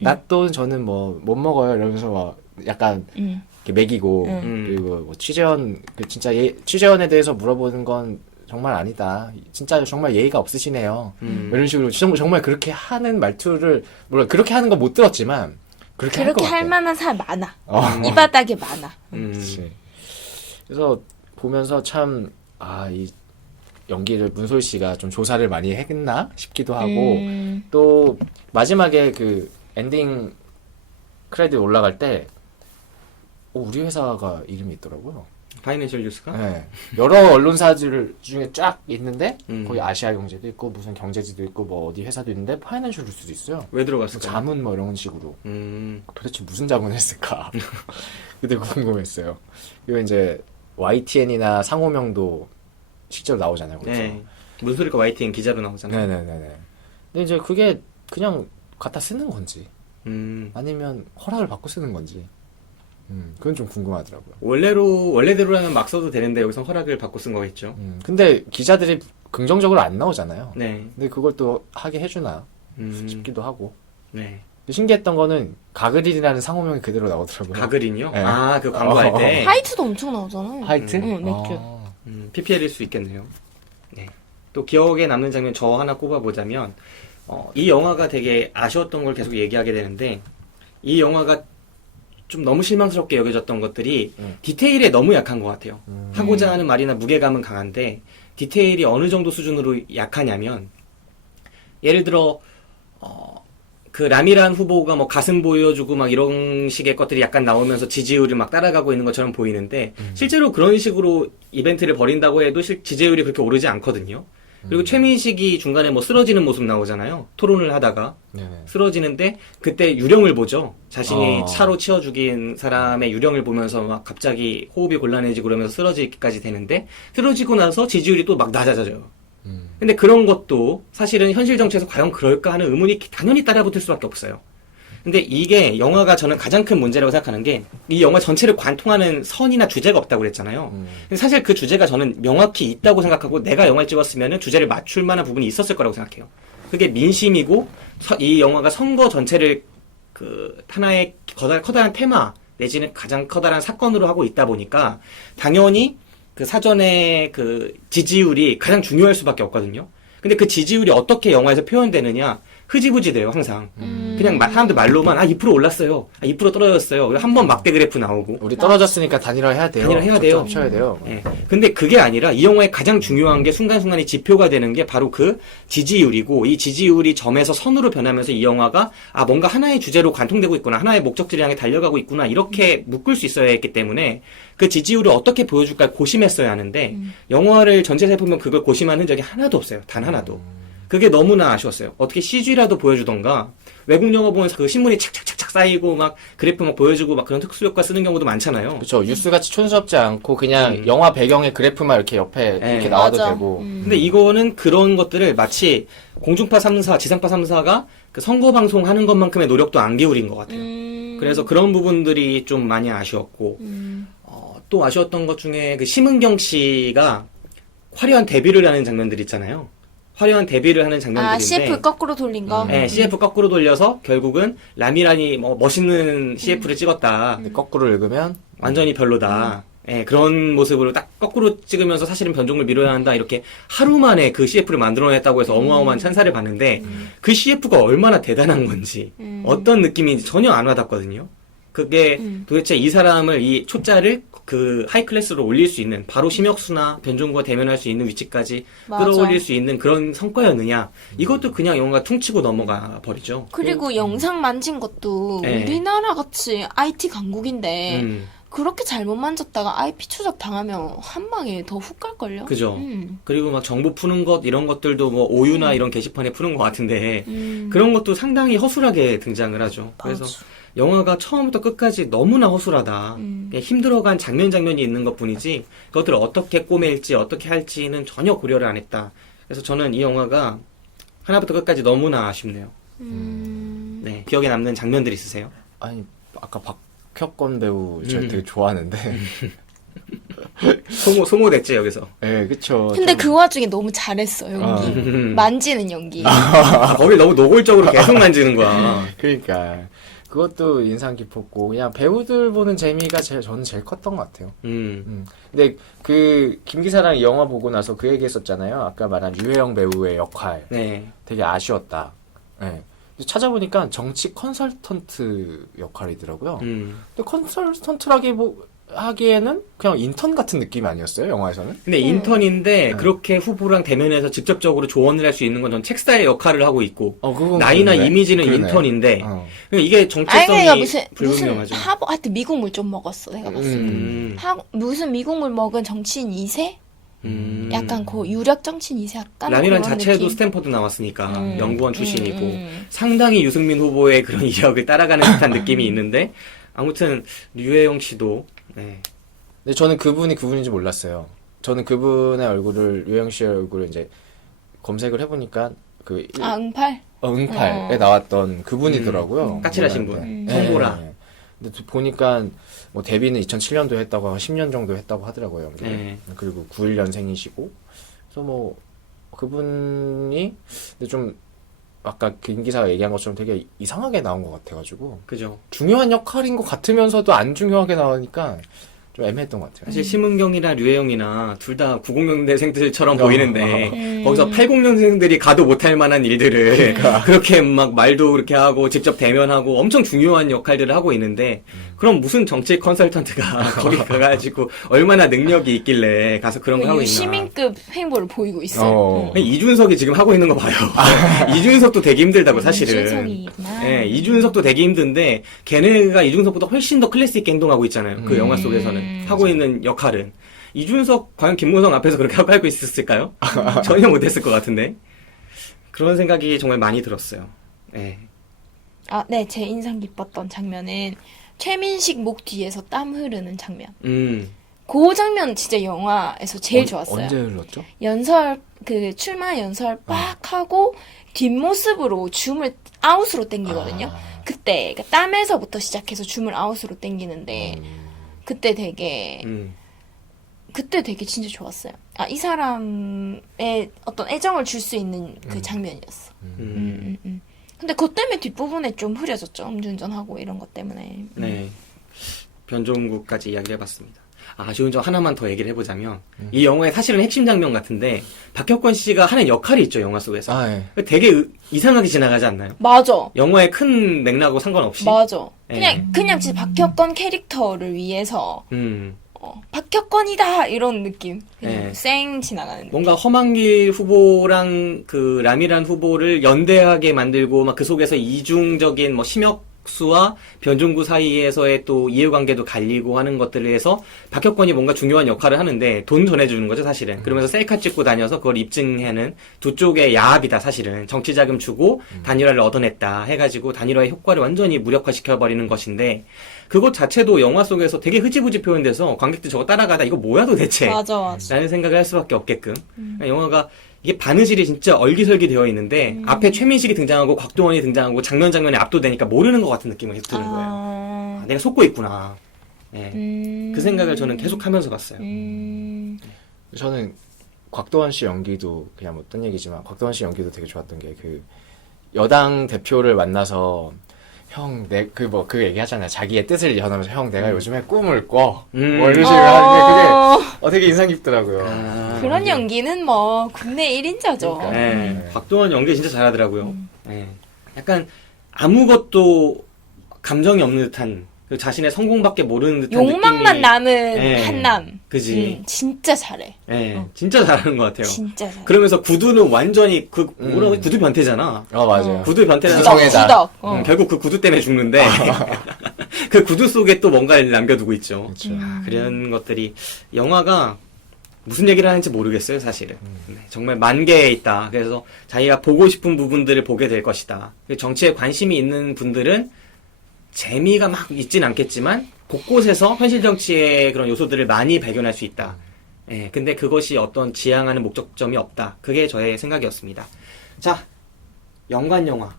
나 또 저는 뭐 못 먹어요 이러면서 막 약간 이렇게 먹이고 그리고 뭐 취재원 그 진짜 취재원에 대해서 물어보는 건 정말 아니다. 진짜 정말 예의가 없으시네요. 이런 식으로 정말 그렇게 하는 말투를 물론 그렇게 하는 거 못 들었지만 그렇게 할 것 그렇게 같아. 할 만한 사람 많아. 이 바닥에 많아. 그렇지. 그래서 보면서 참 이 연기를 문솔 씨가 좀 조사를 많이 했나 싶기도 하고 또 마지막에 그 엔딩 크레딧 올라갈 때 우리 회사가 이름이 있더라고요. 파이낸셜 뉴스가? 네. 여러 언론사들 중에 쫙 있는데 거기 아시아경제도 있고 무슨 경제지도 있고 뭐 어디 회사도 있는데 파이낸셜 뉴스도 있어요. 왜 들어갔을까? 자문 뭐 이런 식으로. 도대체 무슨 자문을 했을까? 그때 궁금했어요. 그리고 이제 YTN이나 상호명도 실제로 나오잖아요. 그래서. 네. 문소리가 YTN 기자로 나오잖아요. 네네네네. 근데 이제 그게 그냥 갖다 쓰는 건지 음. 아니면 허락을 받고 쓰는 건지 그건 좀 궁금하더라고요. 원래대로라면 막 써도 되는데 여기서 허락을 받고 쓴 거겠죠. 근데 기자들이 긍정적으로 안 나오잖아요. 네. 근데 그걸 또 하게 해주나 싶기도 하고. 네. 신기했던 거는 가그린이라는 상호명이 그대로 나오더라고요. 가그린이요? 네. 아, 그 광고할 때. 화이트도 엄청 나오잖아요. 하이트? 응, 맥주. PPL일 수 있겠네요. 네. 또 기억에 남는 장면 저 하나 꼽아보자면, 이 영화가 되게 아쉬웠던 걸 계속 얘기하게 되는데, 이 영화가 좀 너무 실망스럽게 여겨졌던 것들이 디테일에 너무 약한 것 같아요. 하고자 하는 말이나 무게감은 강한데, 디테일이 어느 정도 수준으로 약하냐면, 예를 들어, 그 라미란 후보가 뭐 가슴 보여주고 막 이런 식의 것들이 약간 나오면서 지지율을 막 따라가고 있는 것처럼 보이는데 실제로 그런 식으로 이벤트를 벌인다고 해도 지지율이 그렇게 오르지 않거든요. 그리고 최민식이 중간에 뭐 쓰러지는 모습 나오잖아요. 토론을 하다가 네네. 쓰러지는데 그때 유령을 보죠. 자신이 차로 치어 죽인 사람의 유령을 보면서 막 갑자기 호흡이 곤란해지고 그러면서 쓰러지기까지 되는데 쓰러지고 나서 지지율이 또 막 낮아져요. 근데 그런 것도 사실은 현실 정치에서 과연 그럴까 하는 의문이 당연히 따라붙을 수밖에 없어요. 근데 이게 영화가 저는 가장 큰 문제라고 생각하는 게 이 영화 전체를 관통하는 선이나 주제가 없다고 그랬잖아요. 근데 사실 그 주제가 저는 명확히 있다고 생각하고 내가 영화를 찍었으면 주제를 맞출 만한 부분이 있었을 거라고 생각해요. 그게 민심이고 이 영화가 선거 전체를 그 하나의 커다란 테마 내지는 가장 커다란 사건으로 하고 있다 보니까 당연히 그 사전에 그 지지율이 가장 중요할 수밖에 없거든요. 근데 그 지지율이 어떻게 영화에서 표현되느냐 흐지부지 돼요, 항상. 그냥 사람들 말로만 2% 올랐어요. 2% 떨어졌어요. 한 번 막대 그래프 나오고. 우리 떨어졌으니까 단일화해야 돼요. 단일화해야 돼요. 합쳐야 돼요. 예. 근데 그게 아니라 이 영화의 가장 중요한 게 순간순간의 지표가 되는 게 바로 그 지지율이고 이 지지율이 점에서 선으로 변하면서 이 영화가 뭔가 하나의 주제로 관통되고 있구나. 하나의 목적지를 향해 달려가고 있구나. 이렇게 묶을 수 있어야 했기 때문에 그 지지율을 어떻게 보여줄까 고심했어야 하는데 영화를 전체에서 보면 그걸 고심한 흔적이 하나도 없어요. 단 하나도. 그게 너무나 아쉬웠어요. 어떻게 CG라도 보여주던가 외국 영화 보면서 그 신문이 착착착착 쌓이고 막 그래프 막 보여주고 막 그런 특수효과 쓰는 경우도 많잖아요. 그렇죠. 뉴스같이 촌스럽지 않고 그냥 영화 배경의 그래프만 이렇게 옆에 이렇게 나와도 맞아. 되고. 근데 이거는 그런 것들을 마치 공중파 3사, 지상파 3사가 그 선거 방송 하는 것만큼의 노력도 안 기울인 것 같아요. 그래서 그런 부분들이 좀 많이 아쉬웠고, 또 아쉬웠던 것 중에 그 심은경 씨가 화려한 데뷔를 하는 장면들 있잖아요. 화려한 데뷔를 하는 장면들인데. CF 거꾸로 돌린 거? 네, CF 거꾸로 돌려서 결국은 라미란이 뭐 멋있는 CF를 찍었다. 근데 거꾸로 읽으면 완전히 별로다. 예, 그런 모습으로 딱 거꾸로 찍으면서 사실은 변종을 미뤄야 한다. 이렇게 하루 만에 그 CF를 만들어냈다고 해서 어마어마한 찬사를 받는데 그 CF가 얼마나 대단한 건지 어떤 느낌인지 전혀 안 와닿거든요. 그게 도대체 이 사람을 이 초짜를 그 하이클래스로 올릴 수 있는 바로 심혁수나 변종구가 대면할 수 있는 위치까지 맞아. 끌어올릴 수 있는 그런 성과였느냐. 이것도 그냥 영화가 퉁치고 넘어가 버리죠. 그리고 영상 만진 것도 네. 우리나라 같이 IT 강국인데 그렇게 잘못 만졌다가 IP 추적 당하면 한 방에 더 훅 갈걸요? 그죠. 그리고 막 정보 푸는 것 이런 것들도 뭐 오유나 이런 게시판에 푸는 것 같은데 그런 것도 상당히 허술하게 등장을 하죠. 그래서 맞아. 영화가 처음부터 끝까지 너무나 허술하다. 그냥 힘들어간 장면이 있는 것뿐이지 그것들을 어떻게 꼬맬지 어떻게 할지는 전혀 고려를 안 했다. 그래서 저는 이 영화가 하나부터 끝까지 너무나 아쉽네요. 네, 기억에 남는 장면들 있으세요? 아니 아까 박혁건 배우 제가 되게 좋아하는데 소모됐지 여기서. 네 그쵸. 근데 좀- 그 와중에 너무 잘했어, 연기. 만지는 연기. 거길 너무 노골적으로 계속 만지는 거야. 그러니까 그것도 인상 깊었고 그냥 배우들 보는 재미가 저는 제일 컸던 것 같아요. 근데 그 김기사랑 이 영화 보고 나서 그 얘기했었잖아요. 아까 말한 유해영 배우의 역할 네. 되게 아쉬웠다. 네. 찾아보니까 정치 컨설턴트 역할이더라고요. 근데 하기에는 그냥 인턴 같은 느낌이 아니었어요, 영화에서는? 근데 인턴인데 그렇게 후보랑 대면해서 직접적으로 조언을 할 수 있는 건 전 책사의 역할을 하고 있고 그건 나이나 그러네. 이미지는 그러네. 인턴인데 어. 그러니까 이게 아니, 정체성이 내가 무슨 불분명하죠. 하여튼 미국물 좀 먹었어, 내가 봤을 때. 무슨 미국물 먹은 정치인 2세? 약간 그 유력 정치인 2세 약간 라미란 그런 자체도 느낌? 스탠퍼드 나왔으니까 연구원 출신이고 상당히 유승민 후보의 그런 이력을 따라가는 듯한 느낌이 있는데 아무튼 류혜영 씨도 네. 근데 저는 그분이 그분인지 몰랐어요. 저는 그분의 얼굴을, 유해영 씨의 얼굴을 이제 검색을 해보니까 아, 응팔? 응팔에 나왔던 그분이더라고요. 까칠하신 분. 몰랐는데. 성보라. 네. 근데 보니까 뭐 데뷔는 2007년도 했다고 하고 10년 정도 했다고 하더라고요. 네. 그리고 91년생이시고 그래서 뭐 그분이 근데 좀 아까 김 기사가 얘기한 것처럼 되게 이상하게 나온 것 같아가지고 그죠. 중요한 역할인 것 같으면서도 안 중요하게 나오니까 좀 애매했던 것 같아요. 사실 심은경이나 류혜영이나 둘 다 90년대생들처럼 보이는데 거기서 80년생들이 가도 못할 만한 일들을 그렇게 막 말도 그렇게 하고 직접 대면하고 엄청 중요한 역할들을 하고 있는데 그럼 무슨 정치 컨설턴트가 거기 가가지고 얼마나 능력이 있길래 가서 그런 걸 하고 있나. 시민급 행보를 보이고 있어요. 이준석이 지금 하고 있는 거 봐요. 이준석도 되게 힘들다고 사실은. 이준석이구나. 예, 이준석도 되게 힘든데 걔네가 이준석보다 훨씬 더 클래스 있게 행동하고 있잖아요. 그 영화 속에서는 하고 있는 역할은. 이준석 과연 김무성 앞에서 그렇게 하고 알고 있었을까요? 전혀 못했을 것 같은데. 그런 생각이 정말 많이 들었어요. 예. 아, 네, 제 인상 깊었던 장면은 최민식 목 뒤에서 땀 흐르는 장면. 그 장면 진짜 영화에서 제일 좋았어요. 언제 흘렀죠? 출마 연설 빡 하고 뒷모습으로 줌을 아웃으로 당기거든요. 그때 그러니까 땀에서부터 시작해서 줌을 아웃으로 당기는데 그때 되게 진짜 좋았어요. 아, 이 사람의 어떤 애정을 줄 수 있는 그 장면이었어. 근데 그것 때문에 뒷부분에 좀 흐려졌죠. 음주운전하고 이런 것 때문에. 네. 변종국까지 이야기를 해봤습니다. 아쉬운 점 하나만 더 얘기를 해보자면 이 영화의 사실은 핵심 장면 같은데 박혁권 씨가 하는 역할이 있죠, 영화 속에서. 네. 되게 이상하게 지나가지 않나요? 맞아. 영화의 큰 맥락하고 상관없이. 맞아. 예. 그냥 진짜 박혁권 캐릭터를 위해서 음. 박혁권이다 이런 느낌. 그냥 예. 쌩 지나가는 느낌. 뭔가 허만길 후보랑 그 라미란 후보를 연대하게 만들고 막 그 속에서 이중적인 뭐 심혁수와 변종구 사이에서의 또 이해관계도 갈리고 하는 것들을 해서 박혁권이 뭔가 중요한 역할을 하는데 돈 전해주는 거죠, 사실은. 그러면서 셀카 찍고 다녀서 그걸 입증하는 두 쪽의 야합이다, 사실은. 정치자금 주고 단일화를 얻어냈다 해가지고 단일화의 효과를 완전히 무력화시켜버리는 것인데 그것 자체도 영화 속에서 되게 흐지부지 표현돼서 관객들 저거 따라가다 이거 뭐야 도대체 맞아. 라는 생각을 할 수밖에 없게끔 영화가 이게 바느질이 진짜 얼기설기 되어 있는데 앞에 최민식이 등장하고 곽도원이 등장하고 장면에 압도되니까 모르는 것 같은 느낌이 계속 드는 거예요. 아, 내가 속고 있구나. 네. 그 생각을 저는 계속 하면서 봤어요. 저는 곽도원 씨 연기도 그냥 뭐 딴 얘기지만 곽도원 씨 연기도 되게 좋았던 게 그 여당 대표를 만나서 형, 그 얘기 하잖아요. 자기의 뜻을 전하면서 형, 내가 요즘에 꿈을 꿔. 뭐 이런 식으로 하는데 그게 되게 인상 깊더라고요. 그런 연기는 뭐 국내 1인자죠. 그러니까. 네. 곽도원 연기 진짜 잘하더라고요. 네. 약간 아무것도 감정이 없는 듯한 그 자신의 성공밖에 모르는 듯한 욕망만 느낌이. 남은 네. 한남. 그지. 진짜 잘해. 네. 진짜 잘하는 것 같아요. 진짜 잘해. 그러면서 구두는 완전히 뭐라고 구두 변태잖아. 맞아요. 구두 변태잖아. 구성애자. 구덕. 결국 그 구두 때문에 죽는데 그 구두 속에 또 뭔가를 남겨두고 있죠. 그렇죠. 그런 것들이 영화가 무슨 얘기를 하는지 모르겠어요, 사실은. 네, 정말 만개에 있다. 그래서 자기가 보고 싶은 부분들을 보게 될 것이다. 정치에 관심이 있는 분들은 재미가 막 있진 않겠지만 곳곳에서 현실 정치의 그런 요소들을 많이 발견할 수 있다. 예, 근데 그것이 어떤 지향하는 목적점이 없다. 그게 저의 생각이었습니다. 자, 연관 영화.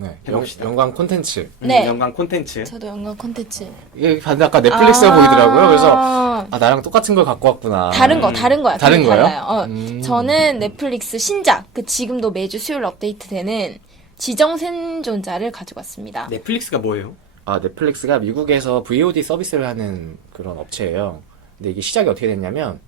네. 해봅시다. 연관 콘텐츠. 네. 연관 콘텐츠. 저도 영화 콘텐츠. 이게 봤는데 아까 넷플릭스가 보이더라고요. 그래서 아, 나랑 똑같은 걸 갖고 왔구나. 다른 거야. 다른 되게 거예요? 달라요. 저는 넷플릭스 신작, 지금도 매주 수요일 업데이트되는 지정생존자를 가지고 왔습니다. 넷플릭스가 뭐예요? 넷플릭스가 미국에서 VOD 서비스를 하는 그런 업체예요. 근데 이게 시작이 어떻게 됐냐면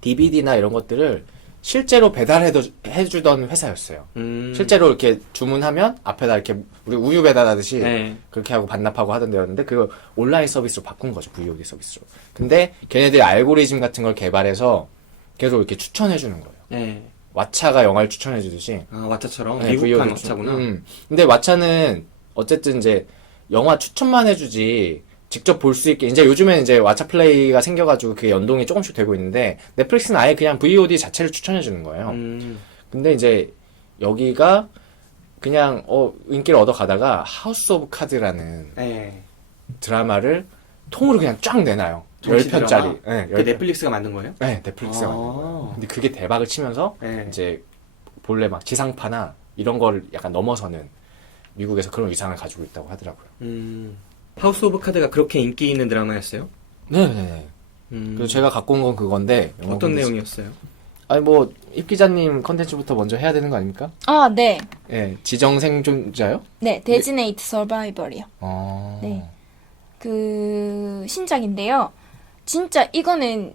DVD나 이런 것들을 실제로 배달해주던 회사였어요. 실제로 이렇게 주문하면 앞에다 이렇게 우리 우유 배달하듯이 네. 그렇게 하고 반납하고 하던 데였는데 그걸 온라인 서비스로 바꾼 거죠. VOD 서비스로. 근데 걔네들이 알고리즘 같은 걸 개발해서 계속 이렇게 추천해주는 거예요. 네. 왓챠가 영화를 추천해주듯이. 아, 왓챠처럼 네, 미국판 VOD 왓챠구나. 근데 왓챠는 어쨌든 이제 영화 추천만 해주지 직접 볼 수 있게 이제 요즘엔 이제 왓챠 플레이가 생겨가지고 그게 연동이 조금씩 되고 있는데 넷플릭스는 아예 그냥 VOD 자체를 추천해주는 거예요. 근데 이제 여기가 그냥 인기를 얻어가다가 하우스 오브 카드라는 네. 드라마를 통으로 그냥 쫙 내놔요. 정치 10편짜리. 드라마? 네, 그 넷플릭스가 만든 거예요? 네, 넷플릭스가 만든 거예요. 근데 그게 대박을 치면서 네. 이제 본래 막 지상파나 이런 걸 약간 넘어서는 미국에서 그런 위상을 가지고 있다고 하더라고요. 하우스 오브 카드가 그렇게 인기 있는 드라마였어요? 네네네. 그래서 제가 갖고 온 건 그건데 영화 어떤 콘텐츠. 내용이었어요? 아니 뭐 입 기자님 컨텐츠부터 먼저 해야 되는 거 아닙니까? 아, 네. 예, 지정생존자요? 네, 데지네이트 서바이벌이요. 네. 신작인데요. 진짜 이거는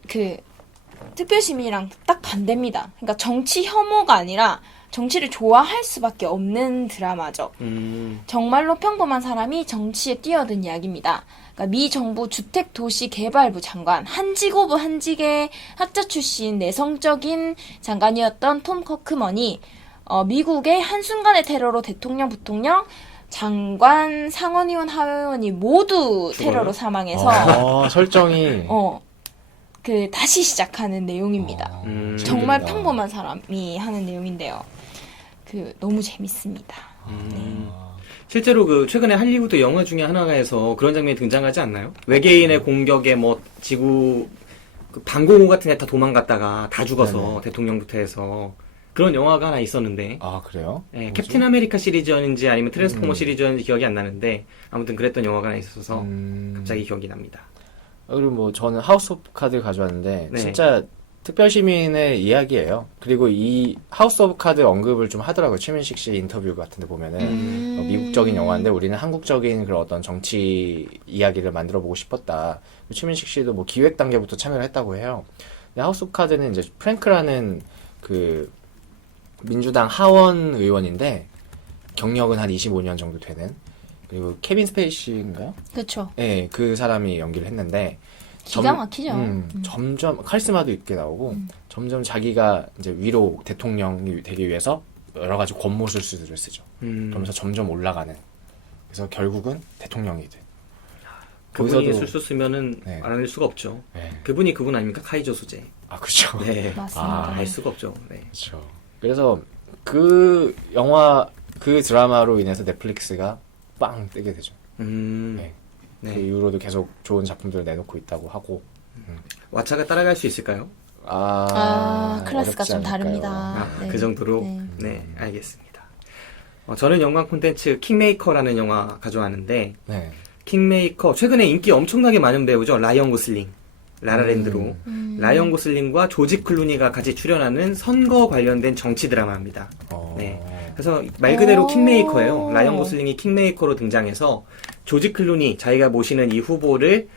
특별시민이랑 딱 반대입니다. 그러니까 정치 혐오가 아니라 정치를 좋아할 수밖에 없는 드라마죠. 정말로 평범한 사람이 정치에 뛰어든 이야기입니다. 그러니까 미 정부 주택도시개발부 장관, 한직오브 한직의 학자 출신 내성적인 장관이었던 톰 커크먼이 미국의 한순간의 테러로 대통령, 부통령, 장관, 상원의원, 하원의원이 모두 테러로 사망해서 설정이 다시 시작하는 내용입니다. 정말 평범한 사람이 하는 내용인데요. 너무 재밌습니다. 실제로 최근에 할리우드 영화 중에 하나에서 그런 장면이 등장하지 않나요? 외계인의 공격에 지구 방공호 같은 데 다 도망갔다가 다 죽어서 네네. 대통령부터 해서 그런 영화가 하나 있었는데 아 그래요? 네, 뭐지? 캡틴 아메리카 시리즈였는지 아니면 트랜스포머 시리즈였는지 기억이 안 나는데 아무튼 그랬던 영화가 하나 있어서 갑자기 기억이 납니다. 그리고 뭐 저는 하우스 오브 카드 가져왔는데 네. 진짜 특별시민의 이야기예요. 그리고 이 하우스 오브 카드 언급을 좀 하더라고요. 최민식 씨 인터뷰 같은 데 보면은 미국적인 영화인데 우리는 한국적인 그런 어떤 정치 이야기를 만들어 보고 싶었다. 최민식 씨도 뭐 기획 단계부터 참여를 했다고 해요. 근데 하우스 오브 카드는 이제 프랭크라는 민주당 하원 의원인데 경력은 한 25년 정도 되는, 그리고 케빈 스페이시인가요? 그렇죠. 네, 그 사람이 연기를 했는데 기가 막히죠. 점점 카리스마도 있게 나오고 점점 자기가 이제 위로 대통령이 되기 위해서 여러 가지 권모술수들을 쓰죠. 그러면서 점점 올라가는. 그래서 결국은 대통령이 돼. 그분이 거기서도- 술수 쓰면은 네. 알아낼 수가 없죠. 네. 그분이 그분 아닙니까? 카이조 소재. 아 그렇죠. 네. 맞습니다. 알 수가 없죠. 네. 그렇죠. 그래서 그 영화 그 드라마로 인해서 넷플릭스가 빵 뜨게 되죠. 네. 네. 그 이후로도 계속 좋은 작품들을 내놓고 있다고 하고. 왓챠가 따라갈 수 있을까요? 클래스가 어렵지 좀 않을까요? 다릅니다. 아, 네. 그 정도로? 네. 네, 알겠습니다. 저는 연관 콘텐츠 킹메이커라는 영화 가져왔는데, 네. 킹메이커, 최근에 인기 엄청나게 많은 배우죠. 라이언 고슬링. 라라랜드로. 라이언 고슬링과 조지 클루니가 같이 출연하는 선거 관련된 정치 드라마입니다. 네. 그래서 말 그대로 오. 킹메이커예요. 라이언 고슬링이 킹메이커로 등장해서 조지 클루니, 자기가 모시는 이 후보를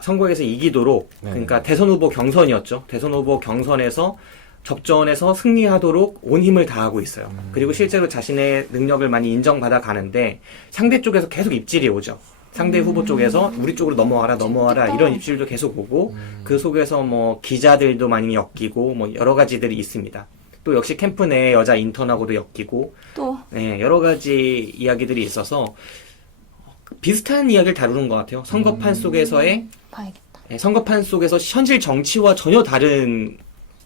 선거에서 이기도록, 네. 그러니까 대선 후보 경선이었죠. 대선 후보 경선에서 접전에서 승리하도록 온 힘을 다하고 있어요. 그리고 실제로 자신의 능력을 많이 인정받아 가는데 상대 쪽에서 계속 입질이 오죠. 상대 후보 쪽에서 우리 쪽으로 넘어와라 재밌겠다. 이런 입질도 계속 오고 그 속에서 뭐 기자들도 많이 엮이고 뭐 여러 가지들이 있습니다. 또 역시 캠프 내 여자 인턴하고도 엮이고 또 네, 여러 가지 이야기들이 있어서 비슷한 이야기를 다루는 것 같아요. 선거판 속에서의 봐야겠다. 선거판 속에서 현실 정치와 전혀 다른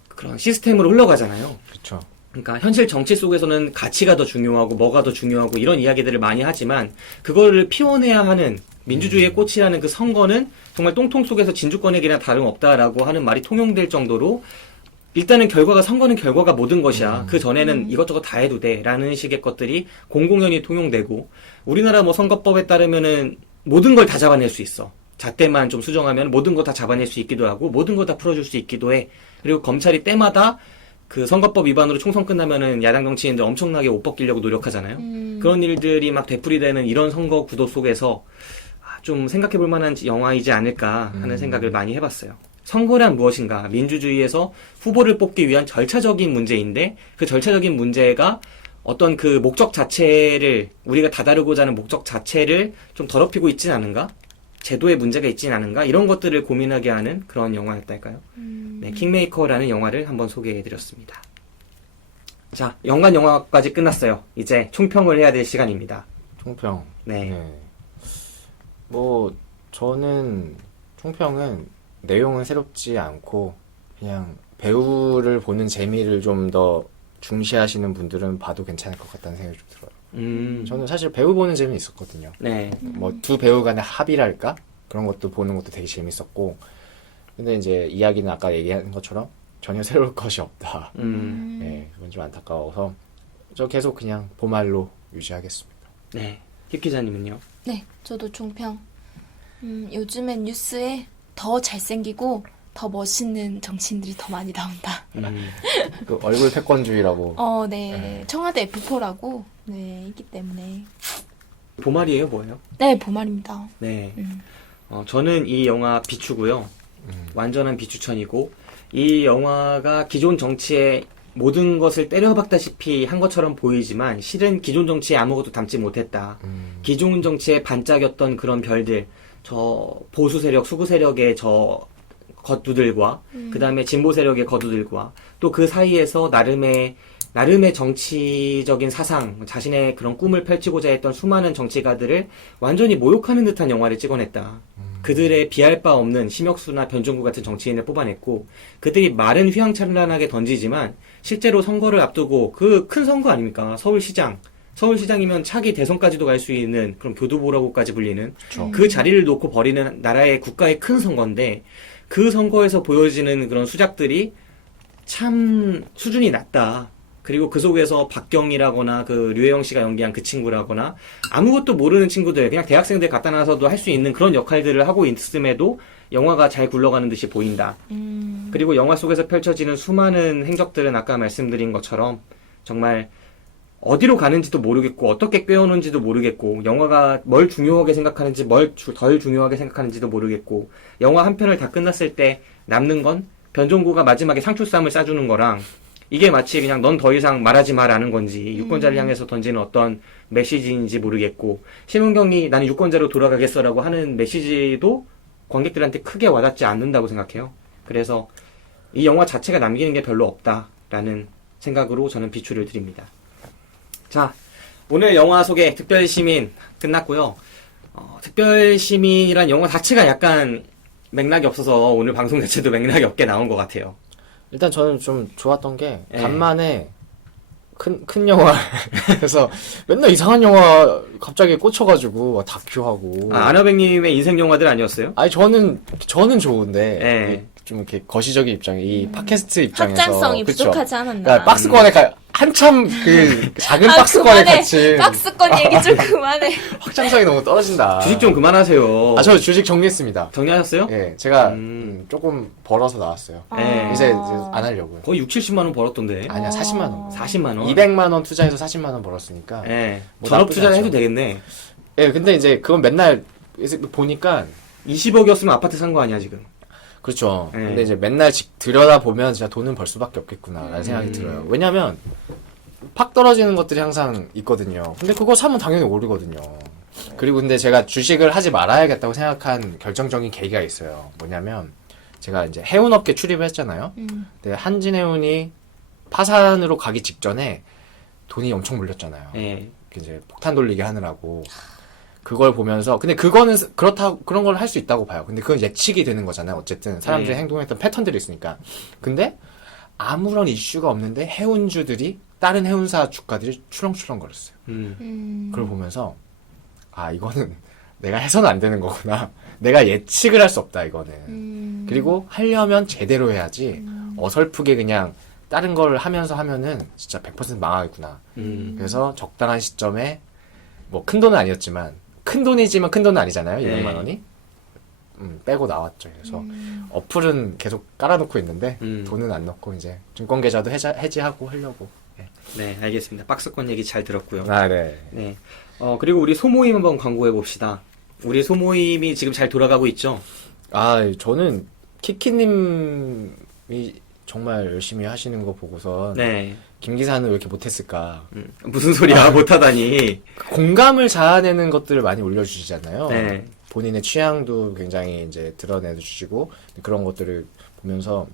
그런 시스템으로 흘러가잖아요. 그렇죠. 그러니까 현실 정치 속에서는 가치가 더 중요하고 뭐가 더 중요하고 이런 이야기들을 많이 하지만 그거를 피워내야 하는 민주주의의 꽃이라는 그 선거는 정말 똥통 속에서 진주 꺼내기나 다름없다라고 하는 말이 통용될 정도로 일단은 선거는 결과가 모든 것이야. 그 전에는 이것저것 다 해도 돼. 라는 식의 것들이 공공연히 통용되고 우리나라 뭐 선거법에 따르면은 모든 걸 다 잡아낼 수 있어. 잣대만 좀 수정하면 모든 거 다 잡아낼 수 있기도 하고 모든 거 다 풀어줄 수 있기도 해. 그리고 검찰이 때마다 그 선거법 위반으로 총선 끝나면은 야당 정치인들 엄청나게 옷 벗기려고 노력하잖아요. 그런 일들이 막 되풀이되는 이런 선거 구도 속에서 좀 생각해 볼 만한 영화이지 않을까 하는 생각을 많이 해봤어요. 선거란 무엇인가? 민주주의에서 후보를 뽑기 위한 절차적인 문제인데 그 절차적인 문제가 어떤 그 목적 자체를 우리가 다다르고자 하는 목적 자체를 좀 더럽히고 있진 않은가? 제도에 문제가 있진 않은가? 이런 것들을 고민하게 하는 그런 영화였달까요? 네, 킹메이커라는 영화를 한번 소개해드렸습니다. 자, 연간 영화까지 끝났어요. 이제 총평을 해야 될 시간입니다. 총평. 네. 뭐 저는 총평은 내용은 새롭지 않고 그냥 배우를 보는 재미를 좀 더 중시하시는 분들은 봐도 괜찮을 것 같다는 생각이 좀 들어요. 저는 사실 배우 보는 재미 있었거든요. 네. 뭐 두 배우 간의 합의랄까? 그런 것도 보는 것도 되게 재밌었고 근데 이제 이야기는 아까 얘기한 것처럼 전혀 새로울 것이 없다. 네, 그건 좀 안타까워서 저 계속 그냥 보말로 유지하겠습니다. 네. 힙 기자님은요? 네, 저도 총평. 요즘엔 뉴스에 더 잘생기고 더 멋있는 정치인들이 더 많이 나온다. 그 얼굴 패권주의라고. 네. 청와대 F4라고 네, 있기 때문에. 보말이에요, 뭐예요? 네, 보말입니다. 네. 저는 이 영화 비추고요. 완전한 비추천이고 이 영화가 기존 정치의 모든 것을 때려박다시피 한 것처럼 보이지만 실은 기존 정치에 아무것도 담지 못했다. 기존 정치에 반짝였던 그런 별들, 저 보수 세력, 수구 세력의 저 거두들과 그 다음에 진보 세력의 거두들과 또 그 사이에서 나름의 정치적인 사상, 자신의 그런 꿈을 펼치고자 했던 수많은 정치가들을 완전히 모욕하는 듯한 영화를 찍어냈다. 그들의 비할 바 없는 심혁수나 변종구 같은 정치인을 뽑아냈고 그들이 말은 휘황찬란하게 던지지만 실제로 선거를 앞두고 그 큰 선거 아닙니까? 서울시장이면 차기 대선까지도 갈 수 있는 그런 교두보라고까지 불리는 그 자리를 놓고 벌이는 나라의 국가의 큰 선거인데 그 선거에서 보여지는 그런 수작들이 참 수준이 낮다. 그리고 그 속에서 박경이라거나 그 류혜영 씨가 연기한 그 친구라거나 아무것도 모르는 친구들, 그냥 대학생들 갖다 놔서도 할 수 있는 그런 역할들을 하고 있음에도 영화가 잘 굴러가는 듯이 보인다. 그리고 영화 속에서 펼쳐지는 수많은 행적들은 아까 말씀드린 것처럼 정말 어디로 가는지도 모르겠고 어떻게 꿰어놓은지도 모르겠고 영화가 뭘 중요하게 생각하는지 뭘 덜 중요하게 생각하는지도 모르겠고 영화 한 편을 다 끝났을 때 남는 건 변종구가 마지막에 상추쌈을 싸주는 거랑 이게 마치 그냥 넌 더 이상 말하지 마라는 건지 유권자를 향해서 던지는 어떤 메시지인지 모르겠고 심은경이 나는 유권자로 돌아가겠어라고 하는 메시지도 관객들한테 크게 와닿지 않는다고 생각해요. 그래서 이 영화 자체가 남기는 게 별로 없다라는 생각으로 저는 비추를 드립니다. 자, 오늘 영화 소개 특별시민 끝났고요. 특별시민이란 영화 자체가 약간 맥락이 없어서 오늘 방송 자체도 맥락이 없게 나온 것 같아요. 일단 저는 좀 좋았던 게 네. 간만에 큰 영화 그래서 맨날 이상한 영화 갑자기 꽂혀가지고 다큐하고 아나백님의 인생 영화들 아니었어요? 아니 저는 좋은데 네. 좀 이렇게 거시적인 입장에 이 팟캐스트 입장에서 확장성이 그쵸? 부족하지 않았나. 그러니까 박스권에 한참 그 작은 박스권에 그만해. 갇힌 박스권 얘기 좀 그만해. 확장성이 너무 떨어진다. 주식 좀 그만하세요. 저 주식 정리했습니다. 정리하셨어요? 예, 제가 조금 벌어서 나왔어요. 네. 이제 안 하려고요. 거의 6, 70만 원 벌었던데. 아니야, 40만 원. 40만 원? 200만 원 투자해서 40만 원 벌었으니까. 예. 뭐 전업 나쁘지 투자를 않죠. 해도 되겠네. 예, 근데 이제 그건 맨날 보니까 20억이었으면 아파트 산 거 아니야, 지금. 그렇죠. 네. 근데 이제 맨날 들여다 보면 진짜 돈은 벌 수밖에 없겠구나라는 생각이 들어요. 왜냐면 팍 떨어지는 것들이 항상 있거든요. 근데 그거 사면 당연히 오르거든요. 그리고 근데 제가 주식을 하지 말아야겠다고 생각한 결정적인 계기가 있어요. 뭐냐면 제가 이제 해운업계 출입을 했잖아요. 근데 한진해운이 파산으로 가기 직전에 돈이 엄청 물렸잖아요. 예. 이제 폭탄 돌리기 하느라고. 그걸 보면서 근데 그거는 그런 걸 할 수 있다고 봐요. 근데 그건 예측이 되는 거잖아요. 어쨌든 사람들이 행동했던 패턴들이 있으니까. 근데 아무런 이슈가 없는데 해운주들이 다른 해운사 주가들이 출렁출렁거렸어요. 그걸 보면서 아 이거는 내가 해서는 안 되는 거구나. 내가 예측을 할 수 없다 이거는. 그리고 하려면 제대로 해야지 어설프게 그냥 다른 걸 하면은 진짜 100% 망하겠구나. 그래서 적당한 시점에 뭐 큰 돈은 아니었지만 큰 돈이지만 큰 돈은 아니잖아요. 200만 원이. 빼고 나왔죠. 그래서 어플은 계속 깔아놓고 있는데 돈은 안 넣고 이제 증권 계좌도 해지하고 하려고. 네. 네, 알겠습니다. 박스권 얘기 잘 들었고요. 아, 네. 네. 그리고 우리 소모임 한번 광고해 봅시다. 우리 소모임이 지금 잘 돌아가고 있죠? 아, 저는 키키님이 정말 열심히 하시는 거 보고서 네. 김 기사는 왜 이렇게 못했을까? 무슨 소리야? 못하다니. 공감을 자아내는 것들을 많이 올려주시잖아요. 네. 본인의 취향도 굉장히 이제 드러내 주시고 그런 것들을 보면서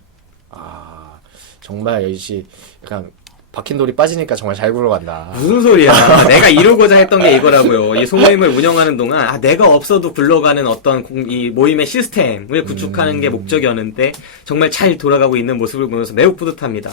아 정말 역시 약간 박힌 돌이 빠지니까 정말 잘 굴러간다. 무슨 소리야. 내가 이루고자 했던 게 이거라고요. 이 소모임을 운영하는 동안 내가 없어도 굴러가는 어떤 이 모임의 시스템을 구축하는 게 목적이었는데 정말 잘 돌아가고 있는 모습을 보면서 매우 뿌듯합니다.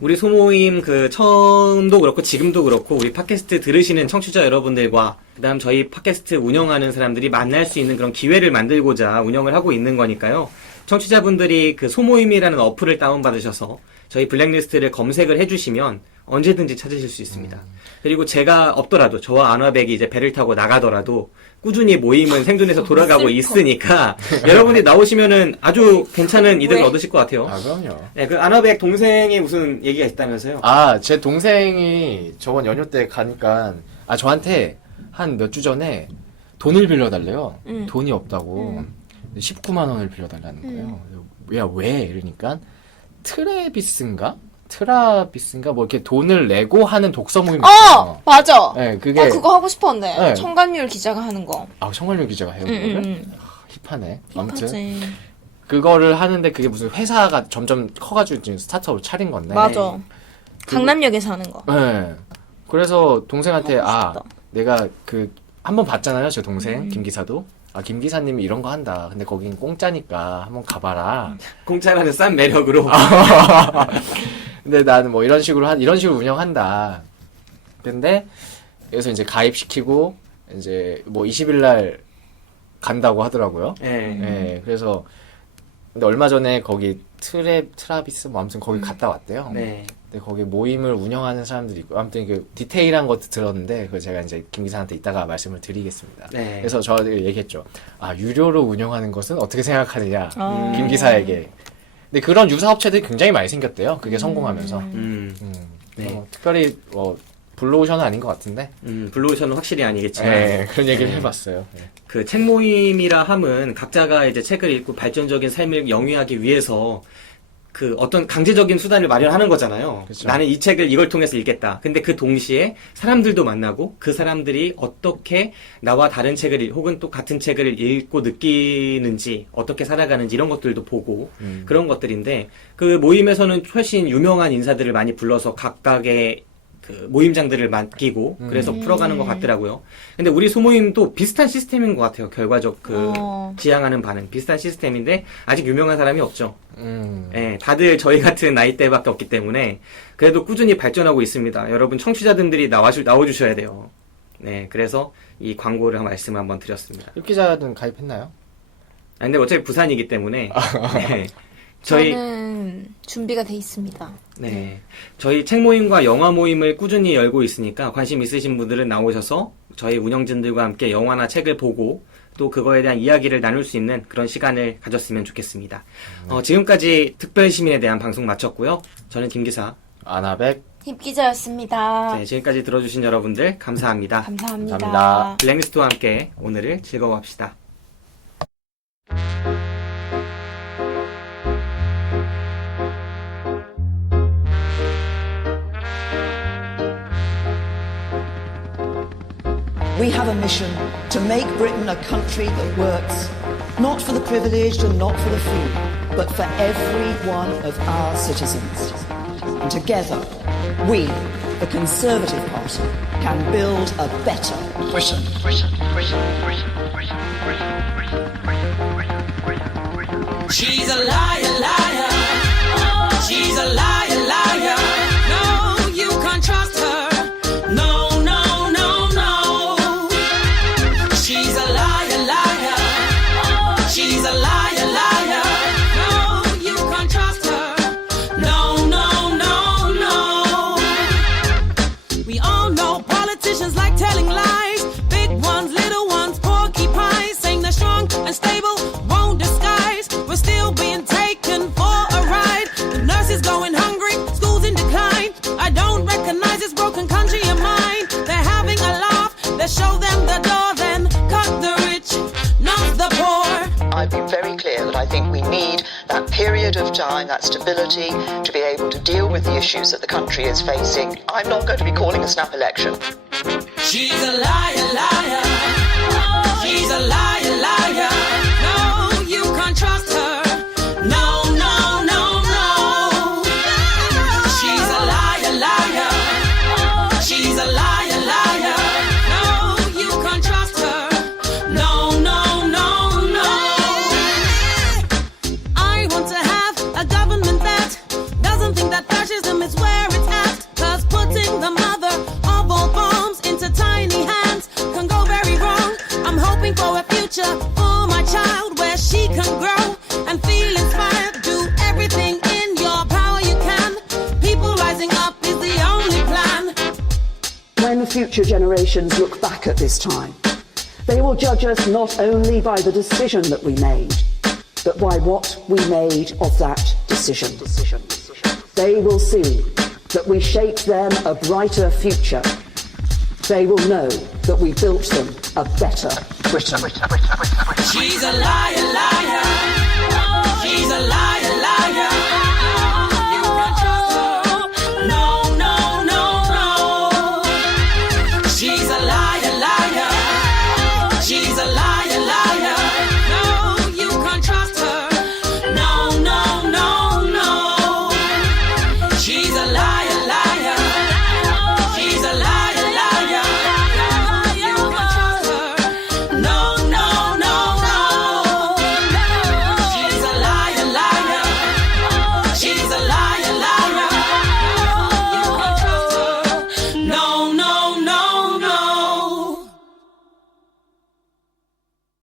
우리 소모임 처음도 그렇고 지금도 그렇고 우리 팟캐스트 들으시는 청취자 여러분들과 그다음 저희 팟캐스트 운영하는 사람들이 만날 수 있는 그런 기회를 만들고자 운영을 하고 있는 거니까요. 청취자분들이 소모임이라는 어플을 다운받으셔서 저희 블랙리스트를 검색을 해주시면 언제든지 찾으실 수 있습니다. 그리고 제가 없더라도 저와 안화백이 이제 배를 타고 나가더라도 꾸준히 모임은 생존해서 돌아가고 있으니까 여러분이 나오시면은 아주 괜찮은 이득을 얻으실 것 같아요. 아 그럼요. 네, 안화백 동생이 무슨 얘기가 있다면서요? 아 제 동생이 저번 연휴 때 가니까 저한테 한 몇 주 전에 돈을 빌려달래요. 돈이 없다고 19만 원을 빌려달라는 거예요. 야 왜? 이러니까 트라비스인가 뭐 이렇게 돈을 내고 하는 독서 모임이 있어요. 맞아. 네, 나 그거 하고 싶었는데. 네. 청관율 기자가 하는 거. 청관료 기자가 해요, 그거를? 힙하네. 아무튼 힙하지. 그거를 하는데 그게 무슨 회사가 점점 커가지고 지금 스타트업을 차린 건데. 맞아. 강남역에서 하는 거. 네. 그래서 동생한테 하고 싶다. 내가 한번 봤잖아요, 제 동생 김 기사도. 김 기사님이 이런 거 한다. 근데 거긴 공짜니까 한번 가봐라. 공짜라는 싼 매력으로. 근데 나는 뭐 이런 식으로 운영한다. 근데 여기서 이제 가입시키고 이제 뭐 20일 날 간다고 하더라고요. 네. 네. 그래서 근데 얼마 전에 거기 트라비스 뭐 아무튼 거기 갔다 왔대요. 네. 근데 거기 모임을 운영하는 사람들이 있고 아무튼 디테일한 것도 들었는데 그거 제가 이제 김 기사한테 이따가 말씀을 드리겠습니다. 네. 그래서 저한테 얘기했죠. 유료로 운영하는 것은 어떻게 생각하느냐 김 기사에게. 근데 그런 유사 업체들이 굉장히 많이 생겼대요. 그게 성공하면서. 네. 특별히 블루오션은 아닌 것 같은데. 블루오션은 확실히 아니겠지만. 네, 그런 얘기를 해봤어요. 네. 책 모임이라 함은 각자가 이제 책을 읽고 발전적인 삶을 영위하기 위해서 어떤 강제적인 수단을 마련하는 거잖아요. 그쵸. 나는 이 책을 이걸 통해서 읽겠다. 근데 그 동시에 사람들도 만나고 그 사람들이 어떻게 나와 다른 책을 혹은 또 같은 책을 읽고 느끼는지 어떻게 살아가는지 이런 것들도 보고 그런 것들인데 그 모임에서는 훨씬 유명한 인사들을 많이 불러서 각각의 모임장들을 맡기고 그래서 풀어가는 것 같더라고요. 근데 우리 소모임도 비슷한 시스템인 것 같아요. 결과적 지향하는 바는 비슷한 시스템인데 아직 유명한 사람이 없죠. 네, 다들 저희 같은 나이대밖에 없기 때문에 그래도 꾸준히 발전하고 있습니다. 여러분 청취자분들이 나와주셔야 돼요. 네, 그래서 이 광고를 말씀을 한번 드렸습니다. 육 기자는 가입했나요? 근데 어차피 부산이기 때문에 네. 저는 준비가 돼 있습니다. 네. 저희 책 모임과 영화 모임을 꾸준히 열고 있으니까 관심 있으신 분들은 나오셔서 저희 운영진들과 함께 영화나 책을 보고 또 그거에 대한 이야기를 나눌 수 있는 그런 시간을 가졌으면 좋겠습니다. 지금까지 특별시민에 대한 방송 마쳤고요. 저는 김기사. 안화백. 힙 기자였습니다. 네, 지금까지 들어주신 여러분들 감사합니다. 감사합니다. 감사합니다. 블랙리스트와 함께 오늘을 즐거워합시다. We have a mission to make Britain a country that works, not for the privileged and not for the few, but for every one of our citizens. And together, we the Conservative Party can build a better Britain. She's a liar, liar. She's a liar, liar. No, you can't trust her. No, no, no, no. She's a liar, liar. She's a liar, liar. No, you can't trust her. No, no, no, no. We all know politicians like telling lies. Big ones, little ones, porcupines. Saying they're strong and stable, won't disguise. We're still being taken for a ride. The nurses going hungry, schools in decline. I don't recognize this broken country of mine. They're having a laugh, let's show them the door. Then cut the rich, not the poor. I've been very clear that I think we need that period of time, that stability, to be able to deal with the issues that the country is facing. I'm not going to be calling a snap election. She's a liar, liar. She's a liar, liar. No, you can't trust her. No, no, no, no. She's a liar, liar. She's a liar, liar. No, you can't trust her. No, no, no, no. I want to have a government that doesn't think that fascism is where it's at. 'Cause putting the mother of all bombs into tiny hands can go very wrong. I'm hoping for a future for my child where she can grow and feel inspired. Do everything in your power you can. People rising up is the only plan. When future generations look back at this time, they will judge us not only by the decision that we made, but by what we made of that decision. They will see that we shaped them a brighter future. They will know that we built them a better Britain. She's a liar, liar. She's a liar.